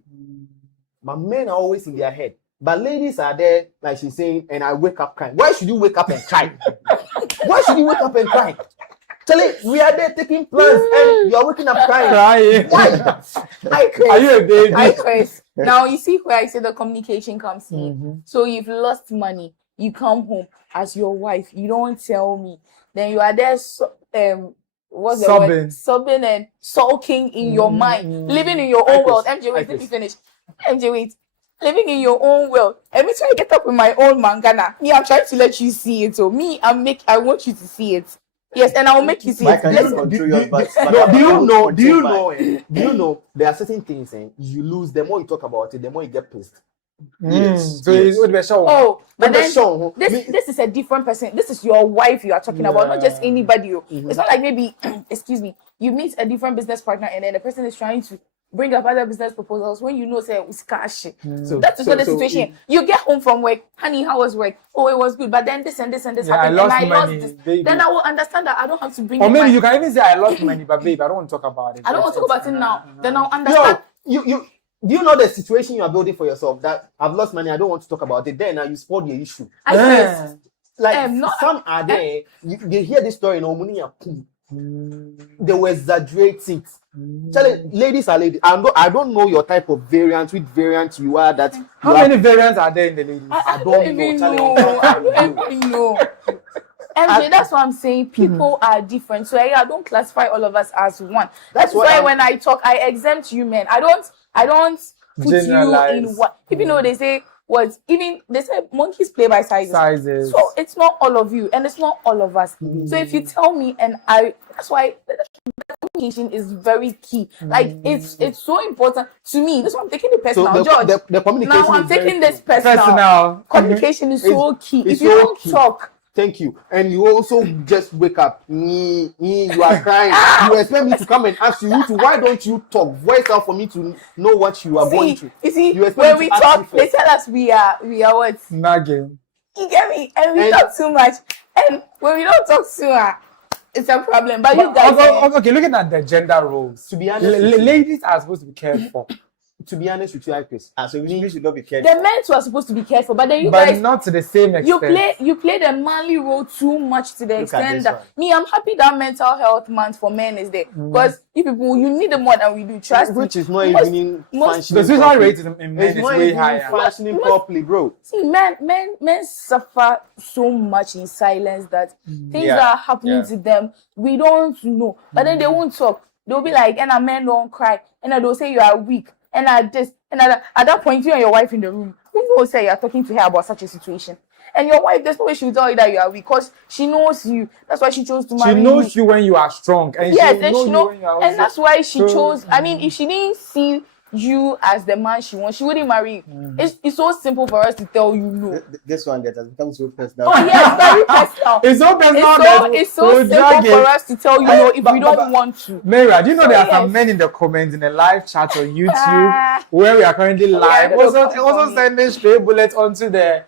But men are always in their head. But ladies are there, like she's saying, and I wake up crying. Why should you wake up and cry? Why should you wake up and cry? Charlie, we are there taking plans and you are waking up crying. Why? Are you a baby? Hi, Chris. Now you see where I say the communication comes in. So you've lost money. You come home as your wife. You don't tell me. Then you are there sobbing and sulking in your mind, living in your own world. MJ, wait, let me finish. MJ, wait. Living in your own world. Let me try to get up in my own mangana. Me, I'm trying to let you see it. So me, I want you to see it. Yes, and I'll make you see it. Do you know there are certain things you lose. The more you talk about it, the more you get pissed. Yes. Oh, but then this is a different person. This is your wife you are talking about, not just anybody. It's not like maybe, excuse me, you meet a different business partner and then the person is trying to bring up other business proposals when you know say it's cash. So that's not the situation. You get home from work, honey, how was work? Oh, it was good, but then this and this and this happened, and I lost this. Baby. Then I will understand that I don't have to bring. Or maybe you can even say I lost money, but babe, I don't want to talk about it. I don't want to talk about it now. Then I'll understand. Do you know the situation you are building for yourself? That I've lost money, I don't want to talk about it. Then you spoil the issue. Some are there. They hear this story, they will exaggerate it. Ladies are ladies. I don't know your type of variant, which variant you are. How many variants are there in the ladies? I don't even know. I don't even know. MJ, that's what I'm saying. People are different. So I don't classify all of us as one. That's why when I talk, I exempt you men. I don't put you in what. Even though they say what even they say monkeys play by sizes. So it's not all of you and it's not all of us. So if you tell me and that's why communication is very key. Like it's so important to me. That's why I'm taking the personal. So George, the communication now I'm is taking very this personal. Communication is so key. If you don't talk. Thank you. And you also just wake up. You are crying. You expect me to come and ask you, why don't you talk? Voice out for me to know what you are going through. You see, when we talk, they tell us we are what? Nagging. You get me? And we talk too much. And when we don't talk too much, it's a problem. But you guys... Okay, looking at the gender roles, to be honest, ladies are supposed to be cared for. To be honest with you, Chris, so we should not be careful. The men too are supposed to be careful, but then but not to the same extent. You play the manly role too much to the extent that I'm happy that mental health month for men is there because you people you need it more than we do. Trust which me. is not even the suicide rate in men is way higher. Functioning properly, bro. See, men suffer so much in silence that things that are happening to them we don't know, but then they won't talk. They'll be like, and a man don't cry, and they'll say you are weak. And at that point, you and your wife in the room, who will say you're talking to her about such a situation? And your wife, there's no way she will tell you that you are weak because she knows you. That's why she chose to marry you. She knows you when you are strong. And yes, she knows you when you are and that's why she chose. I mean, if she didn't see you as the man she wants, she wouldn't marry you. It's so simple for us to tell you no. This one that has become so personal. Oh yes, very personal. It's so personal. It's so simple for us to tell you no if we don't want to. Mara, do you know there are some men in the comments in the live chat on YouTube where we are currently live, also sending stray bullets onto the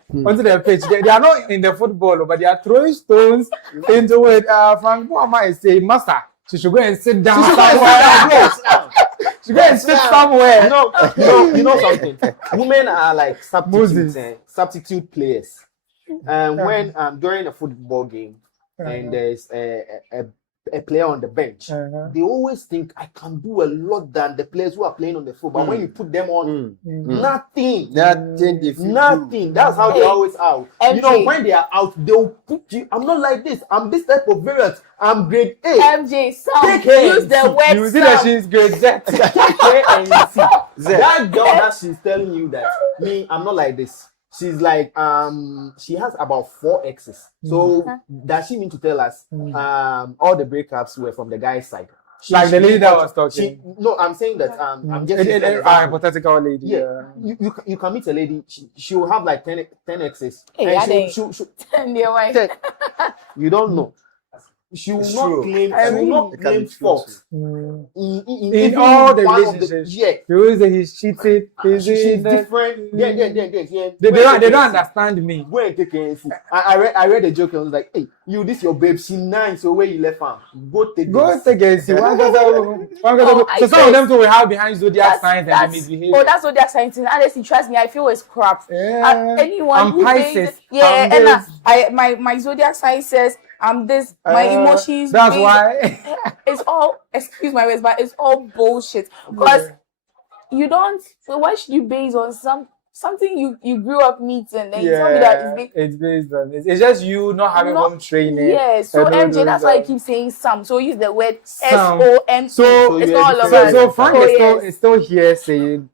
pitch. They are not in the football, but they are throwing stones into it. Frank Boama is saying, Master, she should go and sit down somewhere. She go and sit somewhere. You know something. Women are like substitute players. When during a football game and there's a player on the bench, they always think I can do a lot than the players who are playing on the field. But when you put them on, nothing. That's how they always out. You know, when they are out, they'll put you. I'm not like this. I'm this type of variant. I'm grade A. MJ, use the word. You see that she's grade Z. That girl that she's telling you that I'm not like this. She's like she has about 4 exes. So does she mean to tell us all the breakups were from the guy's side? Like the lady that was talking. No, I'm saying that I'm just a hypothetical lady. Yeah. You can meet a lady, she will have like 10 exes. Hey, and she'll 10 year wife. You don't know. She will not claim fault in all the relationships. You always say he's cheating. She's different. They don't understand me. Go and take care. I read the joke and I was like, hey, this your babe. She 9, so where you left her? Go take it. So some of them too will have behind zodiac signs and they misbehave. Oh, that's zodiac signs. Honestly, trust me, I feel it's crap. Anyone who Pisces. and my zodiac sign says I'm this, my emotions. That's why. It's all, excuse my words, but it's all bullshit. Because you don't, so why should you base on something you grew up meeting and then you tell me that it's based on this. It's just you not having home training. Yeah, so MJ, that's why I keep saying some. So use the word SOM. So it's not all of us. So Frank is still here saying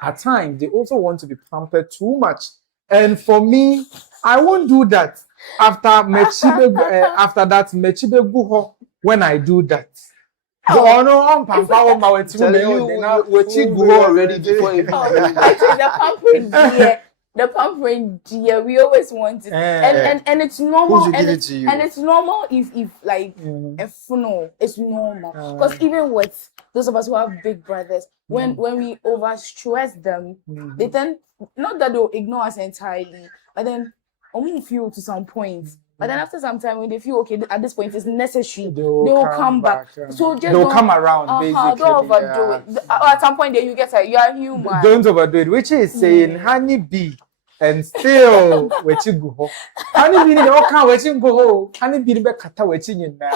at times they also want to be pampered too much. And for me, I won't do that. After that, Mechibe Guho, when I do that. Oh no, I'm pampering already before the pampering dear, we always want it. And it's normal. And it's normal if like it's normal. Because even with those of us who have big brothers, when we overstress them, they tend not that they'll ignore us entirely, but then feel to some point. But then after some time, when they feel okay, at this point it's necessary, they will come back. So just they'll come around, basically. Don't overdo it. At some point, then you get you are human. Don't overdo it, which is saying honey bee and still wechi go. Honey bee, they all come wechi go. Honey bee, be kata wechi nyina.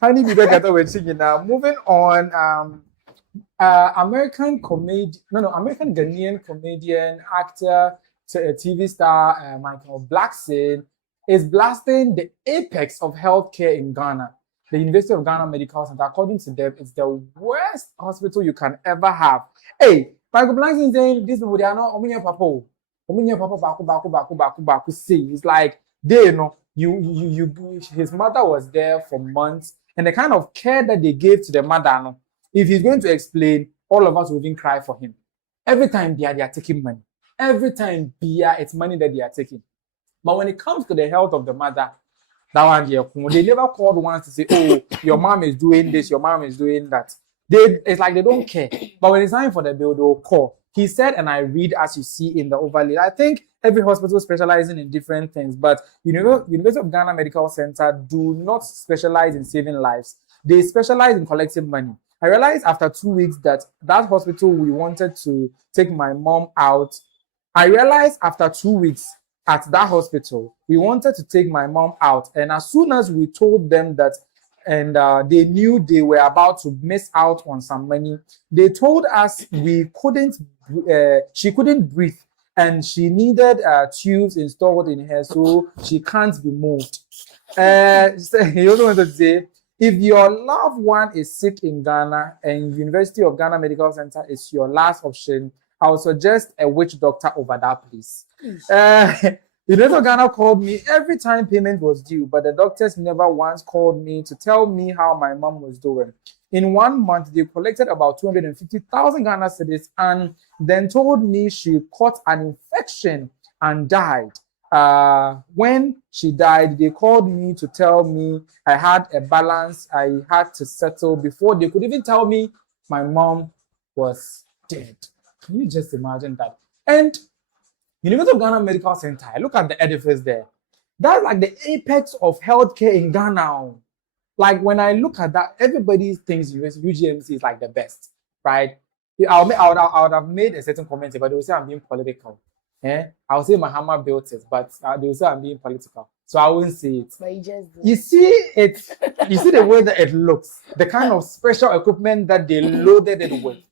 Honey bee be kata wechi nyina. Moving on, American Ghanaian comedian, actor, TV star Michael Blackson is blasting the apex of healthcare in Ghana. The University of Ghana Medikal Center, according to them, it's the worst hospital you can ever have. Hey, Michael Blackson saying these people they are not Omunye Papa baku say. It's like they know his mother was there for months, and the kind of care that they gave to the mother. No, if he's going to explain, all of us will even cry for him. Every time they are taking money. Every time it's money that they are taking. But when it comes to the health of the mother, that one they never called once to say, oh, your mom is doing this, your mom is doing that. It's like they don't care. But when it's time for the bill, they'll call. He said, and I read as you see in the overlay, I think every hospital specializing in different things, but University of Ghana Medical Center do not specialize in saving lives. They specialize in collecting money. I realized after 2 weeks that hospital we wanted to take my mom out. I realized after 2 weeks at that hospital, we wanted to take my mom out. And as soon as we told them that, and they knew they were about to miss out on some money, they told us she couldn't breathe and she needed tubes installed in her so she can't be moved. He also wanted to say, if your loved one is sick in Ghana and University of Ghana Medical Center is your last option, I would suggest a witch doctor over that place. University of Ghana called me every time payment was due, but the doctors never once called me to tell me how my mom was doing. In 1 month, they collected about 250,000 Ghana cedis and then told me she caught an infection and died. When she died, they called me to tell me I had a balance I had to settle before they could even tell me my mom was dead. Can you just imagine that? And University of Ghana Medical Center, look at the edifice there. That's like the apex of healthcare in Ghana. Like when I look at that, everybody thinks UGMC is like the best, right? I would have made a certain comment, but they will say I'm being political. I will say Mahama built it, but they will say I'm being political. So I won't say it. But you see it, you see the way that it looks, the kind of special equipment that they loaded it with.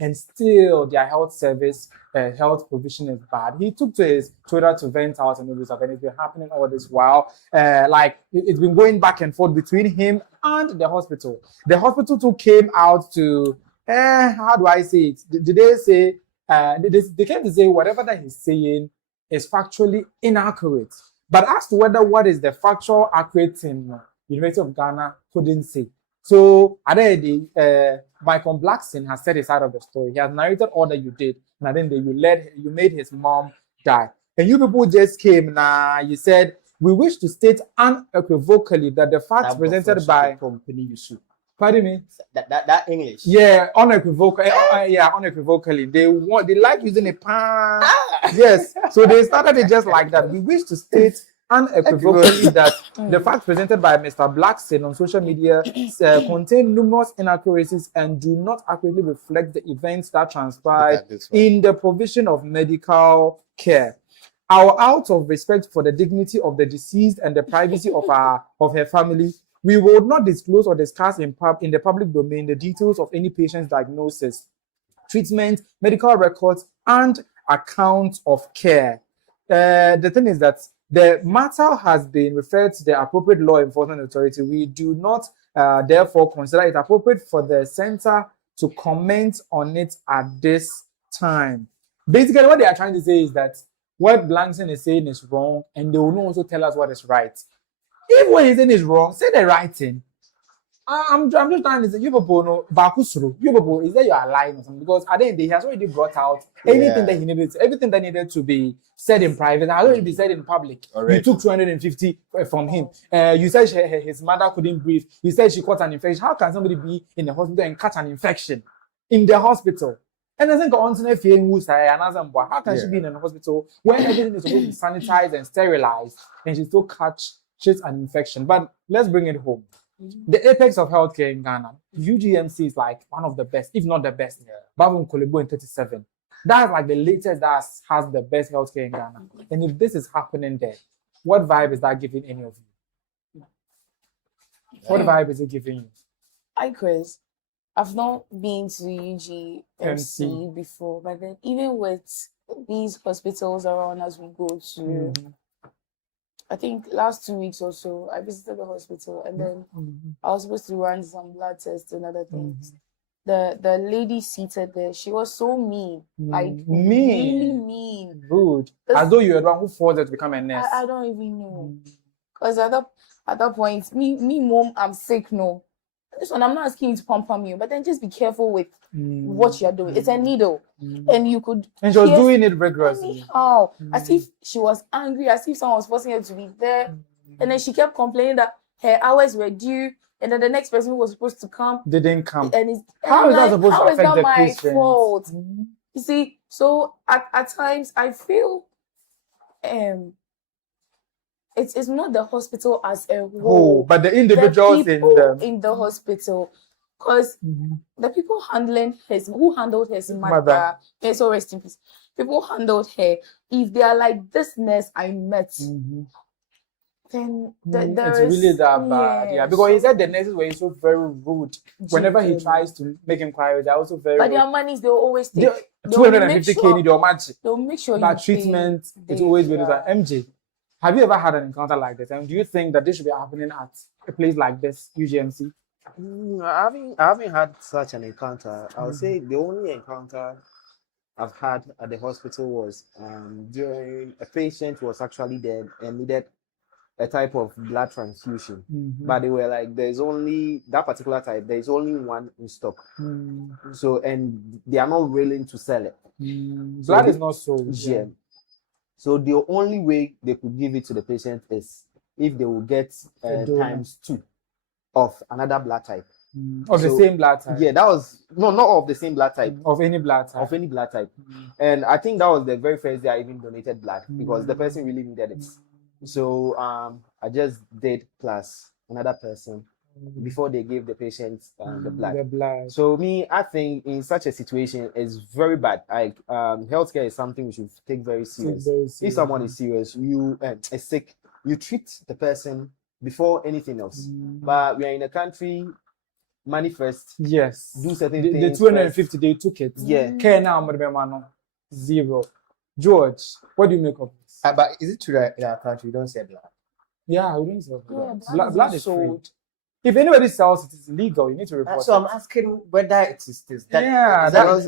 And still their health service, health provision is bad. He took to his Twitter to vent out and it's been happening all this while. Like it's been going back and forth between him and the hospital. The hospital too came out to, how do I say it? Did they say, they came to say whatever that he's saying is factually inaccurate. But as to what is the factual accurate thing, University of Ghana couldn't say. So at the end of the day, Michael Blackson has said his side of the story. He has narrated all that you did, and then you made his mom die. And you people just came now. You said we wish to state unequivocally that the facts presented by company Yusuf. Pardon me. That English. Yeah, unequivocally. Yeah, unequivocally. They like using a pan. Yes. So they started it just like that. We wish to state unequivocally that the facts presented by Mr. Blackson on social media contain numerous inaccuracies and do not accurately reflect the events that transpired in the provision of medical care. Out of respect for the dignity of the deceased and the privacy of her family, we will not disclose or discuss in the public domain the details of any patient's diagnosis, treatment, medical records, and accounts of care. The thing is that the matter has been referred to the appropriate law enforcement authority. We do not, therefore, consider it appropriate for the center to comment on it at this time. Basically, what they are trying to say is that what Blackson is saying is wrong, and they will not also tell us what is right. If what he's saying is wrong, say the right thing. I'm just trying to say, you people know, Bakusuru, you people, is that you are lying or something? Because at the end of the day, he has already brought out anything that he needed, everything that needed to be said in private, has already been said in public. You took 250 from him. You said his mother couldn't breathe. You said she caught an infection. How can somebody be in the hospital and catch an infection in the hospital? And I think how can she be in a hospital when everything is supposed to be sanitized and sterilized and she still catches an infection? But let's bring it home. The apex of healthcare in Ghana, UGMC is like one of the best, if not the best. Babun Kolebo in 37. That's like the latest that has the best healthcare in Ghana. And if this is happening there, what vibe is that giving any of you? What vibe is it giving you? Hi, Chris. I've not been to UGMC before, but then even with these hospitals around as we go to, I think last 2 weeks or so, I visited the hospital and then I was supposed to run some blood tests and other things. the lady seated there, she was so mean, like mean, really mean, rude, as though you were the one who forced her to become a nurse. I don't even know, because at that point, me mom, I'm sick, no. This one, I'm not asking you to pump me, but then just be careful with what you're doing. It's a needle, and you could. And she was doing it rigorously. Anyhow, as if she was angry, as if someone was forcing her to be there, and then she kept complaining that her hours were due, and then the next person who was supposed to come didn't come. And how is that supposed to affect the patients? My fault? You see, so at times I feel, it's not the hospital as a whole, but the individuals in the hospital, because the people who handled his mother, so rest in peace. People handled her. If they are like this nurse I met, then it's really that bad. Yeah, because he said the nurses were so very rude. Whenever he tries to make inquiries, they're also very. But their monies they'll always take. 250K in match. They'll make sure that treatment is always with MJ. Have you ever had an encounter like this? And do you think that this should be happening at a place like this, UGMC? I haven't had such an encounter. I would say the only encounter I've had at the hospital was during a patient was actually there and needed a type of blood transfusion. But they were like, there's only that particular type, there's only one in stock. So, and they are not willing to sell it. Blood is not sold. Yeah. So the only way they could give it to the patient is if they will get ×2 of another blood type. Of the same blood type? Yeah, that was, no, not of the same blood type. Of any blood type? Of any blood type. And I think that was the very first day I even donated blood because the person really needed it. So I just did plus another person before they gave the patient the blood. So I think in such a situation it's very bad. Like healthcare is something we should take very serious. If someone is serious, is sick, you treat the person before anything else. But we are in a country, money first. Yes. Do certain things. The 250 they took it. Yeah. Care now, zero. George, what do you make of this? But is it true that in our country we don't sell blood? Yeah, we don't sell blood. Blood is sold. free. If anybody sells it, it's illegal. You need to report so it. I'm asking whether it is that. Yeah, that's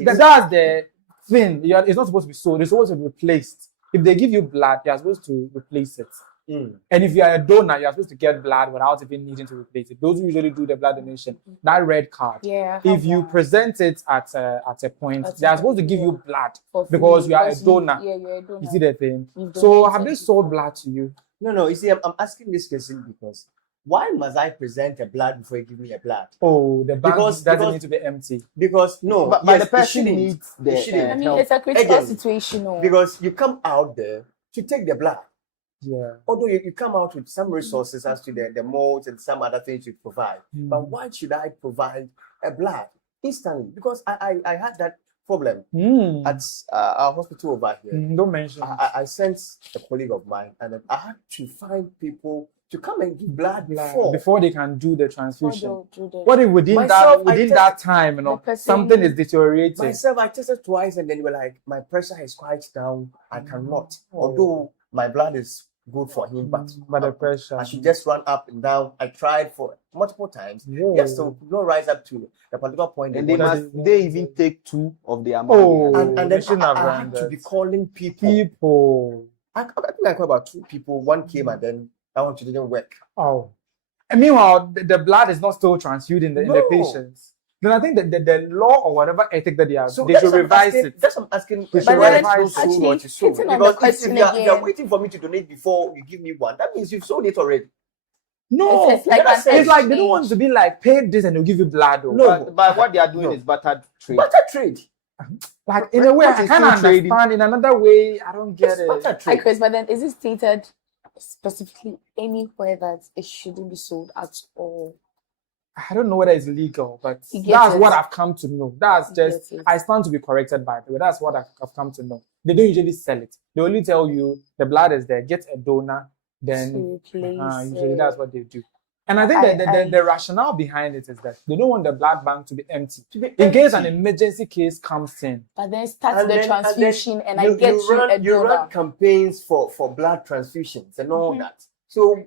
the thing. It's not supposed to be sold. It's supposed to be replaced. If they give you blood, you're supposed to replace it. And if you are a donor, you're supposed to get blood without even needing to replace it. Those who usually do the blood donation, that red card. Yeah. If you present it at a point, they are supposed to give you blood because you are a donor. Yeah, you're a donor. You see the thing? So have they sold blood to you? No. You see, I'm asking this question because why must I present a blood before you give me a blood? Oh, the bank doesn't need to be empty. Because but the person needs the I mean, it's a critical situation. Because you come out there to take the blood. Yeah. Although you come out with some resources as to the molds and some other things you provide. But why should I provide a blood instantly? Because I had that problem at our hospital over here. Don't mention. I sent a colleague of mine and then I had to find people to come and give blood before they can do the transfusion. What if within that time, something is deteriorating? Myself, I tested twice and then they were like, my pressure is quite down. I cannot. Although my blood is good for him, but the pressure. I should just run up and down. I tried for multiple times. Yes, so could not rise up to the particular point. And they even take 2 of the amount. And then I had to be calling people. I think I called about 2 people. One came and then that one didn't work. Oh. And meanwhile, the blood is not still transfused in the patients. Then I think that the law or whatever ethic that they have, they should revise it. That's what I'm asking. They should revise it. Because if you are waiting for me to donate before you give me one, that means you've sold it already. No, it's like they don't want to be like, pay this and they'll give you blood. No, but what they are doing is barter trade. Barter trade. Like in a way, I can't understand. In another way, I don't get it. Hi, Chris, but then is it stated specifically anywhere that it shouldn't be sold at all? I don't know whether it's legal, but that's what I've come to know. That's just, I stand to be corrected by the way. That's what I've come to know. They don't usually sell it. They only tell you the blood is there, get a donor, then usually that's what they do. And I think the rationale behind it is that they don't want the blood bank to be empty. In case an emergency case comes in. But then start the transfusion and I get you a donor. You run campaigns for blood transfusions and all that. So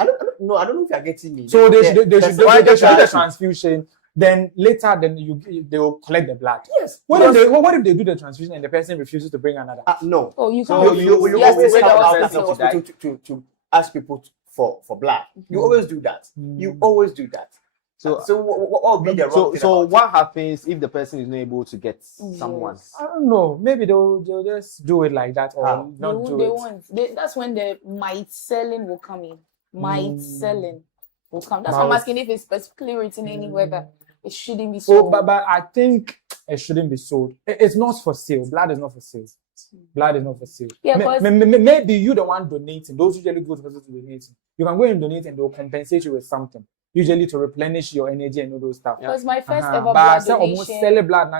I don't know if you're getting me. So they should do the transfusion. then later they will collect the blood. Yes. What if they do the transfusion and the person refuses to bring another? No. Oh, you So can't. you always have have to out the hospital to ask people for blood. You always do that. You always do that. So what would be the wrong thing? So what happens if the person is not able to get someone? I don't know. Maybe they'll just do it like that or not do it. That's when the might selling will come in. Might selling will come. That's why I'm asking if it's specifically written anywhere that it shouldn't be sold. But I think it shouldn't be sold. It's not for sale. Blood is not for sale. Blood is not for sale. Yeah, maybe you the one donating. Those usually go to the person donating. You can go and donate and they'll compensate you with something. Usually to replenish your energy and all those stuff. Because my first ever blood donation. Blood,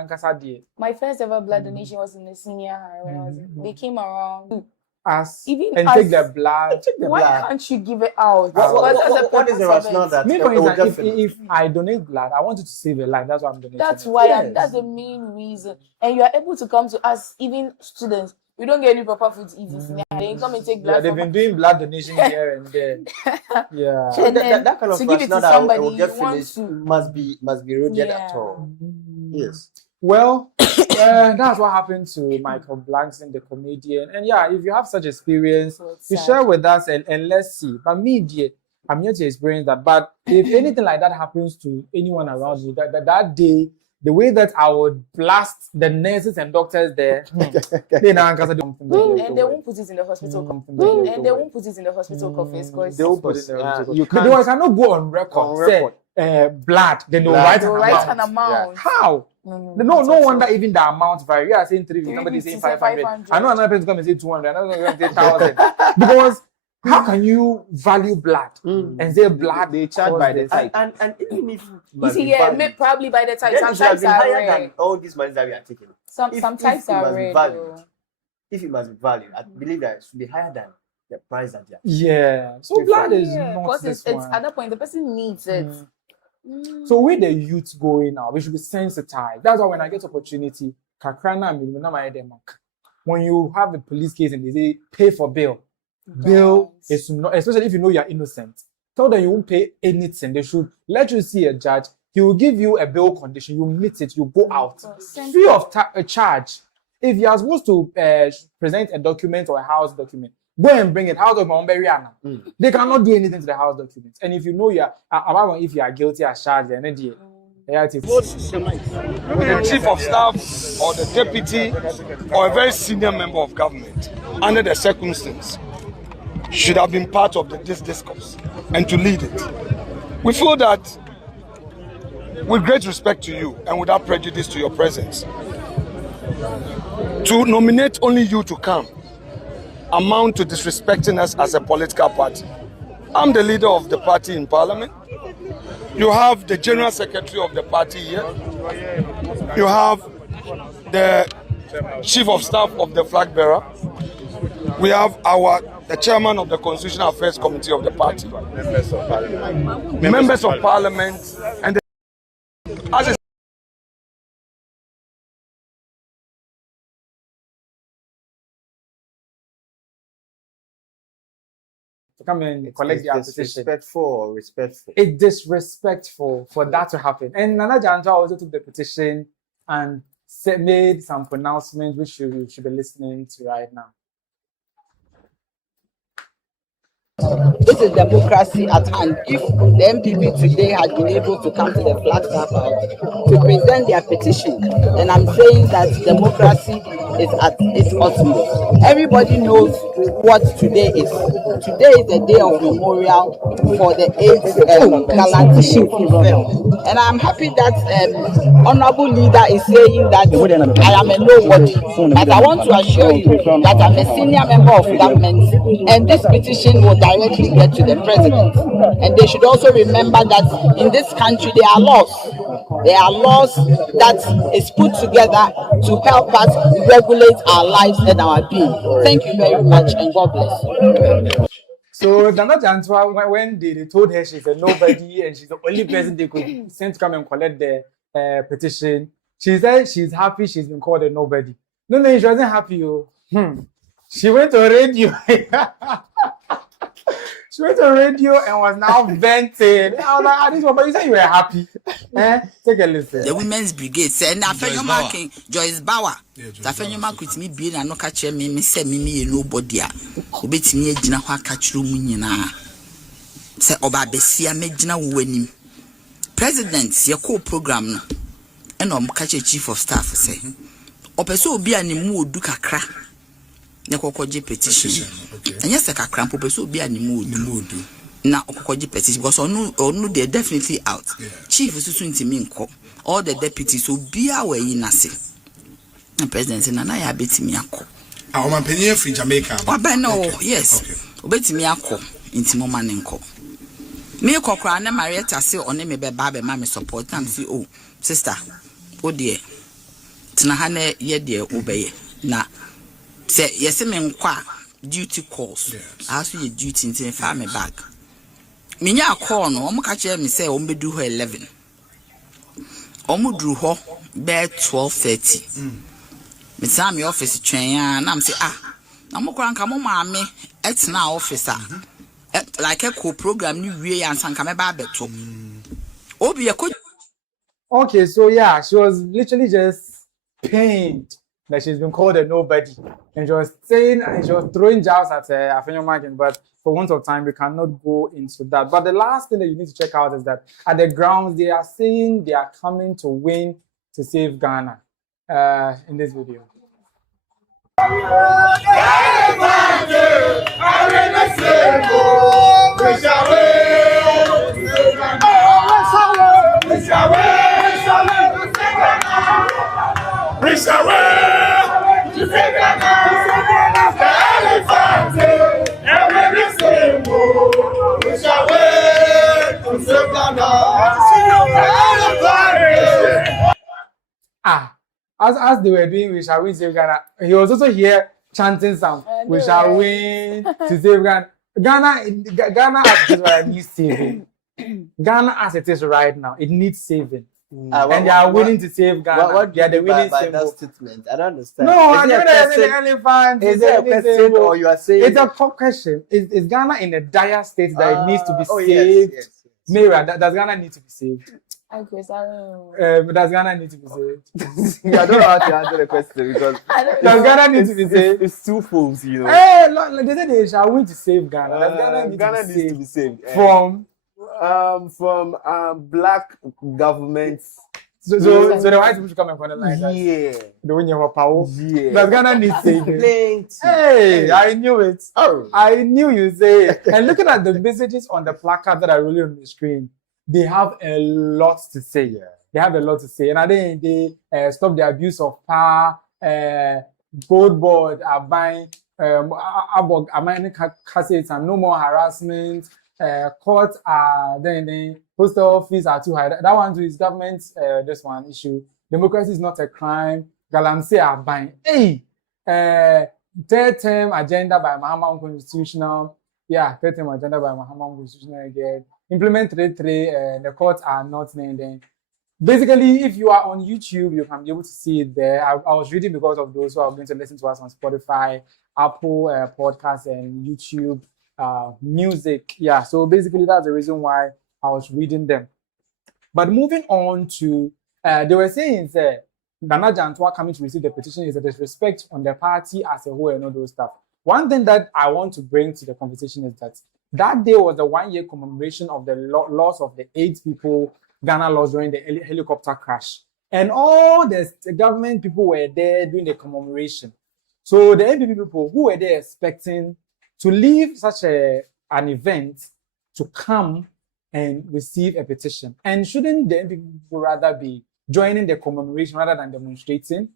my first ever blood donation was in the senior high when they came around. Take the blood. Why can't you give it out? What is the rationale that? Me, for instance, if I donate blood, I want you to save a life. That's why I'm donating. That's why that's the main reason. And you are able to come to us, even students. We don't get any proper food to eat in senior high. They come and take blood. Yeah, they've been doing blood donation here and there. Yeah. So that kind of to give it to somebody you want to must be rooted at all. Yes. Well, that's what happened to Michael Blackson, the comedian. And yeah, if you have such experience, you share with us and let's see. But me, dear, I'm yet to experience that. But if anything like that happens to anyone around you, that day, the way that I would blast the nurses and doctors there, and they won't put it in the hospital. And they won't put it in the hospital coffers because they won't put it in the hospital. You cannot go on record. Say, blood. Then they'll write an amount. Yeah. How? No wonder even the amount vary. You are saying 350, somebody saying 500. I know another person come and say 200. Another person say 1,000. Because how can you value blood and say blood? They charge by the type. And even if you see, probably by the type. Some types are higher rare. than all these money that we are taking. Some types are rare. If it must be valued, I believe that it should be higher than the price that they are. Yeah. So blood is not because this it's one. at that point the person needs it. So with the youth going now, we should be sensitized. That's why when I get opportunity, when you have a police case and they say pay for bail, bail is not, especially if you know you're innocent. Tell them you won't pay anything. They should let you see a judge. He will give you a bail condition. You meet it. You go out free of charge. If you are supposed to present a document or a house document, go and bring it. House of Momberiana. They cannot do anything to the house documents. And if you know if you are guilty as charged, then the chief of staff or the deputy or a very senior member of government, under the circumstance, should have been part of this discourse and to lead it. We feel that, with great respect to you and without prejudice to your presence, to nominate only you to come amount to disrespecting us as a political party. I'm the leader of the party in parliament. You have the general secretary of the party here. You have the chief of staff of the flag bearer. We have the chairman of the Constitutional Affairs Committee of the party. Members of parliament. And to come and collect the application. Disrespectful or respectful? It's disrespectful for that to happen. And Nana Jantuah also took the petition and made some pronouncements which you should be listening to right now. This is democracy at hand. If the MPP today had been able to come to the Flagstaff House to present their petition, then I'm saying that democracy is at its utmost. Everybody knows what today is. Today is a day of memorial for the 8th gallant film. And I'm happy that honorable leader is saying that I am a nobody. But I want to assure you that I'm a senior member of government, and this petition will directly get to the president. And they should also remember that in this country there are laws. There are laws that is put together to help us regulate our lives and our being. Thank you very much, and God bless you. So Nana Jantuah, when they told her she's a nobody and she's the only person they could send to come and collect the petition, she said she's happy she's been called a nobody. No, she wasn't happy. She went to radio. She went to radio and was now venting. I was like, this one, but you said you were happy. Take a listen. The women's brigade said, "Na fenyo marking Joyce Bauer. Na fenyo mark with me being and no catch me say me nobody a. Obetimi agina ho akachiro mu nyina. Say oba besia megina wo anim. President ye call program no. And catch chief of staff say. Opeso obi animu odu kakra. Ne kokoje petition. And yes, kakra opeso obi animu odu. Na okokoje petition because onu they definitely out. Chief susu ntimi nko. All the deputies obi a we yinase. And president say Nana ya betimi akọ. Ah, o man penye free Jamaica. Oba no, yes. Obetimi akọ ntimo man nko. Me kokra na Marietta say one me be ba be ma me support am say oh sister o dear tina ha na ye dear obeye na say yes me nkwa duty calls aso ye duty ntin fa me bag me nya call no omo ka kire me say o medu ho 11 omo dru ho be 12:30 me say me office twen ya na me say na mo kora nka mo ma me etina office like a co-program ni wie ansa nka me ba beto obi ye ko. Okay, so yeah, she was literally just pained that she's been called a nobody. And she was saying, and she was throwing jabs at Afenyo Martin, but for want of time, we cannot go into that. But the last thing that you need to check out is that at the grounds, they are saying they are coming to win to save Ghana in this video. As they were doing, we shall win save Ghana. He was also here chanting some. We shall win to save Ghana. Ghana as it is right needs saving. Ghana as it is right now, it needs saving. And they are willing to save Ghana. What they are the winning by that statement? I don't understand. No, I don't know elephant. Is it a question or you are saying it's a question? Is Ghana in a dire state that it needs to be saved? Yes. Mira, does Ghana need to be saved? I guess I don't know. Does Ghana need to be saved? I don't know how to answer the question because does Ghana need to be saved? It's twofold, you know. They said they shall win to save Ghana. Does Ghana needs to be saved from black governments. So the white people should come and colonize us. Yeah. The win your power. Yeah. Does Ghana need saving? Plenty. Hey, I knew it. Oh, I knew you say it. And looking at the messages on the placard that are really on the screen, they have a lot to say. Yeah. They have a lot to say. And I think they stop the abuse of power. Gold board are buying cassettes and no more harassment. Courts are then postal fees are too high. That one too is government. This one issue. Democracy is not a crime. Galamsey are buying. Hey, third term agenda by Mahama unconstitutional. Yeah, third term agenda by Mahama unconstitutional again. Implement 3.3. The courts are not named. Basically, if you are on YouTube, you can be able to see it there. I was reading because of those who are going to listen to us on Spotify, Apple Podcasts, and YouTube music. Yeah, so basically that's the reason why I was reading them. But moving on to, they were saying that Nana Jantuah coming to receive the petition is a disrespect on the party as a whole and all those stuff. One thing that I want to bring to the conversation is that day was the 1-year commemoration of the loss of the 8 people Ghana lost during the helicopter crash. And all the government people were there doing the commemoration. So the NPP people who were there expecting to leave such an event to come and receive a petition. And shouldn't the NPP people rather be joining the commemoration rather than demonstrating?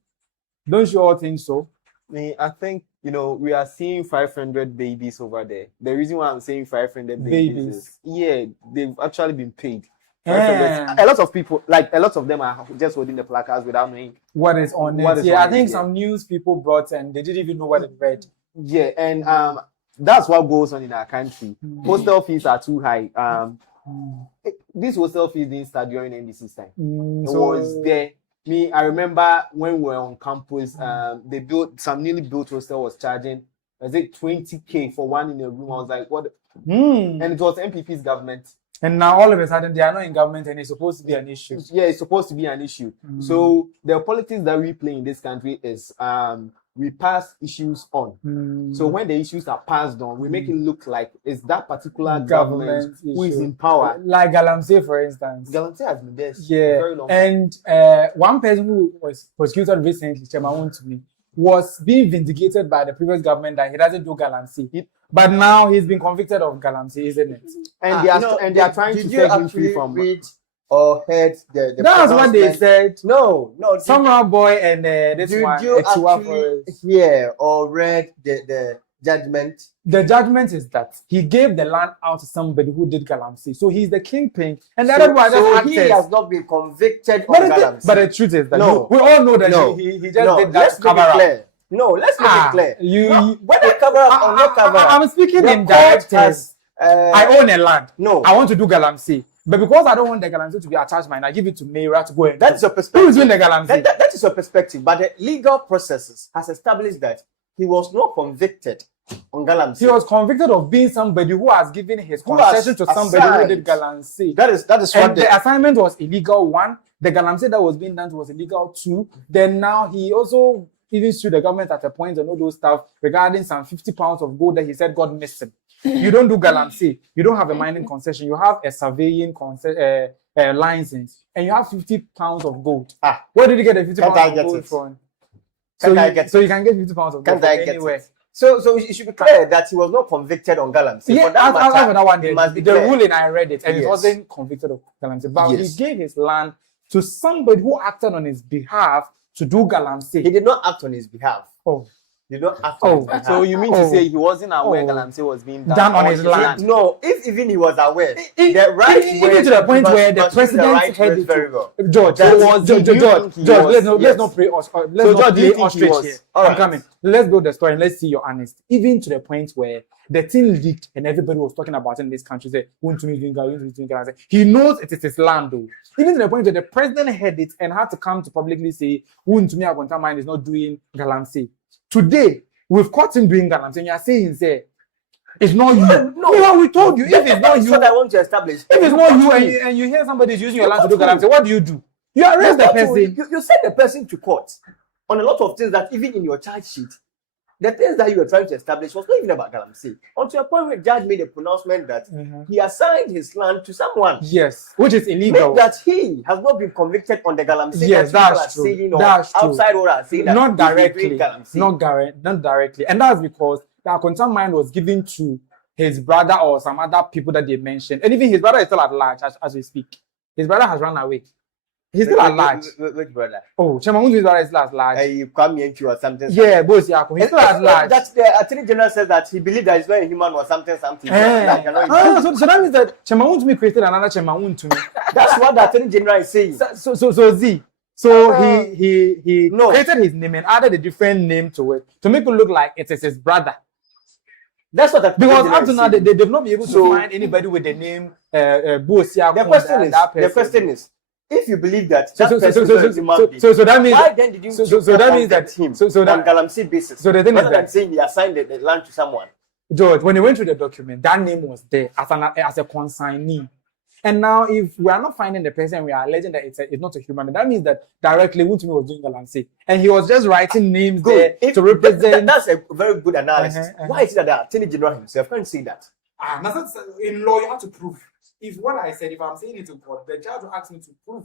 Don't you all think so? I think, we are seeing 500 babies over there. The reason why I'm saying 500 babies is, yeah, they've actually been paid. A lot of people, a lot of them are just holding the placards without knowing what is on it. Yeah, I think some news people brought and they didn't even know what it read. Yeah, and that's what goes on in our country. Postal fees are too high. This postal fees didn't start during NDC's time. It was there. I remember when we were on campus, they built some newly built hostel was charging, 20K for one in a room. I was like, what? And it was MPP's government. And now all of a sudden they are not in government and it's supposed to be an issue. Yeah, it's supposed to be an issue. So the politics that we play in this country is we pass issues on. So when the issues are passed on, we make it look like it's that particular government who is in power. Like Galamsey, for instance. Galamsey has been there for yeah. a very long time. And one person who was prosecuted recently, Chemawun to me, was being vindicated by the previous government that he doesn't do Galamsey. But now he's been convicted of Galamsey, isn't it? And they are trying to set him free from. Read or heard the that's what they said. No. Some boy and this one. Did you actually hear or read the judgment? The judgment is that he gave the land out to somebody who did Galamsey. So he's the kingpin. And the other one just acted. He has not been convicted on Galamsey. But the truth is that we all know that he just did that cover up. No, let's make it clear. Whether cover up or no cover up. I'm speaking in direct terms. I own a land. No. I want to do Galamsey. But because I don't want the Galamsey to be attached mine, I give it to Mayra to go and that's your perspective. Who is doing the Galamsey? That is your perspective. But the legal processes has established that he was not convicted on Galamsey. He was convicted of being somebody who has given his concession to somebody who did Galamsey. That is and the assignment was illegal. 1. The Galamsey that was being done was illegal. 2. Then now he also even sued the government at a point and all those stuff regarding some 50 pounds of gold that he said got missing. You don't do Galamsey. You don't have a mining concession. You have a surveying license. And you have 50 pounds of gold. Where did you get the 50 pounds of gold from? So you can get 50 pounds of gold from anywhere. So it should be clear that he was not convicted on Galamsey. Yeah, that one, the ruling, I read it, and yes. He wasn't convicted of Galamsey. But he gave his land to somebody who acted on his behalf to do Galamsey. He did not act on his behalf. He did not act on his behalf. So you mean to say he wasn't aware Galamsey was being done on his land? No, if even he was aware, the right even to the point where the president heard it very well. George, let's not play ostrich here. I'm coming. Let's build the story and let's see your honesty. Even to the point where the thing leaked and everybody was talking about it in this country. Say, he knows it is his land, though. Even to the point where the president heard it and had to come to publicly say, mine is not doing Galamsey. Today, we've caught him doing Galamsey. And you're saying, say, it's not you. No, we told you. If it's not you, what I want to establish. If it's not you and you hear somebody is using your land to do Galamsey, what do? You arrest the person. You send the person to court on a lot of things that even in your charge sheet, the things that you were trying to establish was not even about Galamsey. Until a point where the judge made a pronouncement that he assigned his land to someone. Yes, which is illegal. That he has not been convicted on the Galamsey. Yes, that's true. Saying, that's true. Outside what I'm saying, not directly. Not directly. And that's because the Akonta mine was given to his brother or some other people that they mentioned. And even his brother is still at large as we speak. His brother has run away. He's still at large. Which brother? Oh, Chemamun's brother is still at large. You come here to or something. Yeah, both Yako. He's still at large. That's the Attorney General says that he believes that he's not a human or something. So that means that Chemamun to me created another Chemamun to me. That's what the Attorney General is saying. He created his name and added a different name to it to make it look like it is his brother. That's what that because up to now they've not been able to find anybody with the name Bosia. The question is, if you believe that that person is a human being, so that means why then did you that means that him on Galamsey basis? So the thing is that I'm saying he assigned the land to someone. George, when they went through the document, that name was there as a consignee. And now, if we are not finding the person, we are alleging that it's not a human. That means that directly Wuntumi was doing Galamsey, and he was just writing names there to represent. That's a very good analysis. Why is it that the Attorney General himself can't see that? In law, you have to prove. If what I said, if I'm saying it to court, the judge will ask me to prove,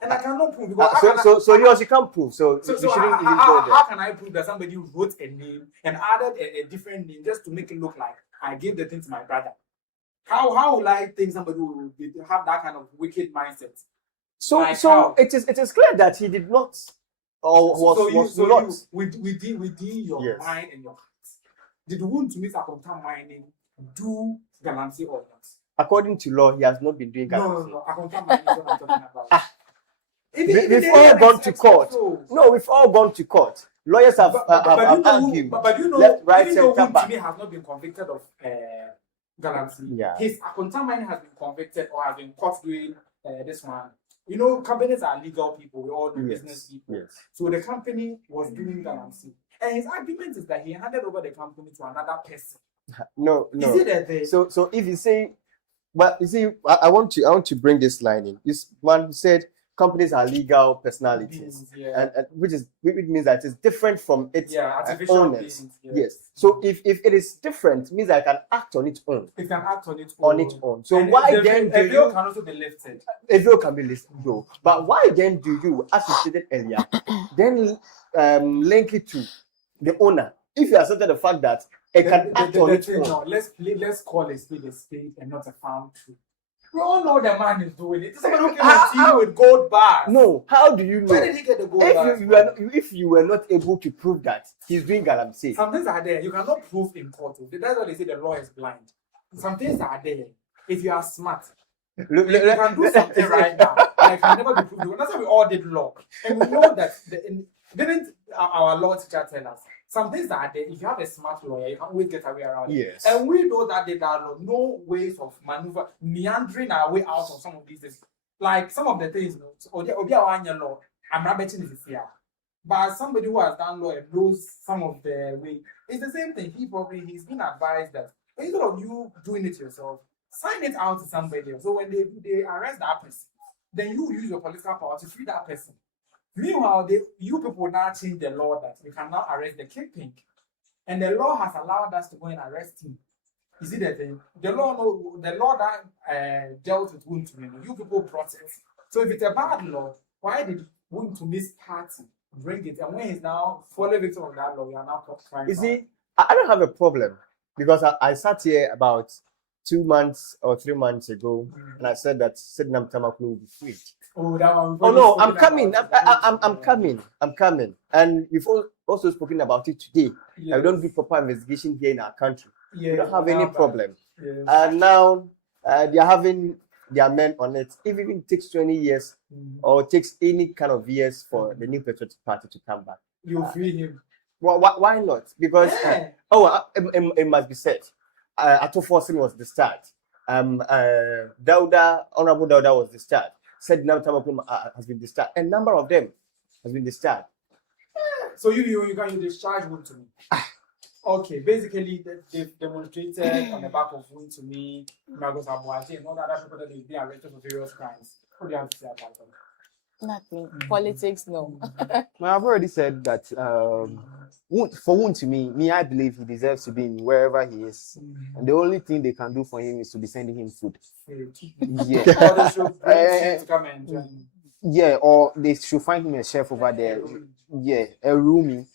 and I cannot prove because so you can't prove. So you shouldn't even go there. How can I prove that somebody wrote a name and added a different name just to make it look like I gave the thing to my brother? How will I think somebody will have that kind of wicked mindset? So it is clear that he did not or was not within your mind and your heart. Did you want to make Akonta mining do Galamsey or not? According to law, he has not been doing Galamsey. No, Akonta mining is what I'm talking about. We've all gone to court. No, we've all gone to court. Lawyers have argued. But you know, left, right, even though center, back. Wuntumi has not been convicted of Galamsey, yeah. His Akonta mine has been convicted or has been caught doing this one. You know, companies are legal people. We all know business people. Yes. So the company was doing Galamsey. And his argument is that he handed over the company to another person No. Is it that they? So if you say, but you see, I want to bring this line in. This one said companies are legal personalities, and which means that it's different from its artificial owners. beings, Yes. So if it is different, it means I can act on its own. It can act on its own. So And why the then do veil you? can also be lifted. A veil can be lifted, though. But why then do you, as you stated earlier, then link it to the owner? If you accepted the fact that it can act on its own. No, let's call a spade and not a farm tree. We all know the man is doing it. Somebody who came to you with gold bars. No, how do you know? Where did he get the gold bars? If you were not able to prove that he's doing galamsey. Some things are there. You cannot prove in court. That's why they say the law is blind. Some things are there. If you are smart, you can do something right now. And it can never be proved. That's why we all did law. And we know that didn't our law teacher tell us? Some things are there. If you have a smart lawyer, you can always get away around it. Yes. And we know that there are no ways of maneuver, meandering our way out of some of these things. Like some of the things, law, I'm not betting this here. But somebody who has done law and knows some of the way, it's the same thing. He's been advised that instead of you doing it yourself, sign it out to somebody else. So when they arrest that person, then you use your political power to free that person. Meanwhile, you people now change the law that you cannot arrest the kingpin. And the law has allowed us to go and arrest him. You see that thing? The law that dealt with Wuntumi, you people brought it. So if it's a bad law, why did Wuntumi's party bring it? And when he's now falling victim of that law, you are now crying. You see, I don't have a problem because I sat here about 2 months or 3 months ago and I said that Sidnam Tamakulu will be freed. Oh, that one. Oh no, I'm coming. I'm coming. And we've also spoken about it today. Yes. We don't do proper investigation here in our country. Yeah, we don't have any problem. Yes. And now they are having their men on it. If it even takes 20 years or takes any kind of years for the new Patriotic Party to come back, you free him. Well, why not? Because it must be said. Atoforcing was discharged. Honorable Dauda was discharged. Said Nana Aba Anamoah has been discharged. A number of them has been discharged. So you can discharge Wuntumi. Okay, basically they've demonstrated on the back of Wuntumi, Magos Abuati, and all the other people that they've been arrested for various crimes. What do you have to say about them? Nothing. Politics, no. Well, I've already said that for Wuntumi, I believe he deserves to be in wherever he is. And the only thing they can do for him is to be sending him food. Yeah. Or they should bring him to come and join. Yeah, or they should find him a chef over there. Yeah, a roomie.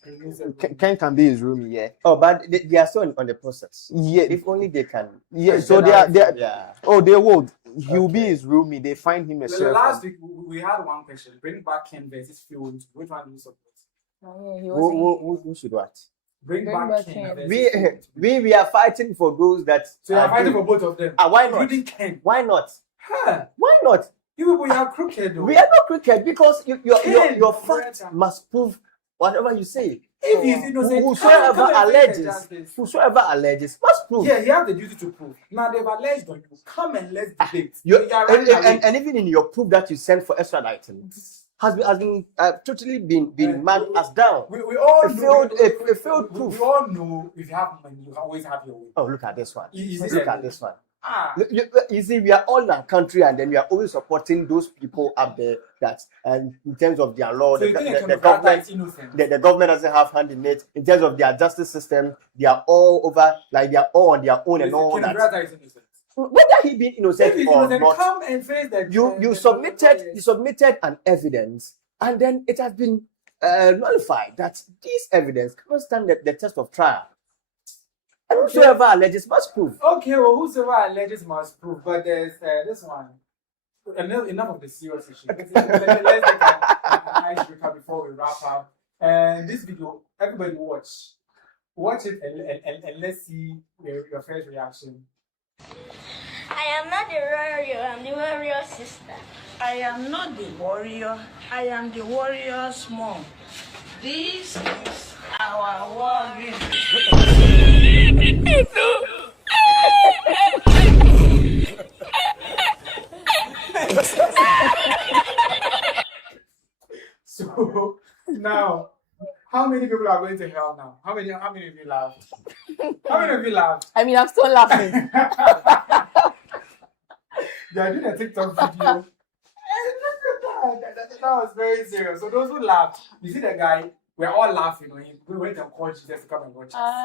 Ken can be his roomie, yeah. Oh, but they are still on the process. Yeah. If only they can. Yeah, so they are. Yeah. Oh, they will. He'll be his roomie. They find him a chef. Last week we had one question: bring back Ken versus Field. Which one do you support? Who should what? Bring back Ken. We are fighting for those that. So you are fighting for both of them. Why not? Including Ken. Why not? Huh. Why not? You people are crooked. Though. We are not crooked because your fact must prove whatever you say. If he's innocent, whosoever alleges must prove. Yeah, he has the duty to prove. Now they've alleged on you. Come and let's debate. And even in your proof that you sent for extraditing has been totally been marked as down. We all know. A failed proof. We all know if you have money, you can always have your way. Oh, look at this one. Look at this one. You see, we are all in our country, and then we are always supporting those people up there that, and in terms of their law, So the government doesn't have hand in it. In terms of their justice system, they are all over, like they are all on their own and all that. Whether he being innocent or not, come and face that you submitted an evidence, and then it has been nullified that this evidence cannot stand the test of trial. And whosoever alleges must prove. Okay, well, whosoever alleges must prove. But there's this one. Enough of the serious issue. Let's take an icebreaker before we wrap up. And this video, everybody watch it, and let's see your first reaction. I am not the warrior, I'm the warrior sister. I am not the warrior, I am the warrior's mom. This is our warrior. So now How many people are going to hell now? How many of you laughed? How many of you laughed? I mean, I'm still laughing. They are doing a TikTok video. That was very serious. So those who laughed, you see the guy, we're all laughing when we went and called Jesus to come and watch us.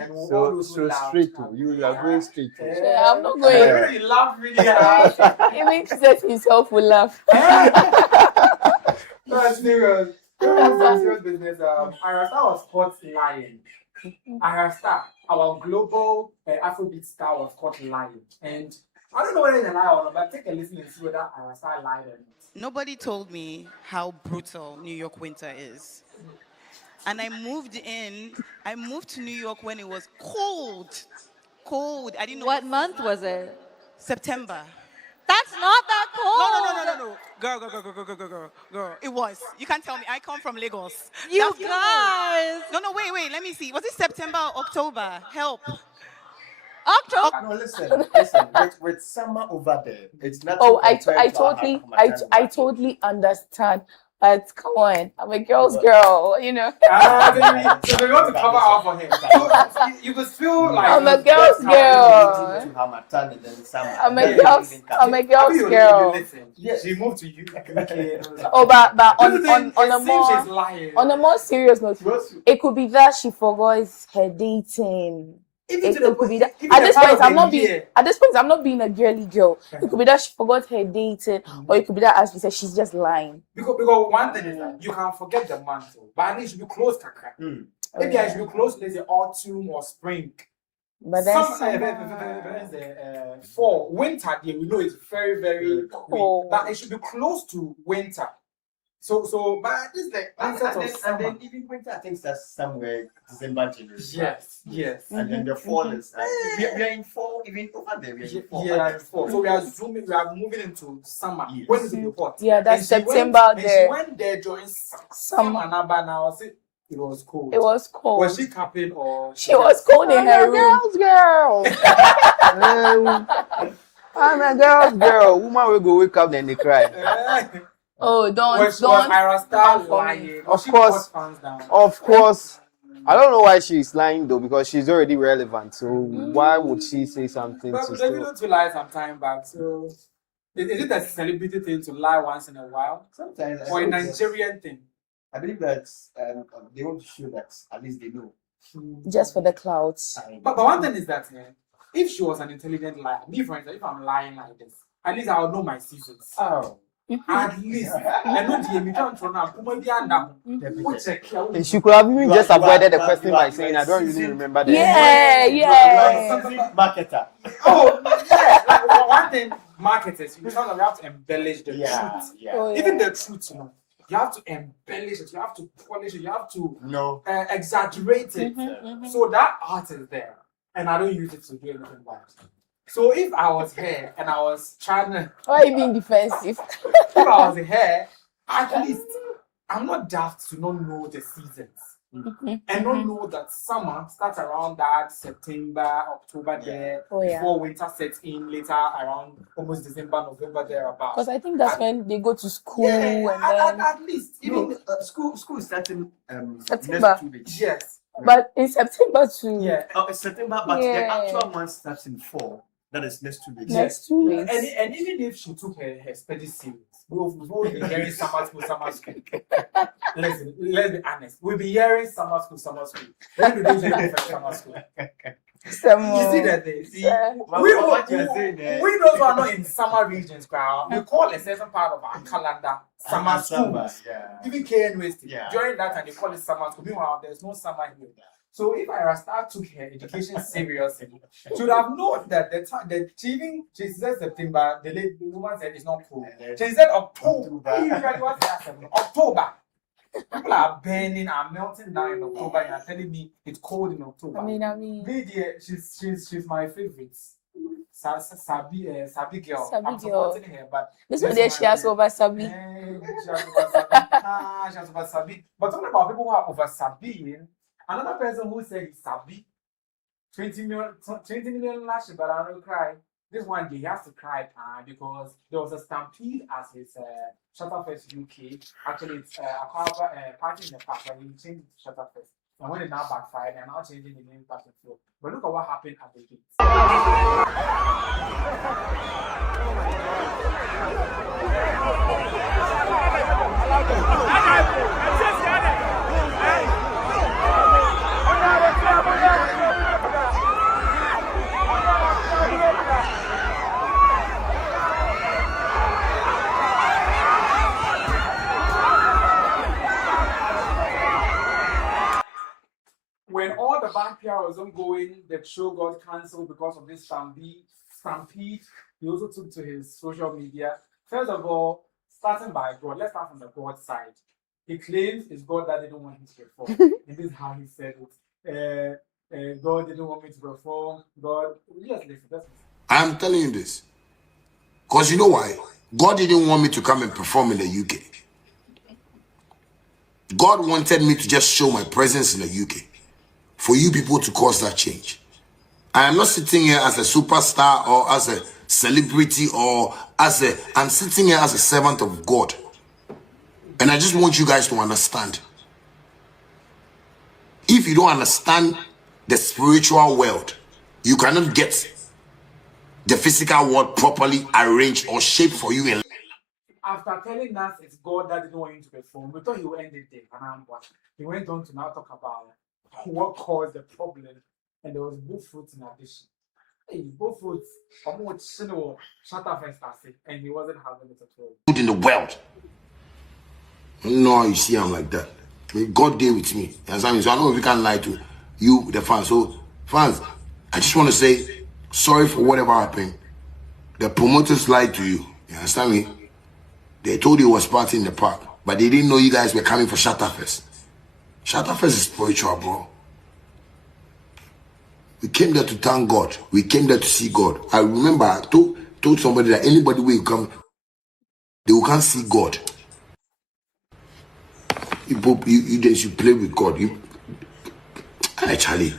And all those who laughed. Straight to you are going straight to. Yeah, I'm not going. You laugh really hard. Even Jesus himself will laugh. That's serious. That's serious business. Ayra Starr was caught lying. Ayra Starr, our global Afrobeat star, was caught lying. And I don't know whether it's a lie or not, but take a listen and see whether Ayra Starr lied or not. Nobody told me how brutal New York winter is. And I moved to New York when it was cold. Cold. I didn't know. What month was it? September. That's not that cold. No. Girl. It was. You can't tell me. I come from Lagos. You guys. No, wait. Let me see. Was it September or October? Help. October. No, listen. With summer over there, it's not. Oh, I totally understand. But come on, I'm a girl's girl, you know. So they want to cover up for him. So you could feel like I'm a girl's girl. I'm a girl's girl. Yes, she moved to UK. Oh, but on a more serious note, it could be that she forgot her dating. It could be that at this point I'm not being a girly girl. It could be that she forgot her dating, or it could be that, as we said, she's just lying. Because one thing is that you can forget the month, but at least you should be close to maybe I should be close, let's say autumn or spring. But then fall, winter there, we know it's very, very cold. But it should be close to winter. So, but this is the and then even winter, I think that's somewhere December, January. Yes. And then the fall is we are in fall, even over there. We are in fall. Yeah, in fall. So we are moving into summer. Yes. When is it hot? Yeah, that's September there. She went there during summer. Now, it was cold. It was cold. Was she capping or? She was cold in her room. Girl. I'm a girl's girl. Woman will go wake up then they cry. Oh, don't. Was Ayra Starr lying? Of course. I don't know why she's lying though, because she's already relevant. So why would she say something but to Davido to lie some time back. So is it a celebrity thing to lie once in a while? Sometimes. Or a Nigerian thing? I believe that they want to show that at least they know. Just for the clouds. But one thing is that if she was an intelligent liar, me for instance, if I'm lying like this, at least I would know my seasons. Oh. At least I know the and she could have even just avoided the question by saying, I don't really remember the marketer. Oh, yeah. Like one thing, marketers, you have to embellish the truth. Yeah. Even the truth, you have to embellish it, you have to polish it, you have to exaggerate it. So that art is there, and I don't use it to do anything bad. So if I was here and I was trying to... Why are you being defensive? If I was here, at least I'm not daft to not know the seasons. And not know that summer starts around that September, October there, before winter sets in later around almost December, November thereabout. Because I think that's when they go to school and then... At least. Even school is starting September. next 2 weeks. Yes. But in September too. Yeah. It's September, but the actual month starts in fall. That is next 2 weeks. Next 2 weeks. And even if she took her study serious, we'll be hearing summer school. Listen, let's be honest. We'll be hearing summer school. When do they hear summer school? You see that thing? We those who are not in summer regions, crowd, we call a certain part of our calendar summer school. Even KNWST, during that time they call it summer school. Meanwhile, there's no summer here. So if Ayra Starr took her education seriously, she would have known that she said September, the woman said it's not cool. She said October. October. People are burning and melting down in October and are telling me it's cold in October. I mean. She's my favorite. Sabi girl. I'm girl. supporting her, but this one there she has over Sabi. She has over Sabi. But talking about people who are over Sabi, another person who said he's Sabi, 20 million lashes, but I don't cry. this one day he has to cry because there was a stampede at his ShattaFest UK. Actually, it's a party in the past, but he changed it to ShattaFest. And when it now backfired, they're now changing the name back and forth. But look at what happened at the gate. When all the band PR was ongoing, the show got cancelled because of this stampede. He also took to his social media. First of all, starting by God, let's start from the God side. He claims it's God that didn't want him to perform. And this is how he said it. God didn't want me to perform. God, just listen. I am telling you this. Because you know why? God didn't want me to come and perform in the UK. God wanted me to just show my presence in the UK. For you people to cause that change. I am not sitting here as a superstar or as a celebrity or I'm sitting here as a servant of God. And I just want you guys to understand. If you don't understand the spiritual world, you cannot get the physical world properly arranged or shaped for you in. After telling us it's God that didn't want him to perform, we thought he would end it there. He went on to now talk about what caused the problem, and there was both fruits in addition. Hey, both fruits, ShattaFest, and he wasn't having it at all. In the world. No, you see, I'm like that. God deal with me. So I know if you can't lie to you, the fans. So, fans, I just want to say sorry for whatever happened. The promoters lied to you. You understand me? They told you it was party in the park, but they didn't know you guys were coming for ShattaFest. ShattaFest is spiritual, bro. We came there to thank God. We came there to see God. I remember I told somebody that anybody will come, they will can't see God. You should play with God. Actually,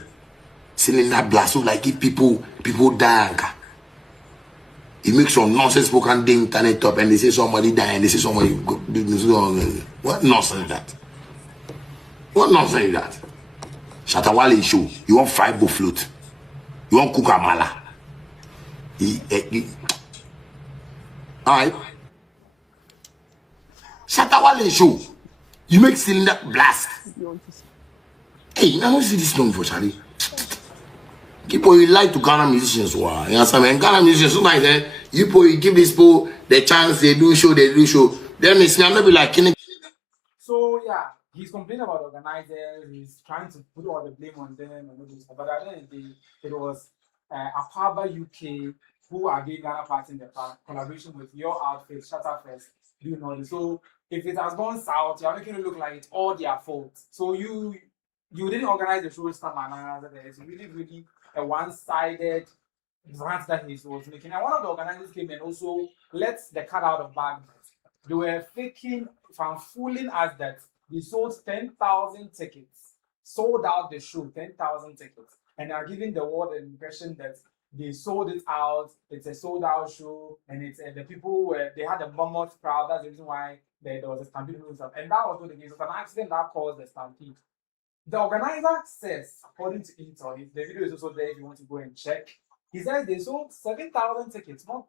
selling that blast so like if people die. It makes some nonsense people can the internet up and they say somebody die and they say somebody go business. What nonsense is that? What nonsense is that? Shatta Wale show. You want fried float. You want cook amala. Alright. Shatta Wale show. You make cylinder blast. Hey, I don't see this long for Charlie. People you like to Ghana musicians. You understand? And Ghana musicians, sometimes you give these people the chance, they do show. Then it's not be like So yeah, he's complaining about organizers, he's trying to put all the blame on them and all this stuff. But at the end of the day, it was Aba UK who are doing Ghana Party in the Park, collaboration with your outfit, ShattaFest, doing all this. So if it has gone south, you're making it look like it's all their fault. So you didn't organize the show, it's really a one-sided rant that he was making. And one of the organizers came and also let the cat out of bag. They were faking, fooling us that they sold 10,000 tickets, sold out the show, 10,000 tickets, and are giving the world the impression that they sold it out. It's a sold-out show, and it's the people they had a mammoth crowd. That's the reason why there was a stampede and stuff. And that was not the case. It was an accident that caused the stampede. The organizer says, according to Intel, the video is also there if you want to go and check. He says they sold 7,000 tickets, not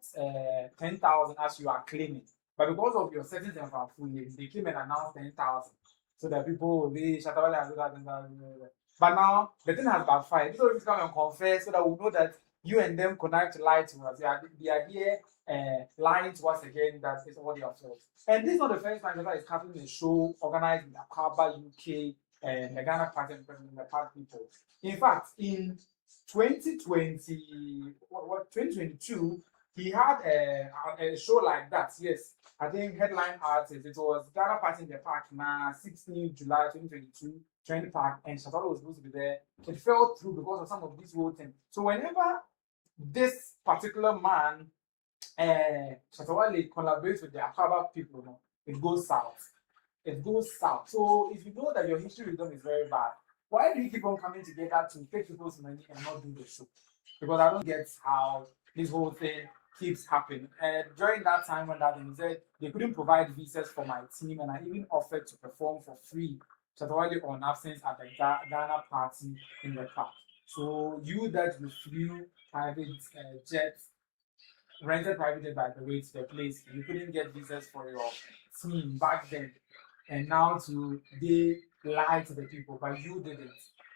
10,000 as you are claiming. But because of your settings and fooling, they came and announced 10,000. So that people will be Shatta Wale and that. But now the thing has backfired. People will come and confess so that we know that you and them connive to lie to us. They are here lying to us again that it's all their fault. And this is not the first time that is happening a show organized in Aba UK and the Ghana Party and the Park people. In fact, in 2022, he had a show like that. Yes, I think headline artist. It was Ghana Party in the Park now, 16 July 2022, Trend Park, and Shatta was supposed to be there. It fell through because of some of these whole things. So whenever this particular man, Shatta Wale, collaborates with the Aba people, it goes south. It goes south. So if you know that your history with them is very bad, why do you keep on coming together to take people's money and not do the show? Because I don't get how this whole thing keeps happening. And during that time when that thing, he said they couldn't provide visas for my team, and I even offered to perform for free, Shatta Wale on absence at the Ghana party in the park. So you that you flew private jets, rented private jet by the way to the place, you couldn't get visas for your team back then, and now they lie to the people, but you didn't.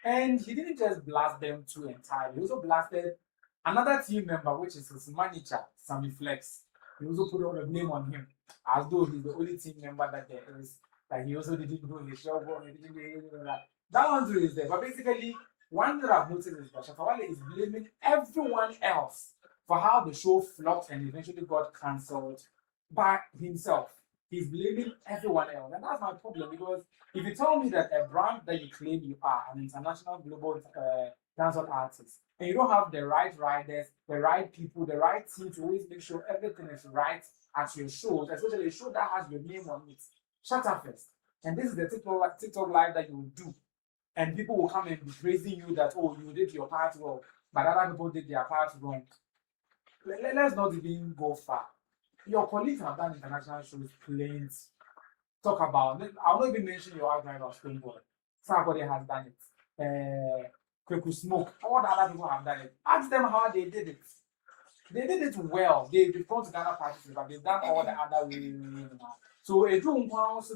And he didn't just blast them too entirely. He also blasted another team member, which is his manager, Sammy Flex. He also put all the blame on him, as though he's the only team member that there is. That he also didn't do his job, or he didn't do that. That one too is there. But basically, one that I've noticed is that Shatta Wale is blaming everyone else for how the show flopped and eventually got cancelled by himself. He's blaming everyone else. And that's my problem, because if you tell me that a brand that you claim you are, an international global dancehall artist, and you don't have the right riders, the right people, the right team to always make sure everything is right at your shows, especially a show that has your name on it, ShattaFest, and this is the TikTok live that you will do, and people will come and be praising you that, oh, you did your part well, but other people did their part wrong. Let's not even go far. Your colleagues have done international shows, plenty. Talk about it. I'll not even mention your outdriver, Stonebwoy. Somebody has done it. Kweku Smoke. All the other people have done it. Ask them how they did it. They did it well. They've gone to Ghana parties, but they've done all the other way. So a drum so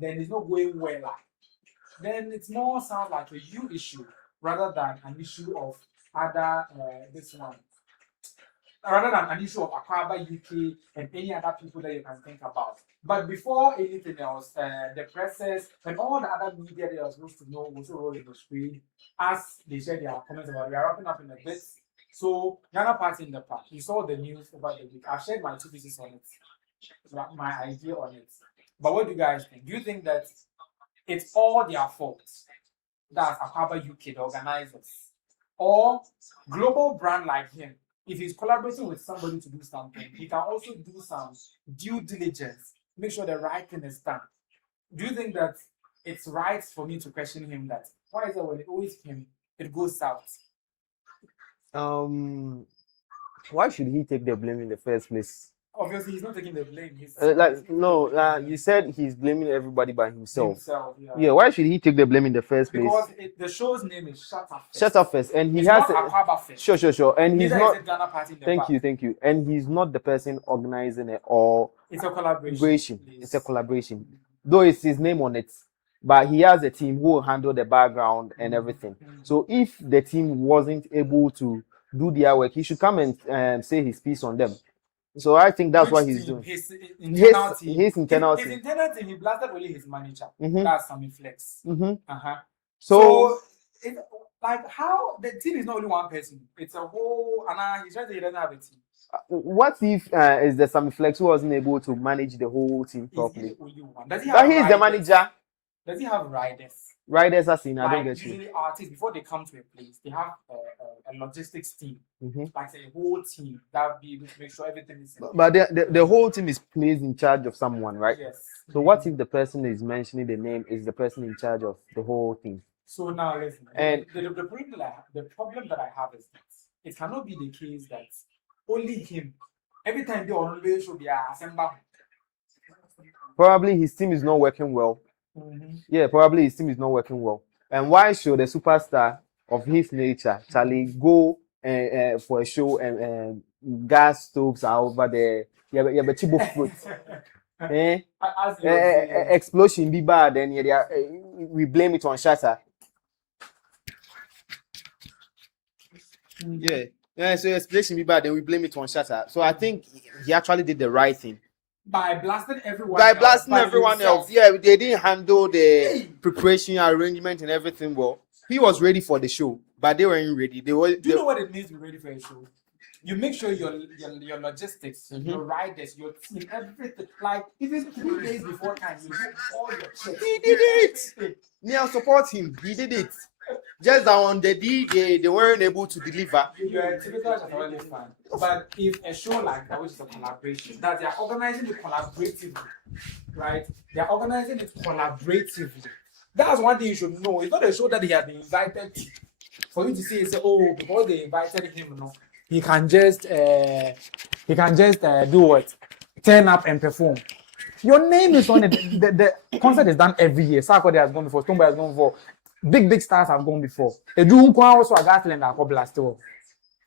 then it's not going well. Then it more sounds like a you issue rather than an issue of other this one. Rather than an issue of Aba UK and any other people that you can think about. But before anything else, the presses and all the other media that are supposed to know also roll in the screen as they share their comments about it. We are wrapping up in a bit. So, Ghana party in the park. You saw the news over the week. I've shared my 2 pieces on it, my idea on it. But what do you guys think? Do you think that it's all their fault? That's Aba UK, the organizers, or global brand like him? If he's collaborating with somebody to do something, he can also do some due diligence, make sure the right thing is done. Do you think that it's right for me to question him that why is it when it always him, it goes south? Why should he take the blame in the first place? Obviously, he's not taking the blame. You said he's blaming everybody by himself. Yeah. Why should he take the blame in the first place? Because the show's name is ShattaFest. ShattaFest, and he it's has not Aquabafest. Sure, and he's not. Ghana party in the Thank you, and he's not the person organizing it, or it's a collaboration. It's a collaboration, though it's his name on it, but he has a team who will handle the background and everything. So if the team wasn't able to do their work, he should come and say his piece on them. So I think that's what he's doing. His internal team. His internal team. His internal team, he blasted only his manager. That's Sammy Flex. So it's like how the team is not only one person. It's a whole, and he's trying to he doesn't have a team. What if is the Sammy Flex who wasn't able to manage the whole team properly? Does he have he is the manager. Does he have riders? Riders are seen. I don't get usually you. Artists, before they come to a place, they have a logistics team, like a whole team that be able to make sure everything is. But the whole team is placed in charge of someone, right? Yes. So what if the person is mentioning the name is the person in charge of the whole team? So now listen. And the problem that I have is that it cannot be the case that only him. Every time they always should be assembled. Probably his team is not working well. Yeah, probably his team is not working well. And why should a superstar of his nature, Charlie, go for a show and gas stoves are over there? Yeah, but chibo fruit. Explosion be bad, then we blame it on Shatta. So explosion be bad, then we blame it on Shatta. So I think he actually did the right thing. By blasting everyone else. Yeah, they didn't handle the preparation, arrangement, and everything well. He was ready for the show, but they weren't ready. Do you know what it means to be ready for a show? You make sure your logistics, your riders, your team, everything. Like even 3 days before time, you do all your checks. He did it. Neil support him. He did it. Just that on the day they weren't able to deliver. You're a typical Shatta Wale fan. But if a show like that, which is a collaboration, that they are organizing it collaboratively, right? They are organizing it collaboratively. That's one thing you should know. It's not a show that he has been invited to. For you to say, oh, because they invited him, no. he can just do what? Turn up and perform. Your name is on it. The concert is done every year. Sarkodie has gone before. Stonebwoy has gone before. Big stars have gone before. Edu also a Gatland and a blast.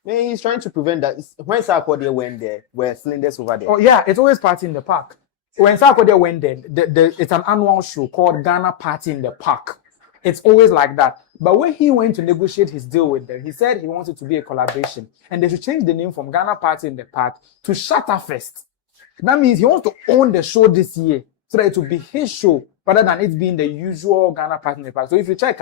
Maybe he's trying to prevent that. When Sarkodie went there, were cylinders over there? Oh yeah, it's always party in the park. When Sarkodie went there, it's an annual show called Ghana Party in the Park. It's always like that. But when he went to negotiate his deal with them, he said he wanted to be a collaboration, and they should change the name from Ghana Party in the Park to ShattaFest. That means he wants to own the show this year, so that it will be his show rather than it being the usual Ghana Party in the Park. So if you check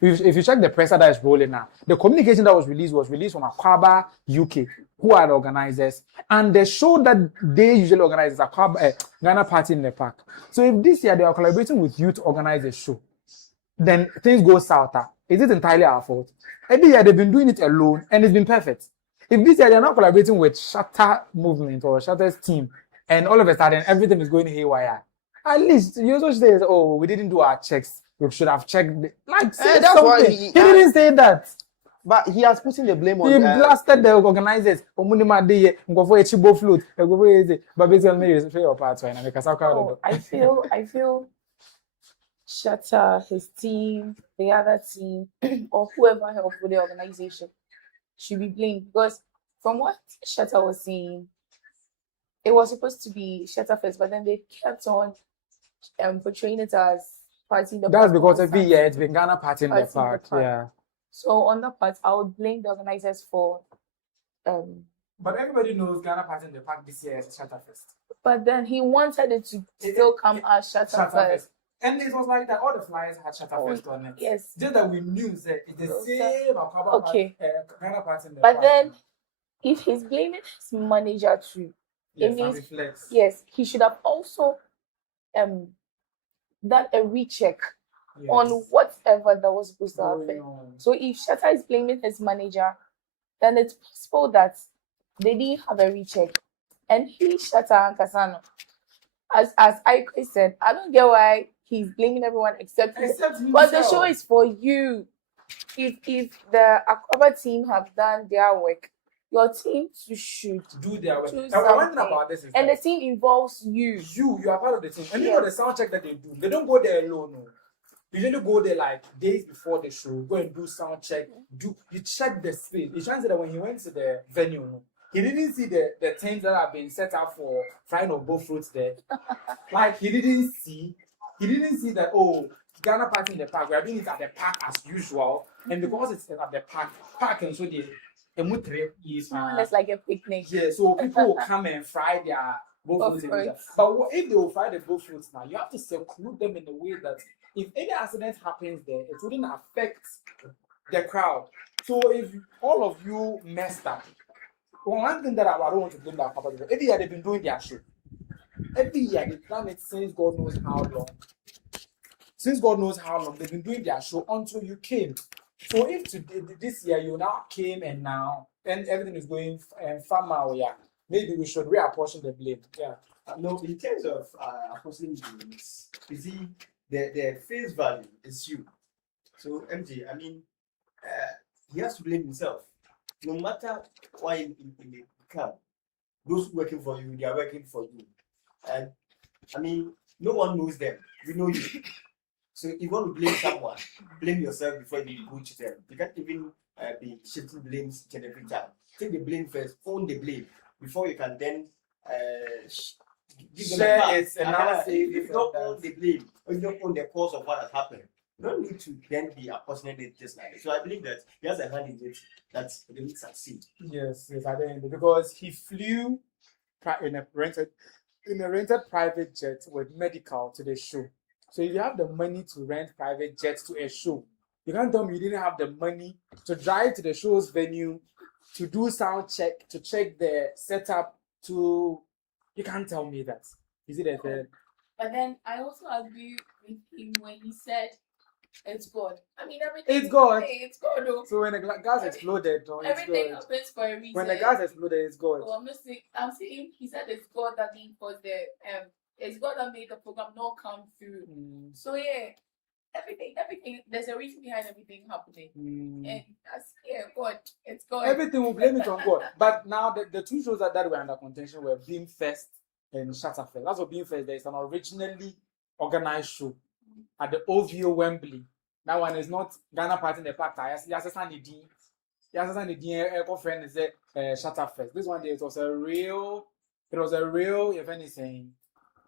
if you check the presser that is rolling now, the communication that was released from Aquaba UK, who are the organizers, and the show that they usually organize is Ghana Party in the Park. So if this year they are collaborating with you to organize a show, then things go south. Is it entirely our fault? Every year they've been doing it alone and it's been perfect. If this year they're not collaborating with Shatta movement or Shatta's team, and all of a sudden everything is going haywire, at least you also say, oh, we didn't do our checks. We should have checked. That's that's something. why He didn't say that. But he has put in the blame on. He blasted the organizers. But basically, your part right. I feel Shatta, his team, the other team, or whoever helped with the organization should be blamed, because from what Shatta was saying, it was supposed to be ShattaFest, but then they kept on portraying it as party in the park. That's because every year it's been Ghana Party in the Park. Yeah. So on that part, I would blame the organizers for. But everybody knows Ghana Party in the Park this year is ShattaFest. But then he wanted it to still come as ShattaFest. And it was like that. All the flyers had ShattaFest on it. Yes. Just that we knew that it's the same Okay. Ghana Party in the But Park. then, if he's blaming his manager too, Yes, it means reflects. yes, he should have also done a recheck on whatever that was supposed to happen. So if Shatta is blaming his manager, then it's possible that they didn't have a recheck. And he, Shatta and Kasano, as I said, I don't get why he's blaming everyone except himself. But the show is for you. If the Aquaba team have done their work, your team should do their work. do And one thing something. about this is And that the team involves you. you are part of the team. And you know the sound check that they don't go there alone. No. You usually go there like days before the show, go and do sound check. You check the space. He's trying to say that when he went to the venue, no, he didn't see the tents that have been set up for frying of both fruits there. Like he didn't see that, oh, Ghana Party in the Park, we are doing it at the park as usual. And because it's at the park and so It's like a picnic. yeah, so people will come and fry their both fruits. But if they will fry the both fruits now, you have to seclude them in a way that if any accident happens there, it wouldn't affect the crowd. So if all of you messed up, one thing that I don't want to blame that couple, every year they've been doing their show. Every year they've done it since God knows how long. Since God knows how long they've been doing their show until you came. So if today, this year you now came and now and everything is going far, yeah, maybe we should reapportion the blame. Yeah. No, in terms of apportioning blames, you see, the face value is you. So MJ, I mean, he has to blame himself. No matter why in the camp, those working for you, they are working for you. And I mean, no one knows them. We know you. So if you want to blame someone, blame yourself before you go to them. You can't even be shifting blames each and every time. Take the blame first, own the blame before you can then give them a pass. If you don't own the blame or you don't own the cause of what has happened, you don't need to then be apportioning it just like that. So I believe that he has a hand in it that they will succeed. Yes, I think because he flew in a rented private jet with Medikal to the show. So if you have the money to rent private jets to a show, you can't tell me you didn't have the money to drive to the show's venue, to do sound check, to check the setup, you can't tell me that. Is it a thing? But then I also agree with him when he said it's God. I mean, everything. It's God. It's God. Though. So when the gas exploded, everything happens for a reason. When the gas exploded, it's God. So I'm saying he said it's God that didn't cause the it's God that made the program not come through. So yeah, everything. There's a reason behind everything happening, and God. It's God. Everything will blame it on God. But now the two shows that were under contention were Beam Fest and ShattaFest. That's what Beam Fest. There's an originally organized show at the OVO Wembley. That one is not Ghana Party in the Park. Friend is ShattaFest. This one it was a real, if anything,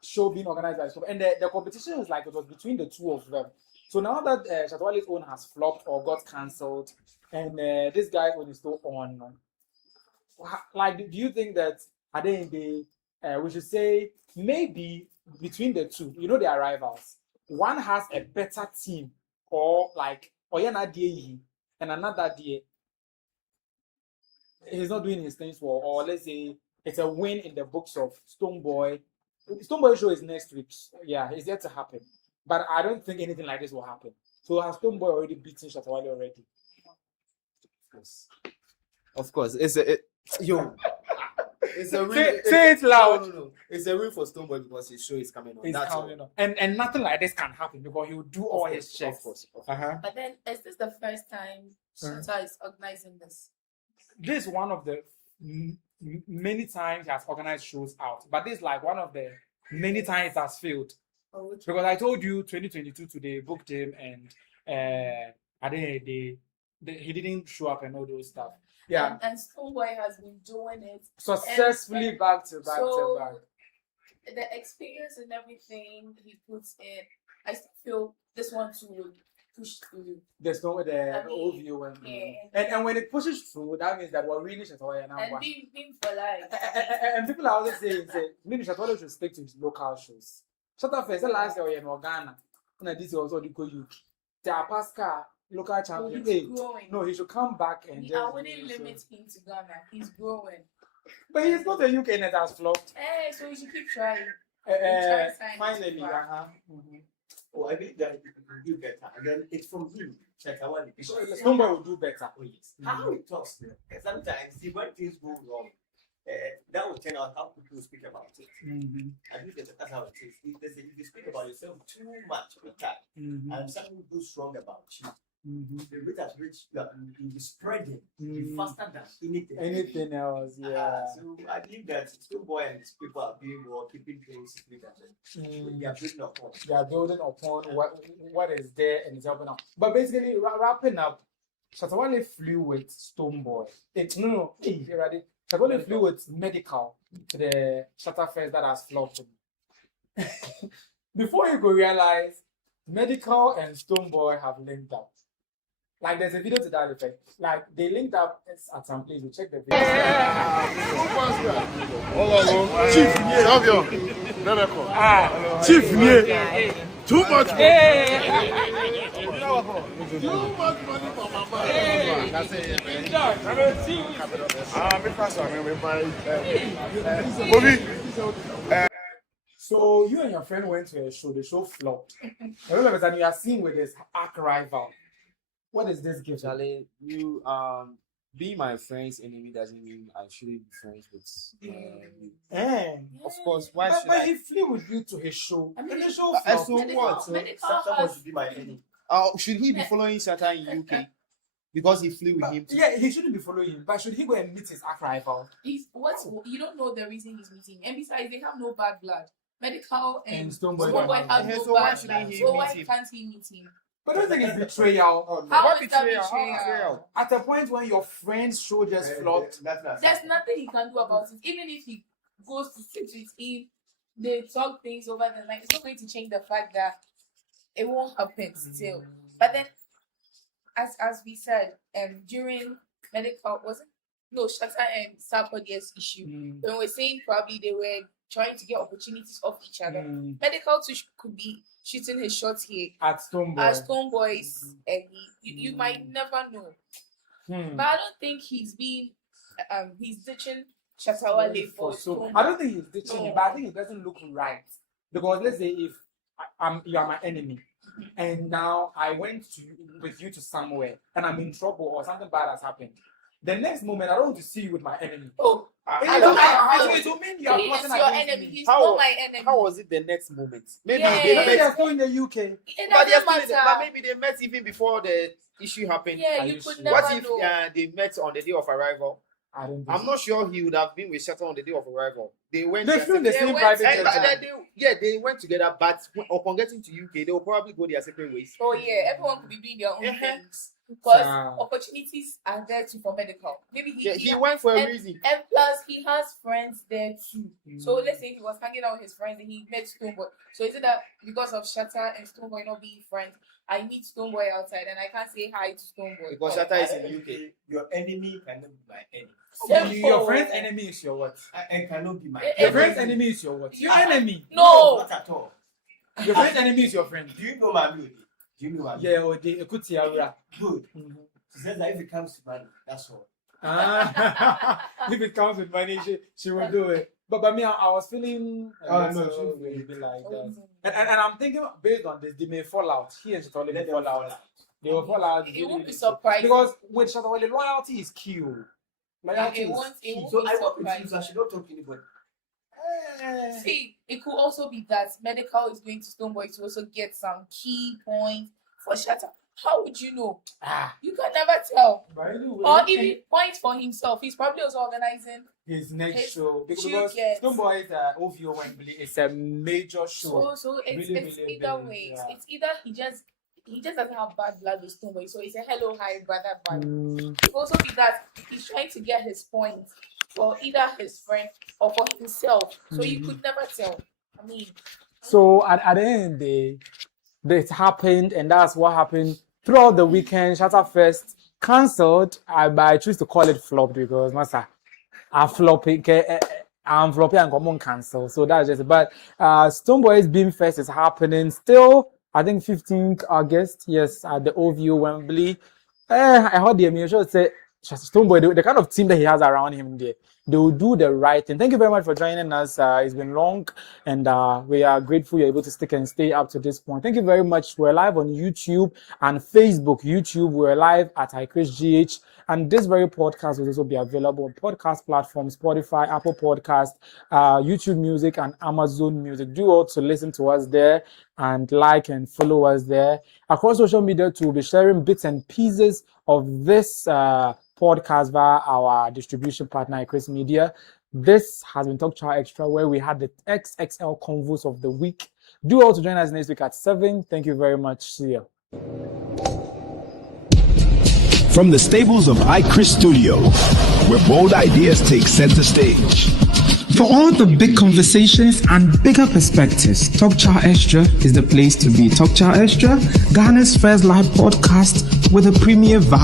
show being organized by and the competition is like it was between the two of them. So now that Shatta Wale's own has flopped or got cancelled, and this guy when he's still on, like, do you think that at the end of the day, we should say maybe between the two, they are rivals. One has a better team, or like and another day he's not doing his things well, or let's say it's a win in the books of Stonebwoy. Stonebwoy show is next week. Yeah, it's yet to happen. But I don't think anything like this will happen. So has Stonebwoy already beaten Shatta Wale already? Of course. It's a win. Say it loud. No. It's a win for Stonebwoy because his show is coming on. That's coming on. And nothing like this can happen because he will do all his checks. Of course. But then, is this the first time Shatta is organizing this? This is one of the many times he has organized shows out. But this is like one of the many times it has failed. Because I told you 2022 today booked him and I think he didn't show up and all those stuff. Yeah. And Stonebwoy has been doing it successfully back to back to back. The experience and everything he puts in, I still feel this one too will push through. There's no OVO and when it pushes through, that means that we're really Shatta Wale now. And being for life. And people are always saying maybe Shatta Wale should stick to his local shows. ShattaFest, the last year in Ghana, and this also the UK. They are Pascal, local champion. No, he should come back and I wouldn't limit him to Ghana. He's growing. But he's not a UK net has flopped. So he should keep trying. Finally, Oh, I believe that he will do better. And then it's from him, Shatta Wale. Stonebwoy will do better. Oh, yes. How he talks, sometimes when things go wrong, that will turn out how people speak about it. I think that's how it is. If you speak about yourself too much of the time, and something goes wrong about you, the rate at which you'll be spreading faster than anything else. Yeah. So I believe that Stonebwoy and his people are doing well, keeping things secret. They are building upon. They are building upon what is there and it's helping out. But basically, wrapping up, Shatta Wale flew with Stonebwoy. Shatta Wale flew with Medikal to the ShattaFest that has flopped. Before you could realize, Medikal and Stonebwoy have linked up. Like there's a video to that effect. Like they linked up at some place. We check the video. Chief, Chief, too much money. Too much money for my So you and your friend went to a show. The show flopped. I remember that you are seen with this arch rival. What is this gift? Charlie, you being my friend's enemy doesn't mean I shouldn't be friends with you. Of course, why should but he flew with you to his show. And the show so what? Shatta should be my enemy. Should he be following Shatta in UK? Because he flew with him too. Yeah, he shouldn't be following him. But should he go and meet his arch rival? You don't know the reason he's meeting. And besides, they have no bad blood. Medikal and Stonebwoy have no bad blood. So why can't he meet him? But I don't think it's betrayal. How is that betrayal? At a point when your friend's show just flopped, there's nothing he can do about it. Even if he goes to sit with him, they talk things over the night. It's not going to change the fact that it won't happen still. But then, as we said, during Medikal, Shatta and Sarkodie's issue, when we were saying probably they were trying to get opportunities off each other. Medikal too could be shooting his shots here at Stonebwoy's you might never know. But I don't think he's ditching Shatta Wale for Stonebwoy. I don't think he's ditching him, but I think it doesn't look right. Because let's say if you are my enemy and now I went with you to somewhere and I'm in trouble or something bad has happened. The next moment I don't want to see you with my enemy. It will mean you are He is plotting your against enemy. me. He's not my enemy. How was it the next moment? Maybe Yeah. they Maybe they met. are still in the UK. It But doesn't matter. but maybe they met even before the issue happened. Yeah, Are you you could sure? never What if know. they met on the day of arrival? I don't think I'm so. not sure he would have been with Shatta on the day of arrival. They went. They flew in the They same went private together. jet. they went together, but upon getting to UK, they will probably go their separate ways. Oh yeah, everyone could be doing their own Uh-huh. things because Ah. opportunities are there too for Medikal. Maybe He went for a and, reason. and plus he has friends there too. So let's say he was hanging out with his friends and he met Stonebwoy. So is it that because of Shatta and Stonebwoy not being friends, I meet Stonebwoy outside and I can't say hi to Stonebwoy? Because Shatta is in the UK. Your enemy cannot be my enemy. Your friend's enemy is your what? And cannot be my Your friend's enemy is your what? Your enemy. No. Not at all. Your friend's enemy is your friend. Do you know Mami? Do you know Mami? Yeah, or the Ekutiara. Good. She says that if it comes to money, that's all. If it comes with money, she will do it. But me, I was feeling No, she will be like that. And I'm thinking based on this, they may fall out. He and Shatta may fall out. They will fall out. It won't be surprising. Because with Shatta Wale, loyalty is key. Loyalty It is won't key. So be I work with you, surprising. so I should not talk to anybody. See, it could also be that Medikal is going to Stonebwoy to also get some key points for Shatta. How would you know? You can never tell. Or even points for himself. He's probably also organizing his next his show because Juliet. Stonebwoy's OVO Wembley is a major show. So it's, Really, it's really either big, way. yeah. It's either he just doesn't have bad blood with Stonebwoy, so it's a hello hi brother vibe. It could also be that he's trying to get his points for either his friend or for himself. So you could never tell. I mean, So at the end of the day, it happened, and that's what happened throughout the weekend. ShattaFest cancelled. I choose to call it flopped because I'm flopping and common cancel. So that's just it. But Stonebwoy's Beam Fest is happening still. I think 15th August. Yes, at the OVO Wembley. I heard the should say Stonebwoy, the kind of team that he has around him there, they will do the right thing. Thank you very much for joining us. It's been long, and we are grateful you're able to stick and stay up to this point. Thank you very much. We're live on YouTube and Facebook. YouTube, we're live at iChrisGH, and this very podcast will also be available on podcast platforms, Spotify, Apple Podcast, YouTube Music, and Amazon Music. Do also listen to us there and like and follow us there. Across social media too, we'll be sharing bits and pieces of this podcast via our distribution partner, Chris Media. This has been Talk Chaw Xtra, where we had the XXL Convos of the week. Do also join us next week at 7. Thank you very much. See you. From the stables of iChris Studio, where bold ideas take center stage. For all the big conversations and bigger perspectives, Talk Chaw Xtra is the place to be. Talk Chaw Xtra, Ghana's first live podcast with a premier vibe.